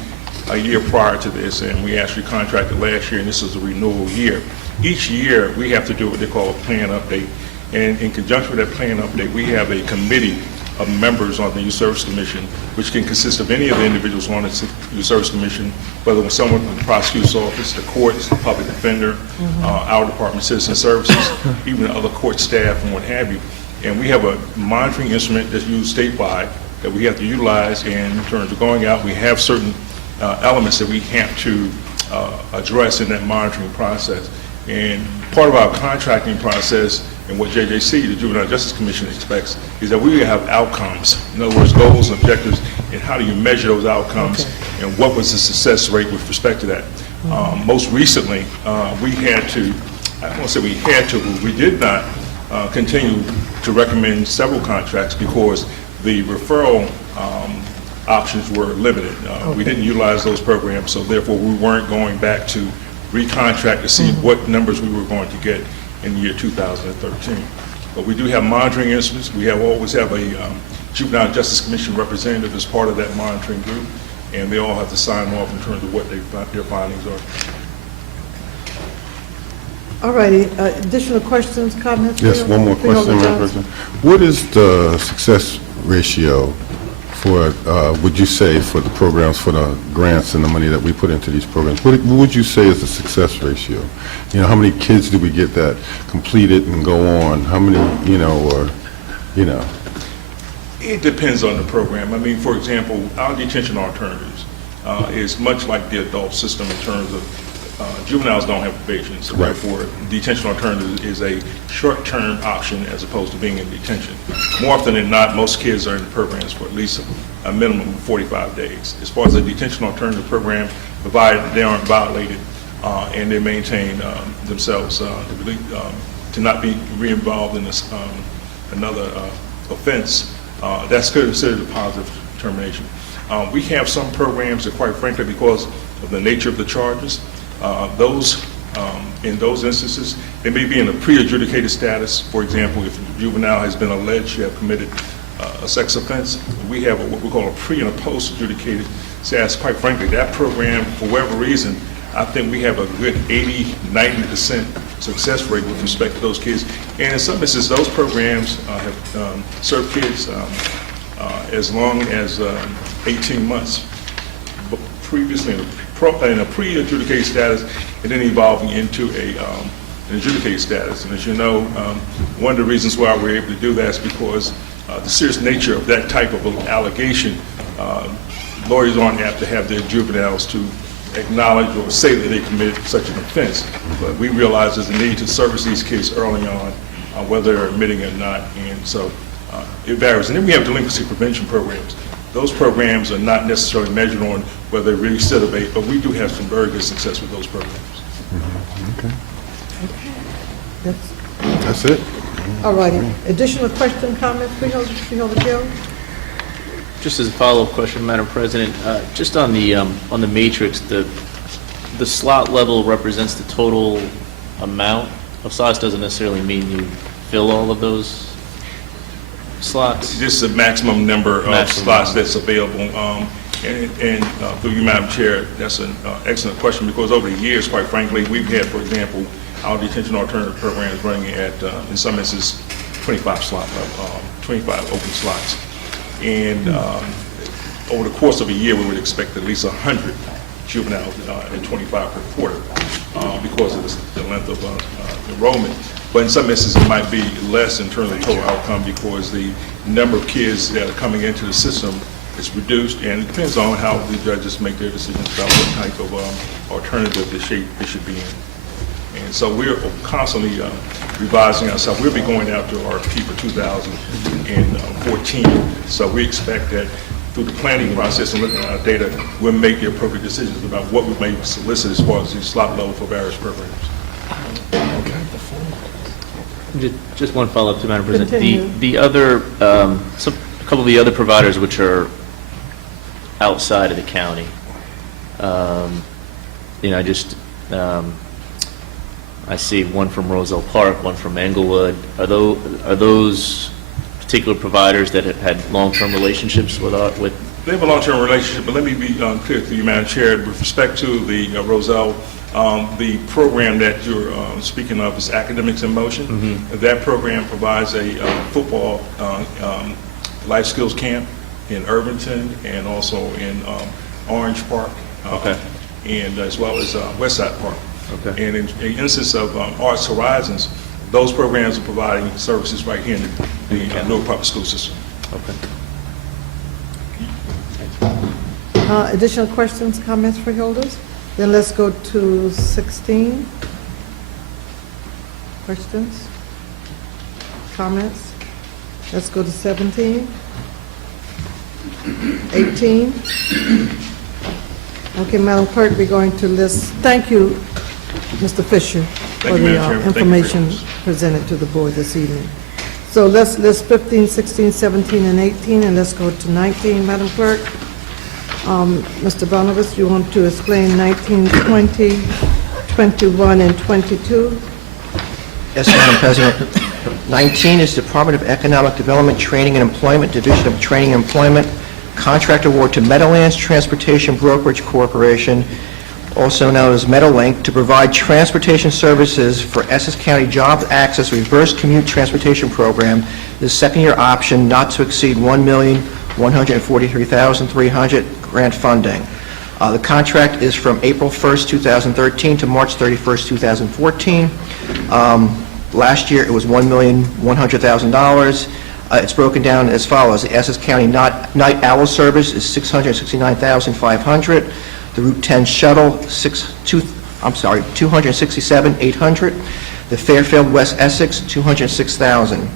a year prior to this, and we actually contracted last year, and this is a renewal year. Each year, we have to do what they call a plan update. And in conjunction with that plan update, we have a committee of members on the Youth Service Commission, which can consist of any of the individuals on the Youth Service Commission, whether it's someone from the prosecutor's office, the courts, the public defender, our Department of Citizen Services, even other court staff and what have you. And we have a monitoring instrument that's used statewide that we have to utilize, and in terms of going out, we have certain elements that we have to address in that monitoring process. And part of our contracting process and what JJC, the Juvenile Justice Commission, expects is that we have outcomes. In other words, goals and objectives, and how do you measure those outcomes, and what was the success rate with respect to that. Most recently, we had to, I don't want to say we had to, but we did not continue to recommend several contracts because the referral options were limited. We didn't utilize those programs, so therefore we weren't going back to recontract to see what numbers we were going to get in the year 2013. But we do have monitoring instruments. We always have a Juvenile Justice Commission representative as part of that monitoring group, and they all have to sign off in terms of what their findings are. All righty, additional questions, comments? Yes, one more question, Madam President. What is the success ratio for, would you say, for the programs, for the grants and the money that we put into these programs? What would you say is the success ratio? You know, how many kids do we get that completed and go on? How many, It depends on the program. I mean, for example, our detention alternatives is much like the adult system in terms of juveniles don't have probation, so therefore detention alternative is a short-term option as opposed to being in detention. More often than not, most kids are in the programs for at least a minimum of 45 days. As far as the detention alternative program, provided they aren't violated and they maintain themselves to not be re-involved in this, another offense, that's considered a positive termination. We have some programs that, quite frankly, because of the nature of the charges, in those instances, they may be in a pre-adjudicated status. For example, if a juvenile has been alleged to have committed a sex offense, we have what we call a pre- and a post-adjudicated status. Quite frankly, that program, for whatever reason, I think we have a good 80-90% success rate with respect to those kids. And in some instances, those programs have served kids as long as 18 months. But previously, in a pre-adjudicated status, and then evolving into an adjudicated status. And as you know, one of the reasons why we're able to do that is because the serious nature of that type of an allegation, lawyers aren't apt to have their juveniles to acknowledge or say that they committed such an offense. But we realize there's a need to service these kids early on, whether they're admitting or not, and so it varies. And then we have delinquency prevention programs. Those programs are not necessarily measured on whether they really sit abate, but we do have some very good success with those programs. Okay. That's- That's it. All righty. Additional question, comments, Freeholder Joe? Just as a follow-up question, Madam President, just on the matrix, the slot level represents the total amount of slots, doesn't necessarily mean you fill all of those slots? Just the maximum number of slots that's available. And through you, Madam Chair, that's an excellent question, because over the years, quite frankly, we've had, for example, our detention alternative programs running at, in some instances, 25 open slots. And over the course of a year, we would expect at least 100 juveniles and 25 per quarter because of the length of enrollment. But in some instances, it might be less in terms of total outcome because the number of kids that are coming into the system is reduced, and it depends on how the judges make their decisions about what type of alternative they should be in. And so we're constantly revising ourselves. We'll be going out to RFP for 2014. So we expect that through the planning process and looking at our data, we'll make the appropriate decisions about what we may solicit as far as the slot level for various programs. Just one follow-up to Madam President. Continue. The other, a couple of the other providers which are outside of the county, I see one from Roselle Park, one from Englewood. Are those particular providers that have had long-term relationships with? They have a long-term relationship, but let me be clear to you, Madam Chair, with respect to the Roselle, the program that you're speaking of is Academics in Motion. Mm-hmm. That program provides a football life skills camp in Irvington and also in Orange Park, and as well as Westside Park. Okay. And in the instance of Arts Horizons, those programs are providing services right here in the Newark Public School System. Okay. Additional questions, comments, Freeholders? Then let's go to 16. Questions? Comments? Let's go to 17. 18. Okay, Madam Clerk, we're going to list, thank you, Mr. Fisher, for the information presented to the board this evening. So let's list 15, 16, 17, and 18, and let's go to 19, Madam Clerk. Mr. Abramowitz, you want to explain 19, 20, 21, and 22? Yes, Madam President. 19 is Department of Economic Development, Training and Employment, Division of Training and Employment, contract award to Meadowlands Transportation Brokerage Corporation, also known as Meadowlink, to provide transportation services for Essex County Job Access Reverse Commute Transportation Program. The second-year option not to exceed $1,143,300 grant funding. The contract is from April 1st, 2013 to March 31st, 2014. Last year, it was $1,100,000. It's broken down as follows. The Essex County Night Owl Service is $669,500. The Route 10 Shuttle, $267,800. The Fairfield West Essex, $206,000.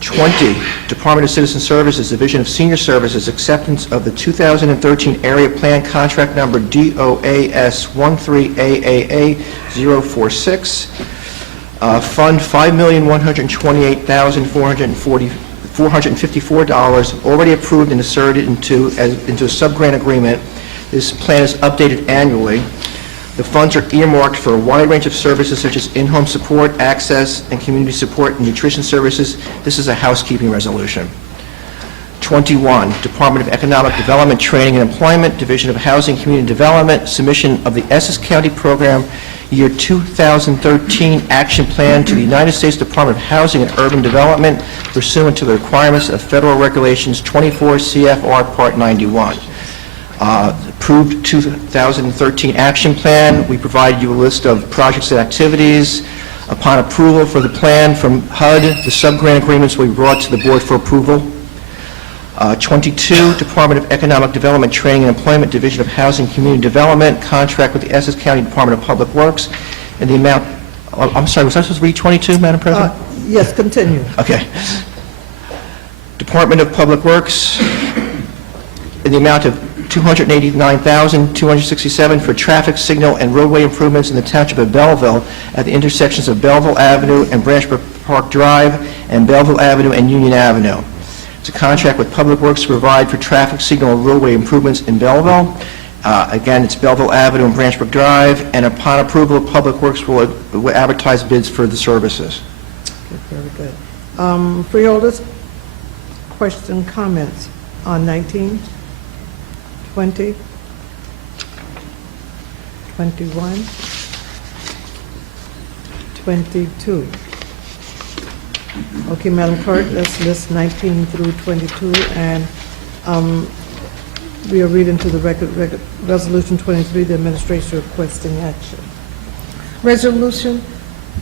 20, Department of Citizen Services, Division of Senior Services, acceptance of the 2013 Area Plan Contract Number DOAS 13AAA046. Fund $5,128,454, already approved and inserted into a sub-grant agreement. This plan is updated annually. The funds are earmarked for a wide range of services such as in-home support, access, and community support and nutrition services. This is a housekeeping resolution. 21, Department of Economic Development, Training and Employment, Division of Housing and Community Development, submission of the Essex County Program Year 2013 Action Plan to the United States Department of Housing and Urban Development pursuant to the requirements of Federal Regulations 24 CFR Part 91. Approved 2013 Action Plan. We provided you a list of projects and activities. Upon approval for the plan from HUD, the sub-grant agreements will be brought to the board for approval. 22, Department of Economic Development, Training and Employment, Division of Housing and Community Development, contract with the Essex County Department of Public Works in the amount, I'm sorry, was I supposed to read 22, Madam President? Yes, continue. Okay. Department of Public Works in the amount of $289,267 for traffic signal and roadway improvements in the Township of Belleville at the intersections of Belleville Avenue and Branchbrook Park Drive and Belleville Avenue and Union Avenue. It's a contract with Public Works to provide for traffic signal and roadway improvements in Belleville. Again, it's Belleville Avenue and Branchbrook Drive, and upon approval, Public Works will advertise bids for the services. Okay, very good. Freeholders, question, comments on 19, 20, 21, 22. Okay, Madam Clerk, let's list 19 through 22, and we are reading to the record Resolution 23, the administration requesting action. Resolution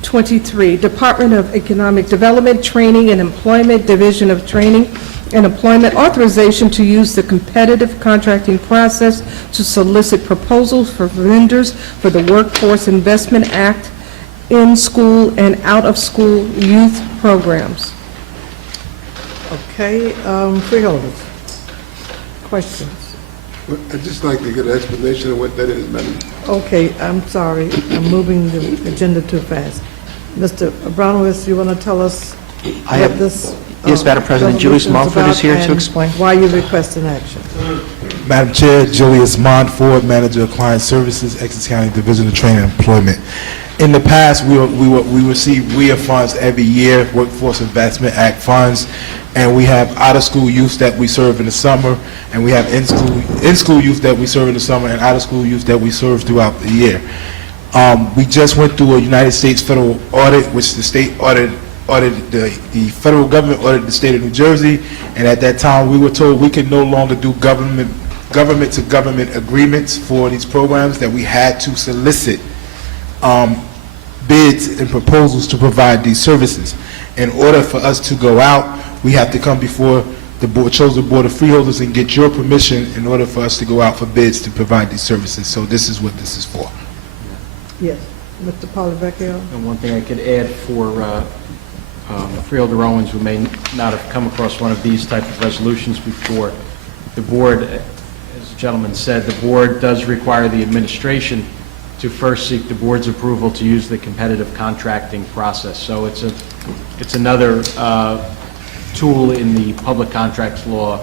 23, Department of Economic Development, Training and Employment, Division of Training and Employment, authorization to use the competitive contracting process to solicit proposals for vendors for the Workforce Investment Act in-school and out-of-school youth programs. Okay, freeholders, questions? I'd just like to get an explanation of what that is, Madam. Okay, I'm sorry, I'm moving the agenda too fast. Mr. Abramowitz, you want to tell us what this... Yes, Madam President, Julius Montfort is here to explain. Why you requesting action? Madam Chair, Julius Montfort, Manager of Client Services, Essex County Division of Training and Employment. In the past, we receive WIA funds every year, Workforce Investment Act funds, and we have out-of-school youth that we serve in the summer, and we have in-school youth that we serve in the summer, and out-of-school youth that we serve throughout the year. We just went through a United States federal audit, which the state audited the federal government audited the state of New Jersey, and at that time, we were told we could no longer do government-to-government agreements for these programs, that we had to solicit bids and proposals to provide these services. In order for us to go out, we have to come before the chosen board of freeholders and get your permission in order for us to go out for bids to provide these services. So this is what this is for. Yes, Mr. Polyvecchio? And one thing I could add for Freeholder Owens, who may not have come across one of these type of resolutions before, the board, as the gentleman said, the board does require the administration to first seek the board's approval to use the competitive contracting process. So it's another tool in the public contracts law,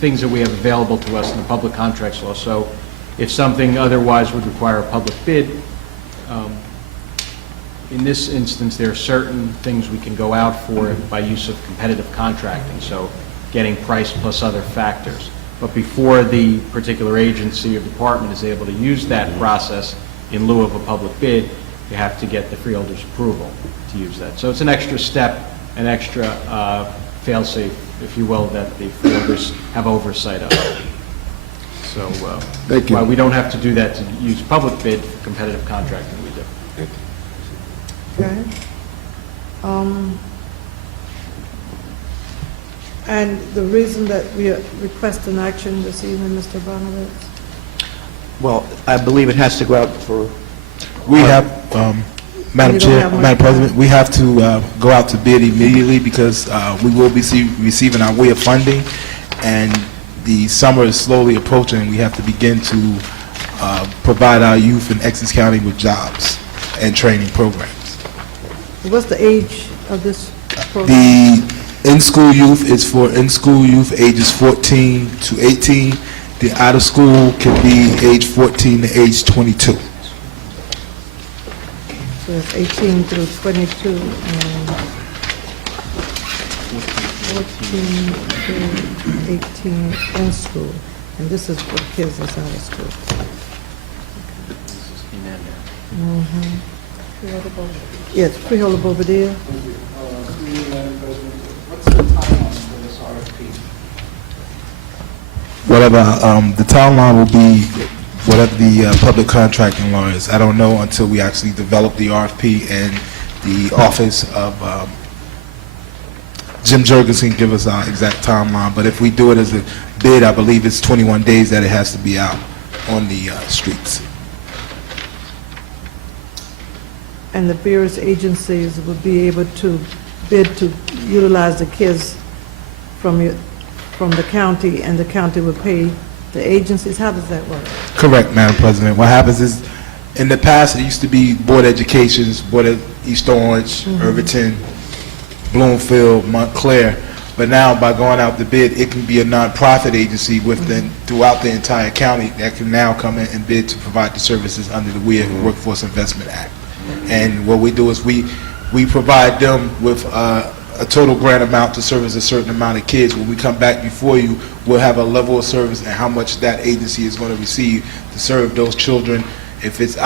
things that we have available to us in the public contracts law. So if something otherwise would require a public bid, in this instance, there are certain things we can go out for by use of competitive contracting, so getting price plus other factors. But before the particular agency or department is able to use that process in lieu of a public bid, you have to get the freeholder's approval to use that. So it's an extra step, an extra fail-safe, if you will, that the freeholders have oversight of. So Thank you. while we don't have to do that to use public bid for competitive contracting, we do. Okay. And the reason that we are requesting action this evening, Mr. Abramowitz? Well, I believe it has to go out for... We have, Madam You don't Chair, have much Madam President, time. we have to go out to bid immediately because we will be receiving our WIA funding, and the summer is slowly approaching, and we have to begin to provide our youth in Essex County with jobs and training programs. What's the age of this program? The in-school youth is for in-school youth ages 14 to 18. The out-of-school can be age 14 to age 22. So it's 18 through 22, and 14 through 18 in school. And this is for kids that's out of school. Mhm. Yes, Freeholder Boveda. What's the timeline for this RFP? Whatever, the timeline will be whatever the public contracting law is. I don't know until we actually develop the RFP and the office of Jim Jurgensen give us our exact timeline. But if we do it as a bid, I believe it's 21 days that it has to be out on the streets. And the various agencies would be able to bid to utilize the kids from the county, and the county would pay the agencies? How does that work? Correct, Madam President. What happens is, in the past, it used to be Board of Education's, Board of East Orange, Irvington, Bloomfield, Montclair, but now by going out the bid, it can be a nonprofit agency throughout the entire county that can now come in and bid to provide the services under the WIA Workforce Investment Act. And what we do is we provide them with a total grant amount to service a certain amount of kids. When we come back before you, we'll have a level of service and how much that agency is going to receive to serve those children. If it's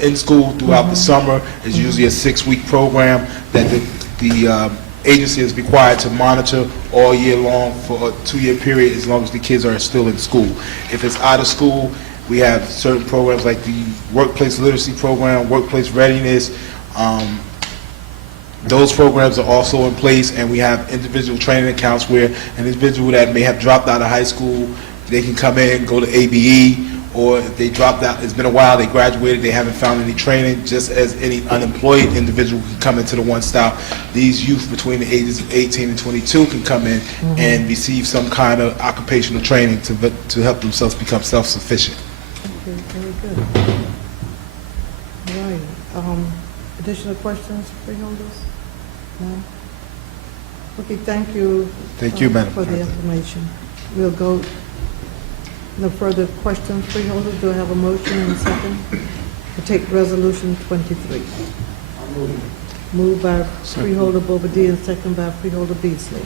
in school throughout the summer, it's usually a 6-week program that the agency is required to monitor all year long for a 2-year period, as long as the kids are still in school. If it's out of school, we have certain programs like the workplace literacy program, workplace readiness. Those programs are also in place, and we have individual training accounts where an individual that may have dropped out of high school, they can come in, go to ABE, or if they dropped out, it's been a while, they graduated, they haven't found any training, just as any unemployed individual can come into the One Stop. These youth between the ages of 18 and 22 can come in and receive some kind of occupational training to help themselves become self-sufficient. Okay, very good. All right. Additional questions, freeholders? No? Okay, thank you. Thank you, Madam For the President. information. We'll go, no further questions, freeholders. Do I have a motion and a second to take resolution 23? Moved by Freeholder Bobadilla and second by Freeholder Beasley.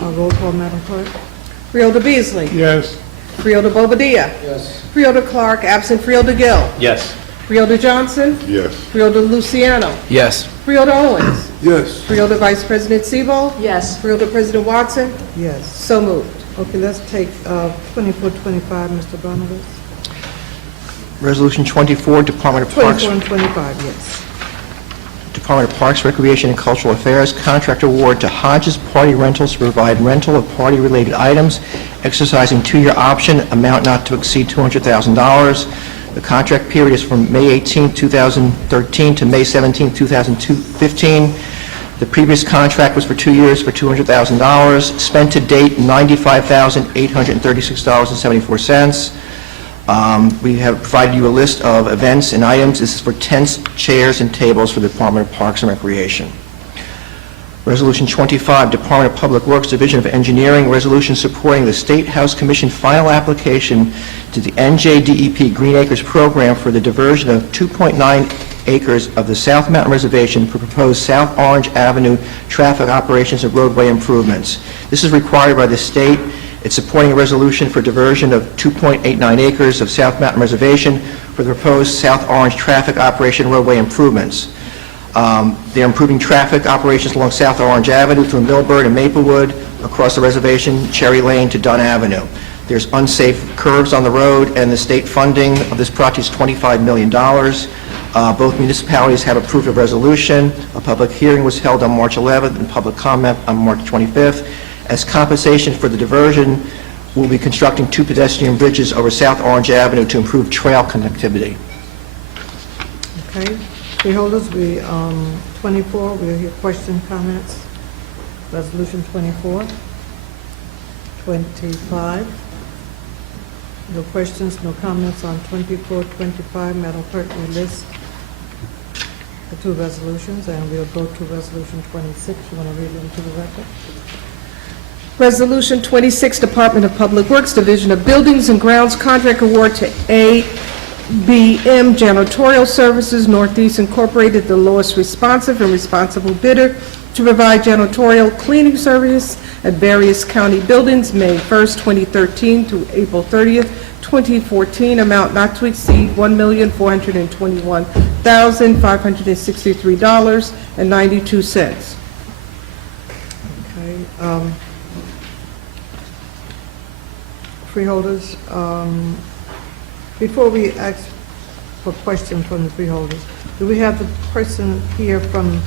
Roll call, Madam Clerk. Freeholder Beasley. Yes. Freeholder Bobadilla. Yes. Freeholder Clark, absent Freeholder Gill. Yes. Freeholder Johnson. Yes. Freeholder Luciano. Yes. Freeholder Owens. Yes. Freeholder Vice President Sebo. Yes. Freeholder President Watson. Yes. So moved. Okay, let's take 2425, Mr. Abramowitz. Resolution 24, Department of Parks. 24 and 25, yes. Department of Parks, Recreation, and Cultural Affairs, contract award to Hodges Party Rentals to provide rental of party-related items, exercising 2-year option, amount not to exceed $200,000. The contract period is from May 18, 2013 to May 17, 2015. The previous contract was for 2 years for $200,000. Spent to date, $95,836.74. We have provided you a list of events and items. This is for tents, chairs, and tables for the Department of Parks and Recreation. Resolution 25, Department of Public Works, Division of Engineering, resolution supporting the State House Commission final application to the NJDEP Green Acres Program for the diversion of 2.9 acres of the South Mountain Reservation for proposed South Orange Avenue traffic operations and roadway improvements. This is required by the state. It's supporting a resolution for diversion of 2.89 acres of South Mountain Reservation for the proposed South Orange traffic operation roadway improvements. They're improving traffic operations along South Orange Avenue through Millburn and Maplewood, across the reservation, Cherry Lane to Dunn Avenue. There's unsafe curves on the road, and the state funding of this project is $25 million. Both municipalities have approved a resolution. A public hearing was held on March 11th and public comment on March 25th. As compensation for the diversion, we'll be constructing 2 pedestrian bridges over South Orange Avenue to improve trail connectivity. Okay. Freeholders, 24, we'll hear questions, comments. Resolution 24. 25. No questions, no comments on 24, 25. Madam Clerk, we list the 2 resolutions, and we'll go to Resolution 26. You want to read them to the record? Resolution 26, Department of Public Works, Division of Buildings and Grounds, contract award to ABM Janitorial Services Northeast Incorporated, the lowest responsive and responsible bidder, to provide janitorial cleaning service at various county buildings, May 1st, 2013 to April 30th, 2014, amount not to exceed $1,421,563.92. Okay. Freeholders, Before we ask for questions from the freeholders, do we have the person here from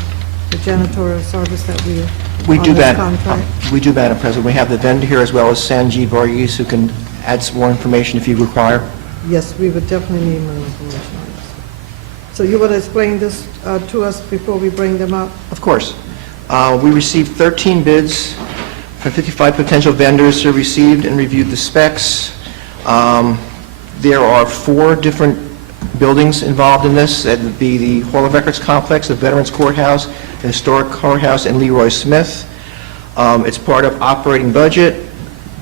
the janitorial service that we We on do this that. contract? We do, Madam President. We have the vendor here as well as Sanjeev Varghese, who can add some more information if you require. Yes, we would definitely need more information on this. So you want to explain this to us before we bring them up? Of course. We received 13 bids from 55 potential vendors who received and reviewed the specs. There are 4 different buildings involved in this. That would be the Hall of Records Complex, the Veterans Courthouse, the Historic Courthouse, and Leroy Smith. It's part of operating budget.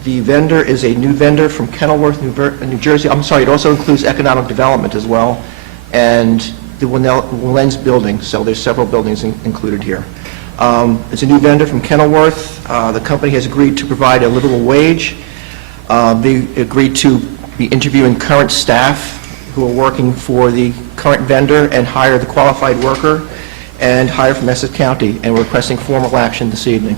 The vendor is a new vendor from Kenilworth, New Jersey. I'm sorry, it also includes economic development as well, and the Willen's building, so there's several buildings included here. It's a new vendor from Kenilworth. The company has agreed to provide a livable wage. They agreed to be interviewing current staff who are working for the current vendor and hire the qualified worker and hire from Essex County, and we're requesting formal action this evening.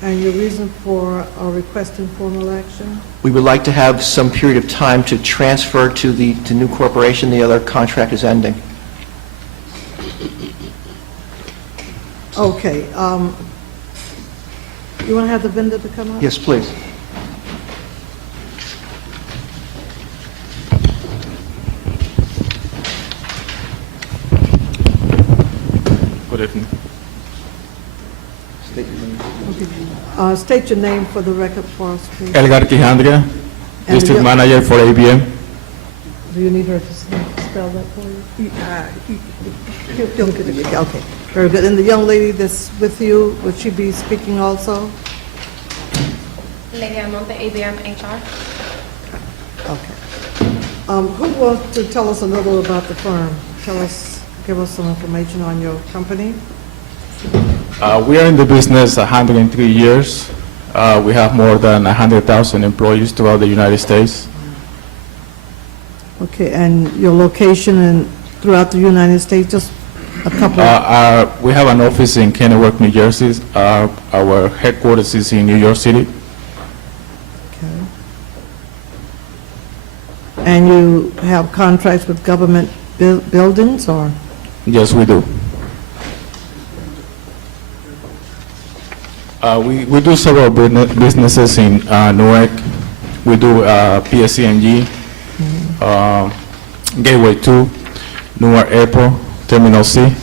And your reason for requesting formal action? We would like to have some period of time to transfer to the new corporation. The other contract is ending. Okay. You want to have the vendor to come up? Yes, please. Good evening. Okay. State your name for the record for us, please. Elgar Quijandria, And District the- Manager for ABM. Do you need her to spell that for you? Okay, very good. And the young lady that's with you, would she be speaking also? Lady Almonte, ABM HR. Okay. Who wants to tell us a little about the firm? Give us some information on your company. We are in the business 103 years. We have more than 100,000 employees throughout the United States. Okay, and your location throughout the United States, just a couple? We have an office in Kennewick, New Jersey. Our headquarters is in New York City. Okay. And you have contracts with government buildings, or? Yes, we do. We do several businesses in Newark. We do PSCNG, Gateway 2, Newark Airport, Terminal C.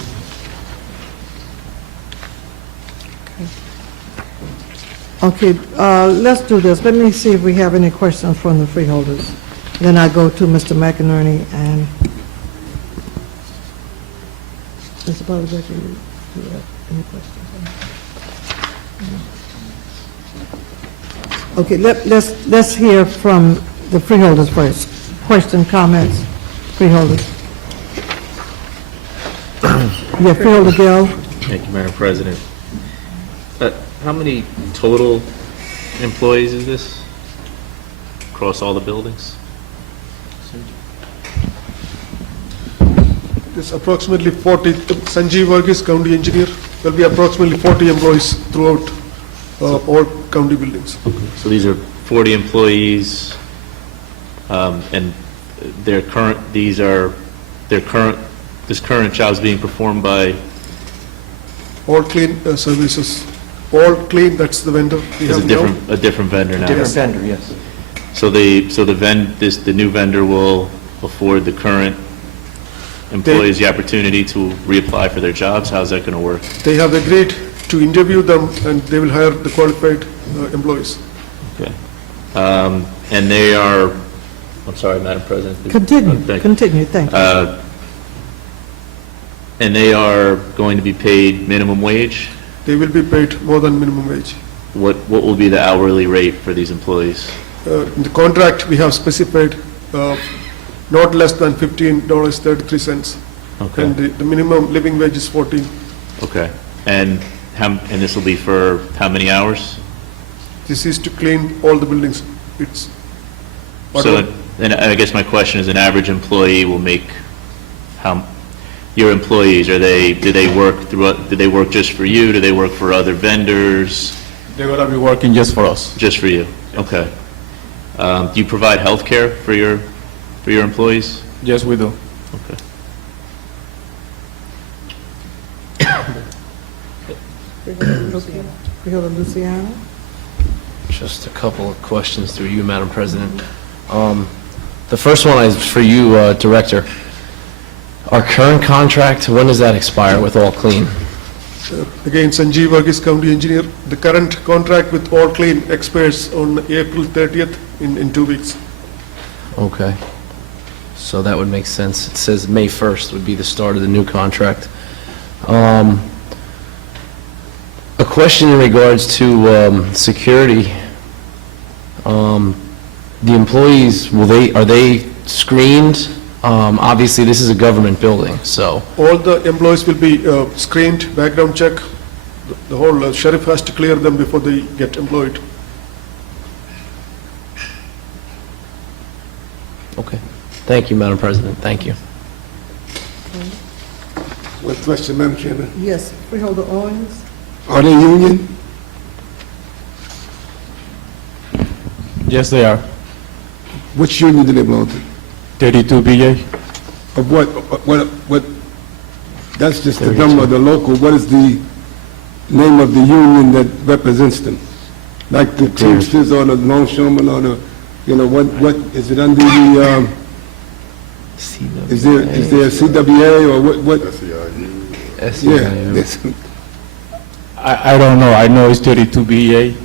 Okay, let's do this. Let me see if we have any questions from the freeholders. Then I go to Mr. McInerney and Mr. Butler, do you have any questions? Okay, let's hear from the freeholders first. Question, comments, freeholders. Yeah, Freeholder Gill. Thank you, Madam President. How many total employees is this across all the buildings? It's approximately 40, Sanjeev Varghese, County Engineer, there'll be approximately 40 employees throughout all county buildings. So these are 40 employees, and this current job is being performed by? All clean services, all clean, that's the vendor we Is have now. a different vendor now? Different vendor, yes. So the new vendor will afford the current employees the opportunity to reapply for their jobs? How's that going to work? They have agreed to interview them and they will hire the qualified employees. Okay. And they are, I'm sorry, Madam President. Continue, thank you. And they are going to be paid minimum wage? They will be paid more than minimum wage. What will be the hourly rate for these employees? In the contract, we have specified not less than $15.33. Okay. And the minimum living wage is 14. Okay. And this will be for how many hours? This is to clean all the buildings. It's So, and I guess my question is, an average employee will make your employees, do they work just for you? Do they work for other vendors? They're going to be working just for us. Just for you? Okay. Do you provide health care for your employees? Yes, we do. Okay. Freeholder Luciano? Just a couple of questions through you, Madam President. The first one is for you, Director. Our current contract, when does that expire with All Clean? Again, Sanjeev Varghese, County Engineer. The current contract with All Clean expires on April 30th in 2 weeks. Okay. So that would make sense. It says May 1st would be the start of the new contract. A question in regards to security. The employees, are they screened? Obviously, this is a government building, so. All the employees will be screened, background check. The whole sheriff has to clear them before they get employed. Okay. Thank you, Madam President. Thank you. One question, Madam Chairman. Yes, Freeholder Owens? Are they union? Yes, they are. Which union do they belong to? 32BA. Of what, that's just the number, the local, what is the name of the union that represents them? Like the Teamsters or the Longshoremen or the, what, is it under the, is there a CWA or what? Yeah, that's- I don't know. I know it's 32BA.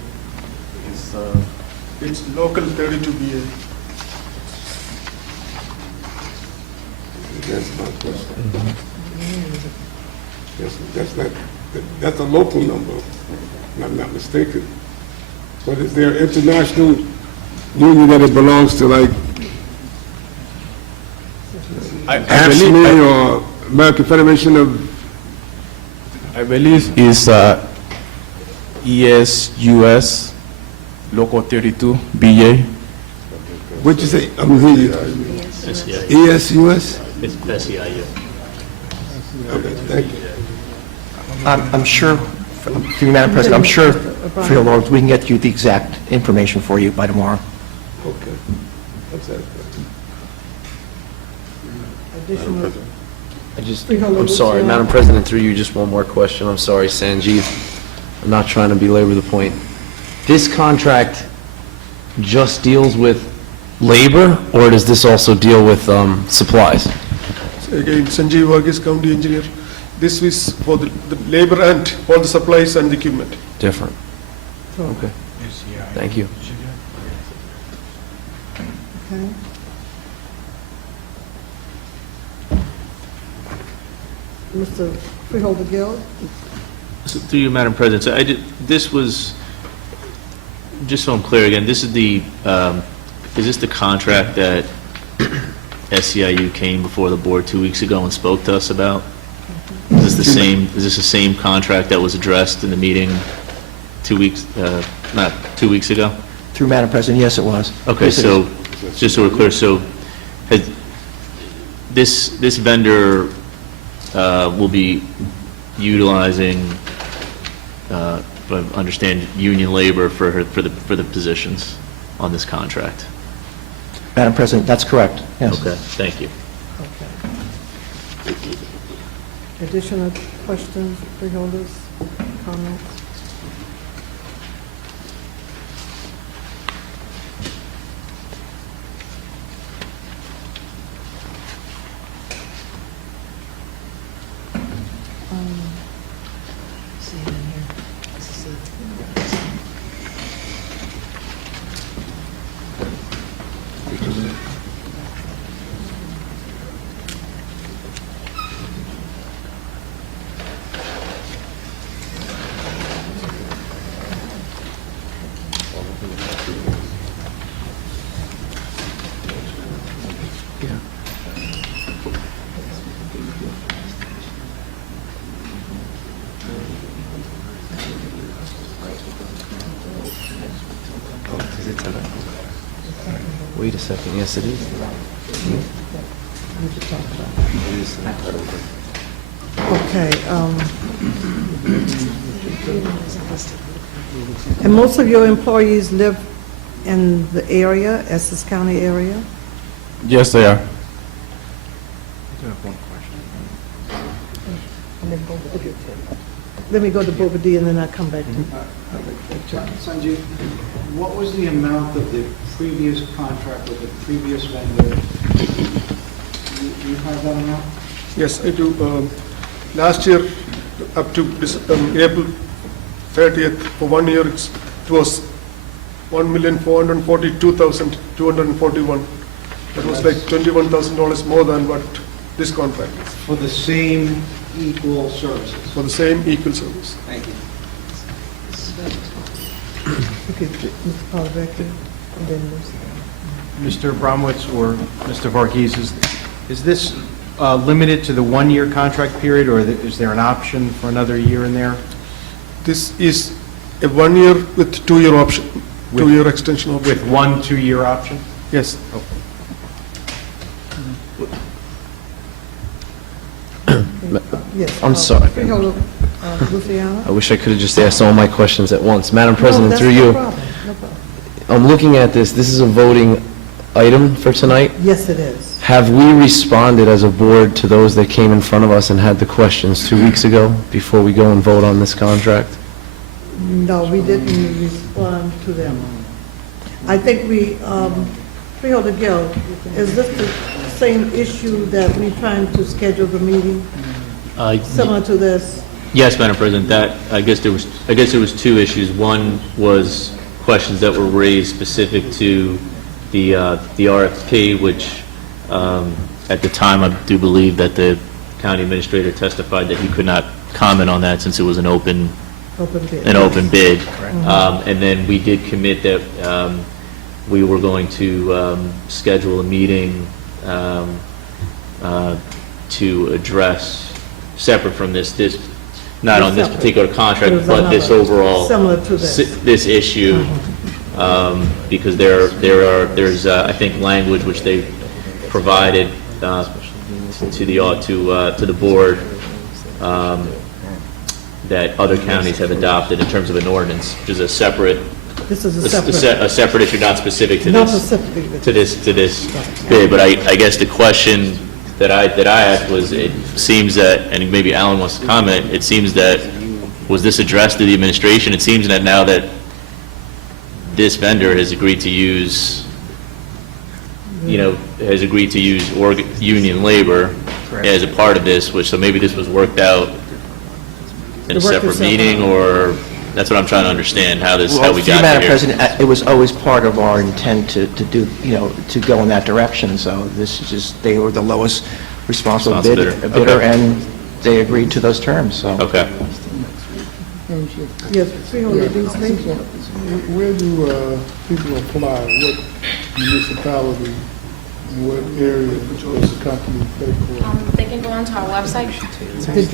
It's local 32BA. That's my question. That's a local number, if I'm not mistaken. But is there an international union that it belongs to, like AFSCME or American Federation of? I believe it's ESUS, Local 32BA. What'd you say? I'm hearing you. ESUS? It's SEIU. Okay, thank you. I'm sure, through you, Madam President, I'm sure, Freeholder Owens, we can get you the exact information for you by tomorrow. Okay. That's it. Additional, I'm sorry, Madam President, through you, just one more question. I'm sorry, Sanjeev. I'm not trying to belabor the point. This contract just deals with labor, or does this also deal with supplies? Again, Sanjeev Varghese, County Engineer. This is for the labor and all the supplies and equipment. Different. Okay. Thank you. okay. Mr. Freeholder Gill? So, through you, Madam President, so this was, just so I'm clear again, this is is this the contract that SEIU came before the board 2 weeks ago and spoke to us about? Is this the same contract that was addressed in the meeting 2 weeks, not 2 weeks ago? Through Madam President, yes, it was. Okay, so, just so we're clear, so, this vendor will be utilizing, if I understand, union labor for the positions on this contract? Madam President, that's correct, yes. Okay, thank you. Okay. Additional questions, freeholders, comments? Wait a second, yes it is. Okay, and most of your employees live in the area, Essex County area? Yes, they are. Let me go to Bobadilla and then I'll come back to Sanjeev, what was the amount of the previous contract with the previous vendor? You have that amount? Yes, I do. Last year, up to April 30th, for 1 year, it was $1,442,241. That was like $21,000 more than what this contract is. For the same equal services? For the same equal service. Thank you. Okay, Mr. Pavlicki, and then Mr. Abramowitz or Mr. Varghese, is this limited to the one-year contract period, or is there an option for another year in there? This is a 1 year with 2 year option, 2 year extension option. With 1 2-year option? Yes. Yes. I'm sorry. Freeholder, Luciano? I wish I could have just asked all my questions at once. Madam President, No, through that's you, no problem, no problem. I'm looking at this. This is a voting item for tonight. Yes, it is. Have we responded as a board to those that came in front of us and had the questions 2 weeks ago before we go and vote on this contract? No, we didn't respond to them. I think we, Freeholder Gill, is this the same issue that we're trying to schedule the meeting, similar to this? Yes, Madam President, that, I guess there was 2 issues. One was questions that were raised specific to the RFP, which at the time, I do believe that the county administrator testified that he could not comment on that since it was an open bid. And then we did commit that we were going to schedule a meeting to address, separate from this, not on this particular contract, but this overall, similar to this issue, because there's I think language which they provided to the board that other counties have adopted in terms of an ordinance, which is a separate. This is a separate issue, not specific to Not this. specifically To this bid, but I guess the question that I asked was, it seems that, and maybe Alan wants to comment, it seems that, was this addressed to the administration? It seems that now that this vendor has agreed to use, union labor as a part of this, so maybe this was worked out in a separate meeting, or, that's what I'm trying to understand, how we got here. Madam President, it was always part of our intent to do, to go in that direction, so this is just, they were the lowest responsible bidder, Okay. and they agreed to those terms, so. Okay. Yes, Freeholder Beasley? Where do people apply? What municipality, and what area does the company pay for? They can go onto our website. Could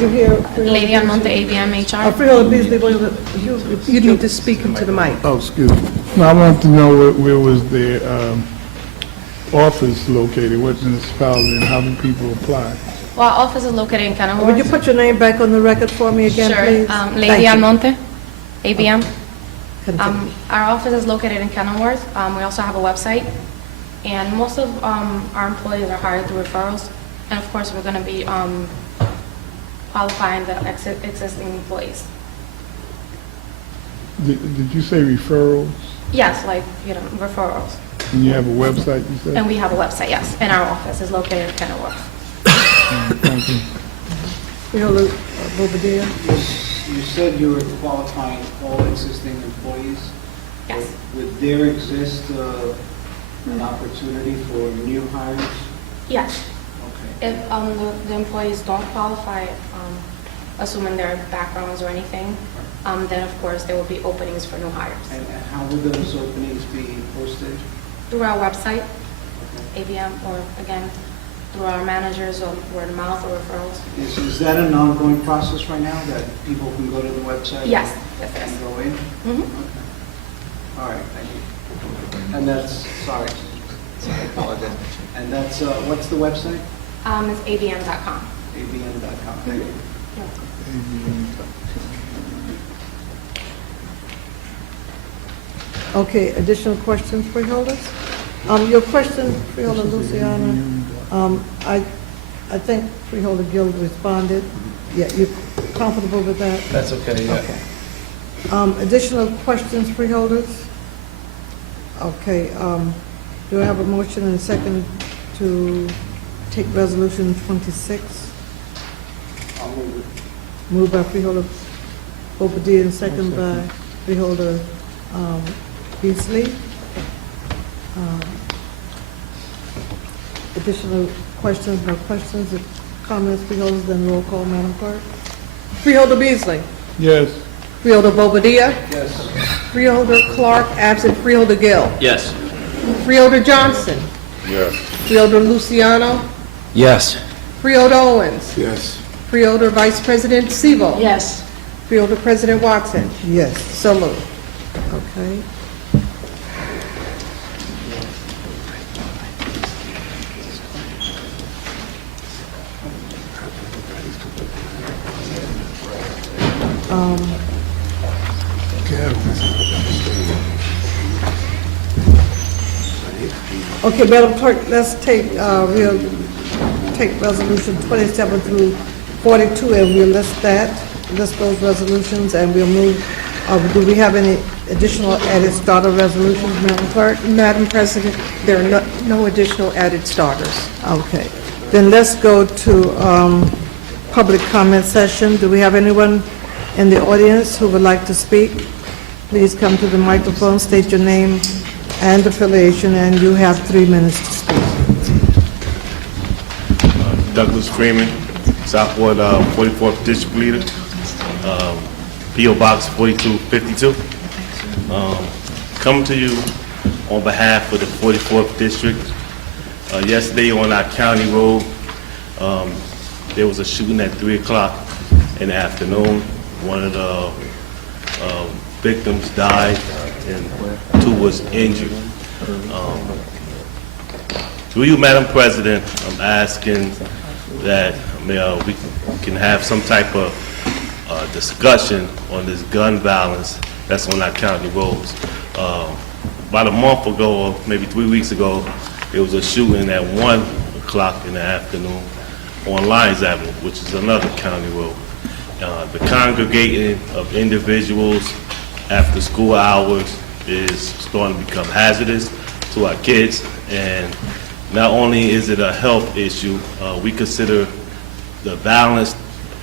you hear? Lady Almonte, ABM HR. Freeholder Beasley, You need to speak into the mic. Oh, excuse me. No, I want to know where was the office located, what municipality, and how many people apply? Well, our office is located in Kenilworth. Would you put your name back on the record for me again, please? Sure. Thank Lady you. Almonte, ABM. Continue. Our office is located in Kenilworth. We also have a website, and most of our employees are hired through referrals. And of course, we're going to be qualifying the existing employees. Did you say referrals? Yes, like, referrals. And you have a website, you said? And we have a website, yes. And our office is located in Kenilworth. Thank you. Freeholder Bobadilla? You said you were qualifying all existing employees? Yes. Would there exist an opportunity for new hires? Yes. If the employees don't qualify, assuming their backgrounds or anything, then of course there will be openings for new hires. And how would those openings be posted? Through our website, ABM, or again, through our managers, or word of mouth, or referrals. Is that an ongoing process right now, that people can go to the website? Yes. And go in? Mm-hmm. Okay. All right, thank you. And that's, sorry, I apologize. And that's, what's the website? It's abm.com. abm.com, thank you. Okay, additional questions, freeholders? Your question, Freeholder Luciana, I think Freeholder Guild responded. Yeah, you comfortable with that? That's okay, yeah. Okay. Additional questions, freeholders? Okay, do I have a motion and a second to take resolution 26? I'll move it. Moved by Freeholder Bobadilla and second by Freeholder Beasley. Additional questions, no questions, comments, freeholders, then roll call, Madam Clerk. Freeholder Beasley? Yes. Freeholder Bobadilla? Yes. Freeholder Clark, absent Freeholder Gill? Yes. Freeholder Johnson? Yes. Freeholder Luciano? Yes. Freeholder Owens? Yes. Freeholder Vice President Sebo? Yes. Freeholder President Watson? Yes, So moved. okay. Okay, Madam Clerk, let's take, we'll take resolution 27 through 42, and we'll list those resolutions, and we'll move, do we have any additional added starter resolutions, Madam Clerk? Madam President, there are no additional added starters. Okay, then let's go to public comment session. Do we have anyone in the audience who would like to speak? Please come to the microphone, state your name and affiliation, and you have 3 minutes to speak. Douglas Freeman, Southwood 44th District Leader, P.O. Box 4252. Coming to you on behalf of the 44th District. Yesterday on our county road, there was a shooting at 3 o'clock in the afternoon. One of the victims died and 2 was injured. Through you, Madam President, I'm asking that we can have some type of discussion on this gun violence that's on our county roads. About a month ago, or maybe 3 weeks ago, there was a shooting at 1 o'clock in the afternoon on Lyons Avenue, which is another county road. The congregating of individuals after school hours is starting to become hazardous to our kids, and not only is it a health issue, we consider the violence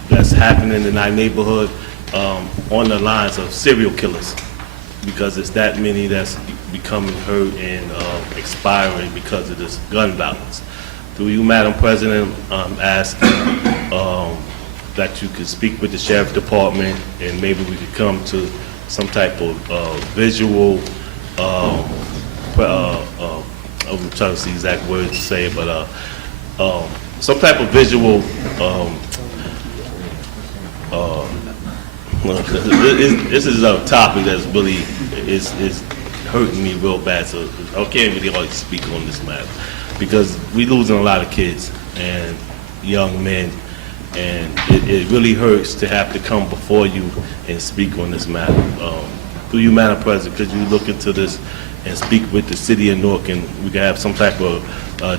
that's happening in our neighborhood on the lines of serial killers, because it's that many that's becoming hurt and expiring because of this gun violence. Through you, Madam President, I'm asking that you could speak with the Sheriff's Department, and maybe we could come to some type of visual, I'm trying to see the exact words to say, but some type of visual, this is a topic that's really is hurting me real bad, so I can't really always speak on this matter, because we're losing a lot of kids and young men, and it really hurts to have to come before you and speak on this matter. Through you, Madam President, could you look into this and speak with the city of Newark, and we can have some type of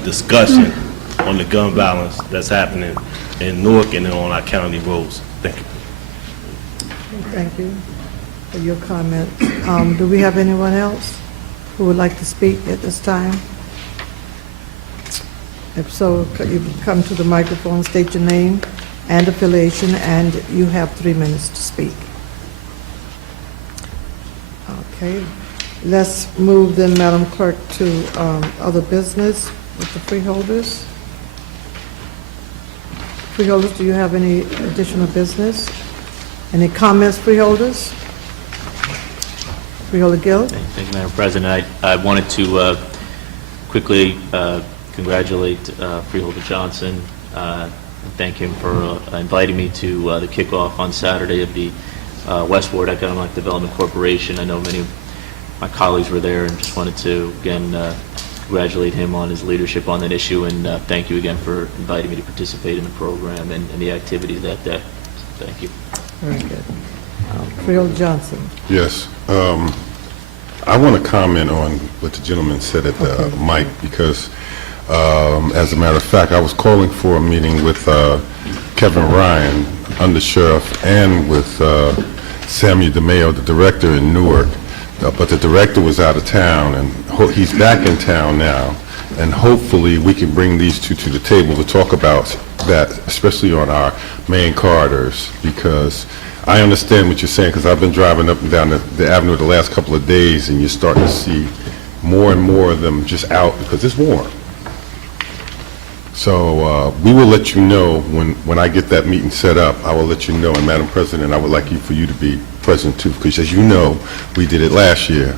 discussion on the gun violence that's happening in Newark and on our county roads. Thank you. Thank you for your comments. Do we have anyone else who would like to speak at this time? If so, could you come to the microphone, state your name and affiliation, and you have 3 minutes to speak. Okay, let's move then, Madam Clerk, to other business with the freeholders. Freeholders, do you have any additional business? Any comments, freeholders? Freeholder Gill? Thank you, Madam President. I wanted to quickly congratulate Freeholder Johnson and thank him for inviting me to the kickoff on Saturday of the Westward Economic Development Corporation. I know many of my colleagues were there, and just wanted to, again, congratulate him on his leadership on that issue, and thank you again for inviting me to participate in the program and the activities that day. Thank you. Very good. Freeholder Johnson. Yes. I want to comment on what the gentleman said at the mic, because as a matter of fact, I was calling for a meeting with Kevin Ryan, undersheriff, and with Samuel DeMayo, the director in Newark, but the director was out of town, and he's back in town now, and hopefully we can bring these two to the table to talk about that, especially on our main corridors, because I understand what you're saying, because I've been driving up and down the avenue the last couple of days, and you're starting to see more and more of them just out because it's warm. So we will let you know when I get that meeting set up. I will let you know, and Madam President, I would like for you to be present too, because as you know, we did it last year.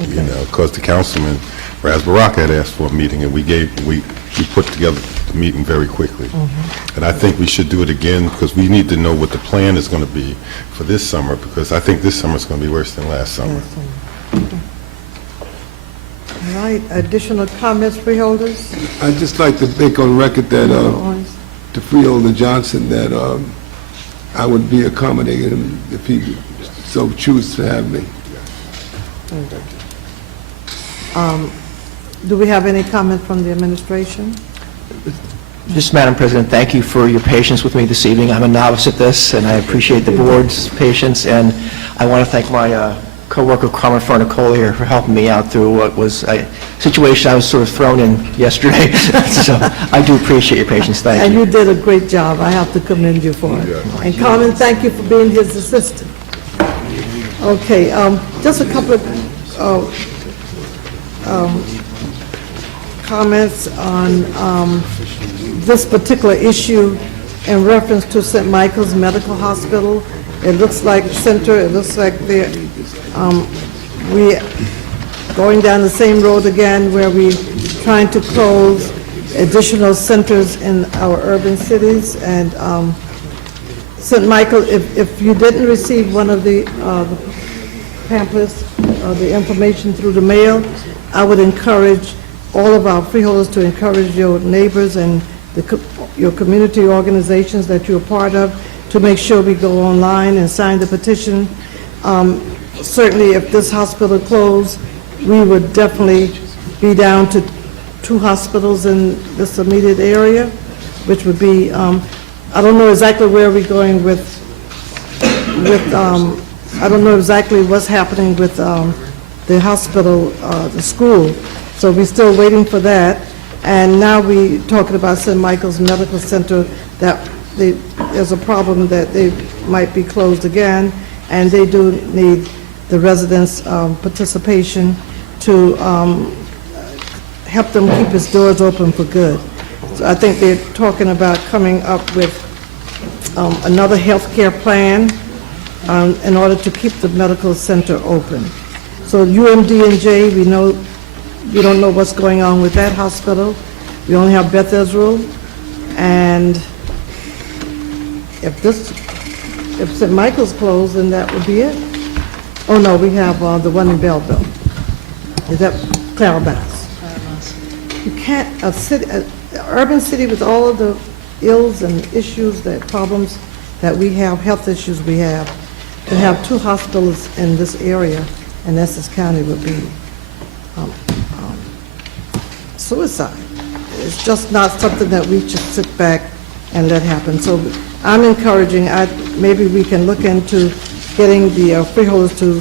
You know, because the councilman, Raz Baraka, had asked for a meeting, and we put together the meeting very quickly. And I think we should do it again, because we need to know what the plan is going to be for this summer, because I think this summer is going to be worse than last summer. All right, additional comments, freeholders? I'd just like to make on record that, to Freeholder Johnson, that I would be accommodating him if he so choose to have me. Do we have any comment from the administration? Just, Madam President, thank you for your patience with me this evening. I'm a novice at this, and I appreciate the board's patience, and I want to thank my co-worker Carmen Farnicola here for helping me out through what was a situation I was sort of thrown in yesterday. So I do appreciate your patience. Thank And you. you did a great job. I have to commend you for it. And Carmen, thank you for being his assistant. Okay, just a couple of comments on this particular issue in reference to St. Michael's Medical Hospital. It looks like we going down the same road again, where we trying to close additional centers in our urban cities. And St. Michael, if you didn't receive one of the pamphlets, the information through the mail, I would encourage all of our freeholders to encourage your neighbors and your community organizations that you're a part of to make sure we go online and sign the petition. Certainly, if this hospital closed, we would definitely be down to 2 hospitals in this immediate area, which would be, I don't know exactly where we're going with I don't know exactly what's happening with the hospital, the school, so we're still waiting for that. And now we're talking about St. Michael's Medical Center, that there's a problem that they might be closed again, and they do need the residents' participation to help them keep its doors open for good. So I think they're talking about coming up with another health care plan in order to keep the medical center open. So UMD&J, we don't know what's going on with that hospital. We only have Beth Israel, and if St. Michael's closed, then that would be it. Oh, no, we have the one in Belleville. Is that Clarabas? You can't, an urban city with all of the ills and issues, problems that we have, health issues we have, to have 2 hospitals in this area in Essex County would be suicide. It's just not something that we should sit back and let happen. So I'm encouraging, maybe we can look into getting the freeholders to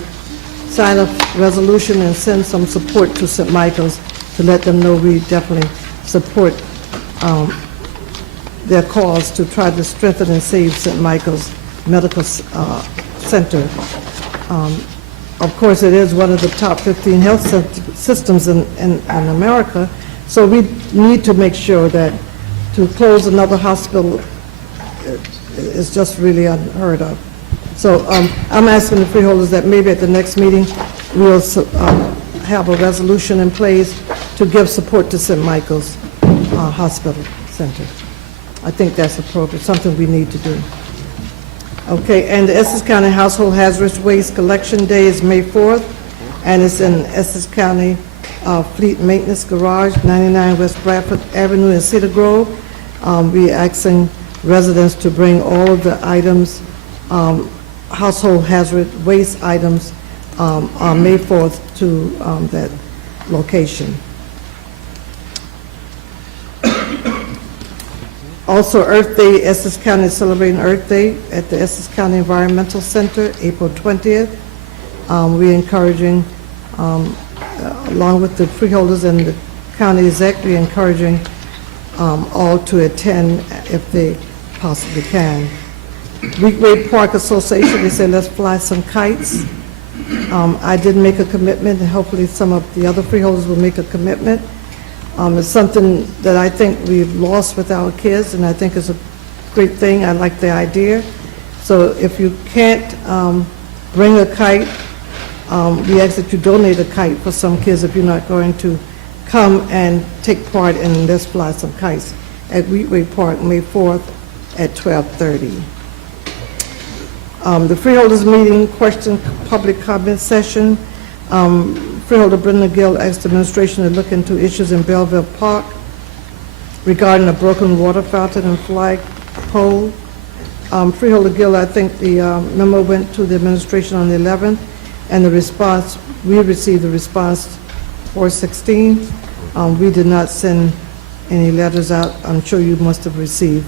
sign a resolution and send some support to St. Michael's to let them know we definitely support their cause to try to strengthen and save St. Michael's Medical Center. Of course, it is one of the top 15 health systems in America, so we need to make sure that to close another hospital is just really unheard of. So I'm asking the freeholders that maybe at the next meeting, we'll have a resolution in place to give support to St. Michael's Hospital Center. I think that's appropriate, something we need to do. Okay, and the Essex County Household Hazardous Waste Collection Day is May 4th, and it's in Essex County Fleet Maintenance Garage, 99 West Bradford Avenue in Cedar Grove. We're asking residents to bring all of the items, household hazard waste items, on May 4th to that location. Also, Earth Day, Essex County is celebrating Earth Day at the Essex County Environmental Center, April 20th. We're encouraging, along with the freeholders and the county exec, we're encouraging all to attend if they possibly can. Weekway Park Association, they said, let's fly some kites. I did make a commitment, and hopefully some of the other freeholders will make a commitment. It's something that I think we've lost with our kids, and I think it's a great thing. I like the idea. So if you can't bring a kite, we ask that you donate a kite for some kids if you're not going to come and take part in Let's Fly Some Kites at Wheatway Park, May 4th at 12:30. The freeholders meeting, question, public comment session. Freeholder Brenda Gill asked the administration to look into issues in Belleville Park regarding a broken water fountain and flag pole. Freeholder Gill, I think the memo went to the administration on the 11th, and the response, we received the response 4/16. We did not send any letters out. I'm sure you must have received.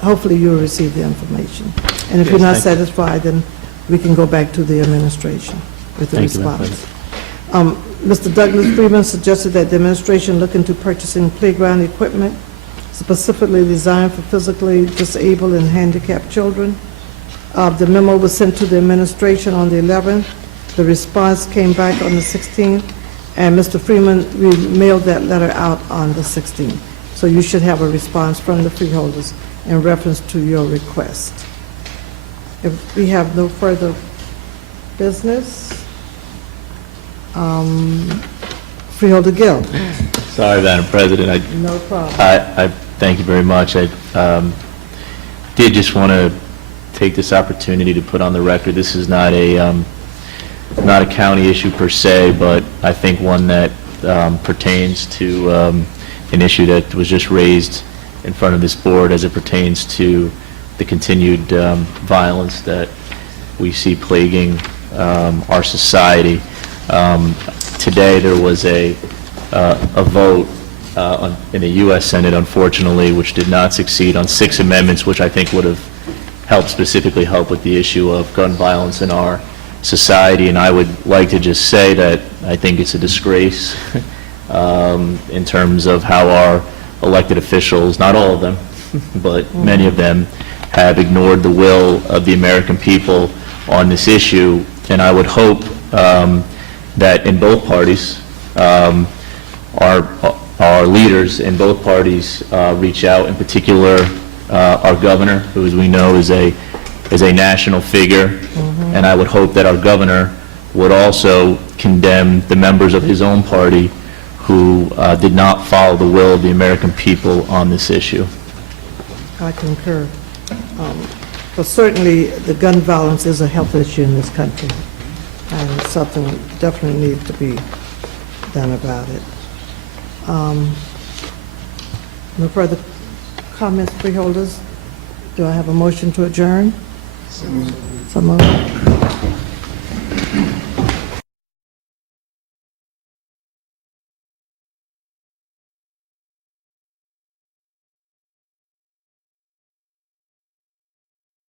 Hopefully you'll receive the information. And if you're not satisfied, then we can go back to the administration with the response. Mr. Douglas Freeman suggested that the administration look into purchasing playground equipment specifically designed for physically disabled and handicapped children. The memo was sent to the administration on the 11th. The response came back on the 16th, and Mr. Freeman, we mailed that letter out on the 16th. So you should have a response from the freeholders in reference to your request. If we have no further business, Freeholder Gill. Sorry, Madam President. No problem. I thank you very much. I did just want to take this opportunity to put on the record, this is not a county issue per se, but I think one that pertains to an issue that was just raised in front of this board as it pertains to the continued violence that we see plaguing our society. Today there was a vote in the U.S. Senate, unfortunately, which did not succeed on 6 amendments, which I think would have specifically helped with the issue of gun violence in our society. And I would like to just say that I think it's a disgrace in terms of how our elected officials, not all of them, but many of them, have ignored the will of the American people on this issue. And I would hope that in both parties, our leaders in both parties reach out, in particular our governor, who, as we know, is a national figure. And I would hope that our governor would also condemn the members of his own party who did not follow the will of the American people on this issue. I concur. But certainly, the gun violence is a health issue in this country, and something definitely needs to be done about it. No further comments, freeholders? Do I have a motion to adjourn? So moved.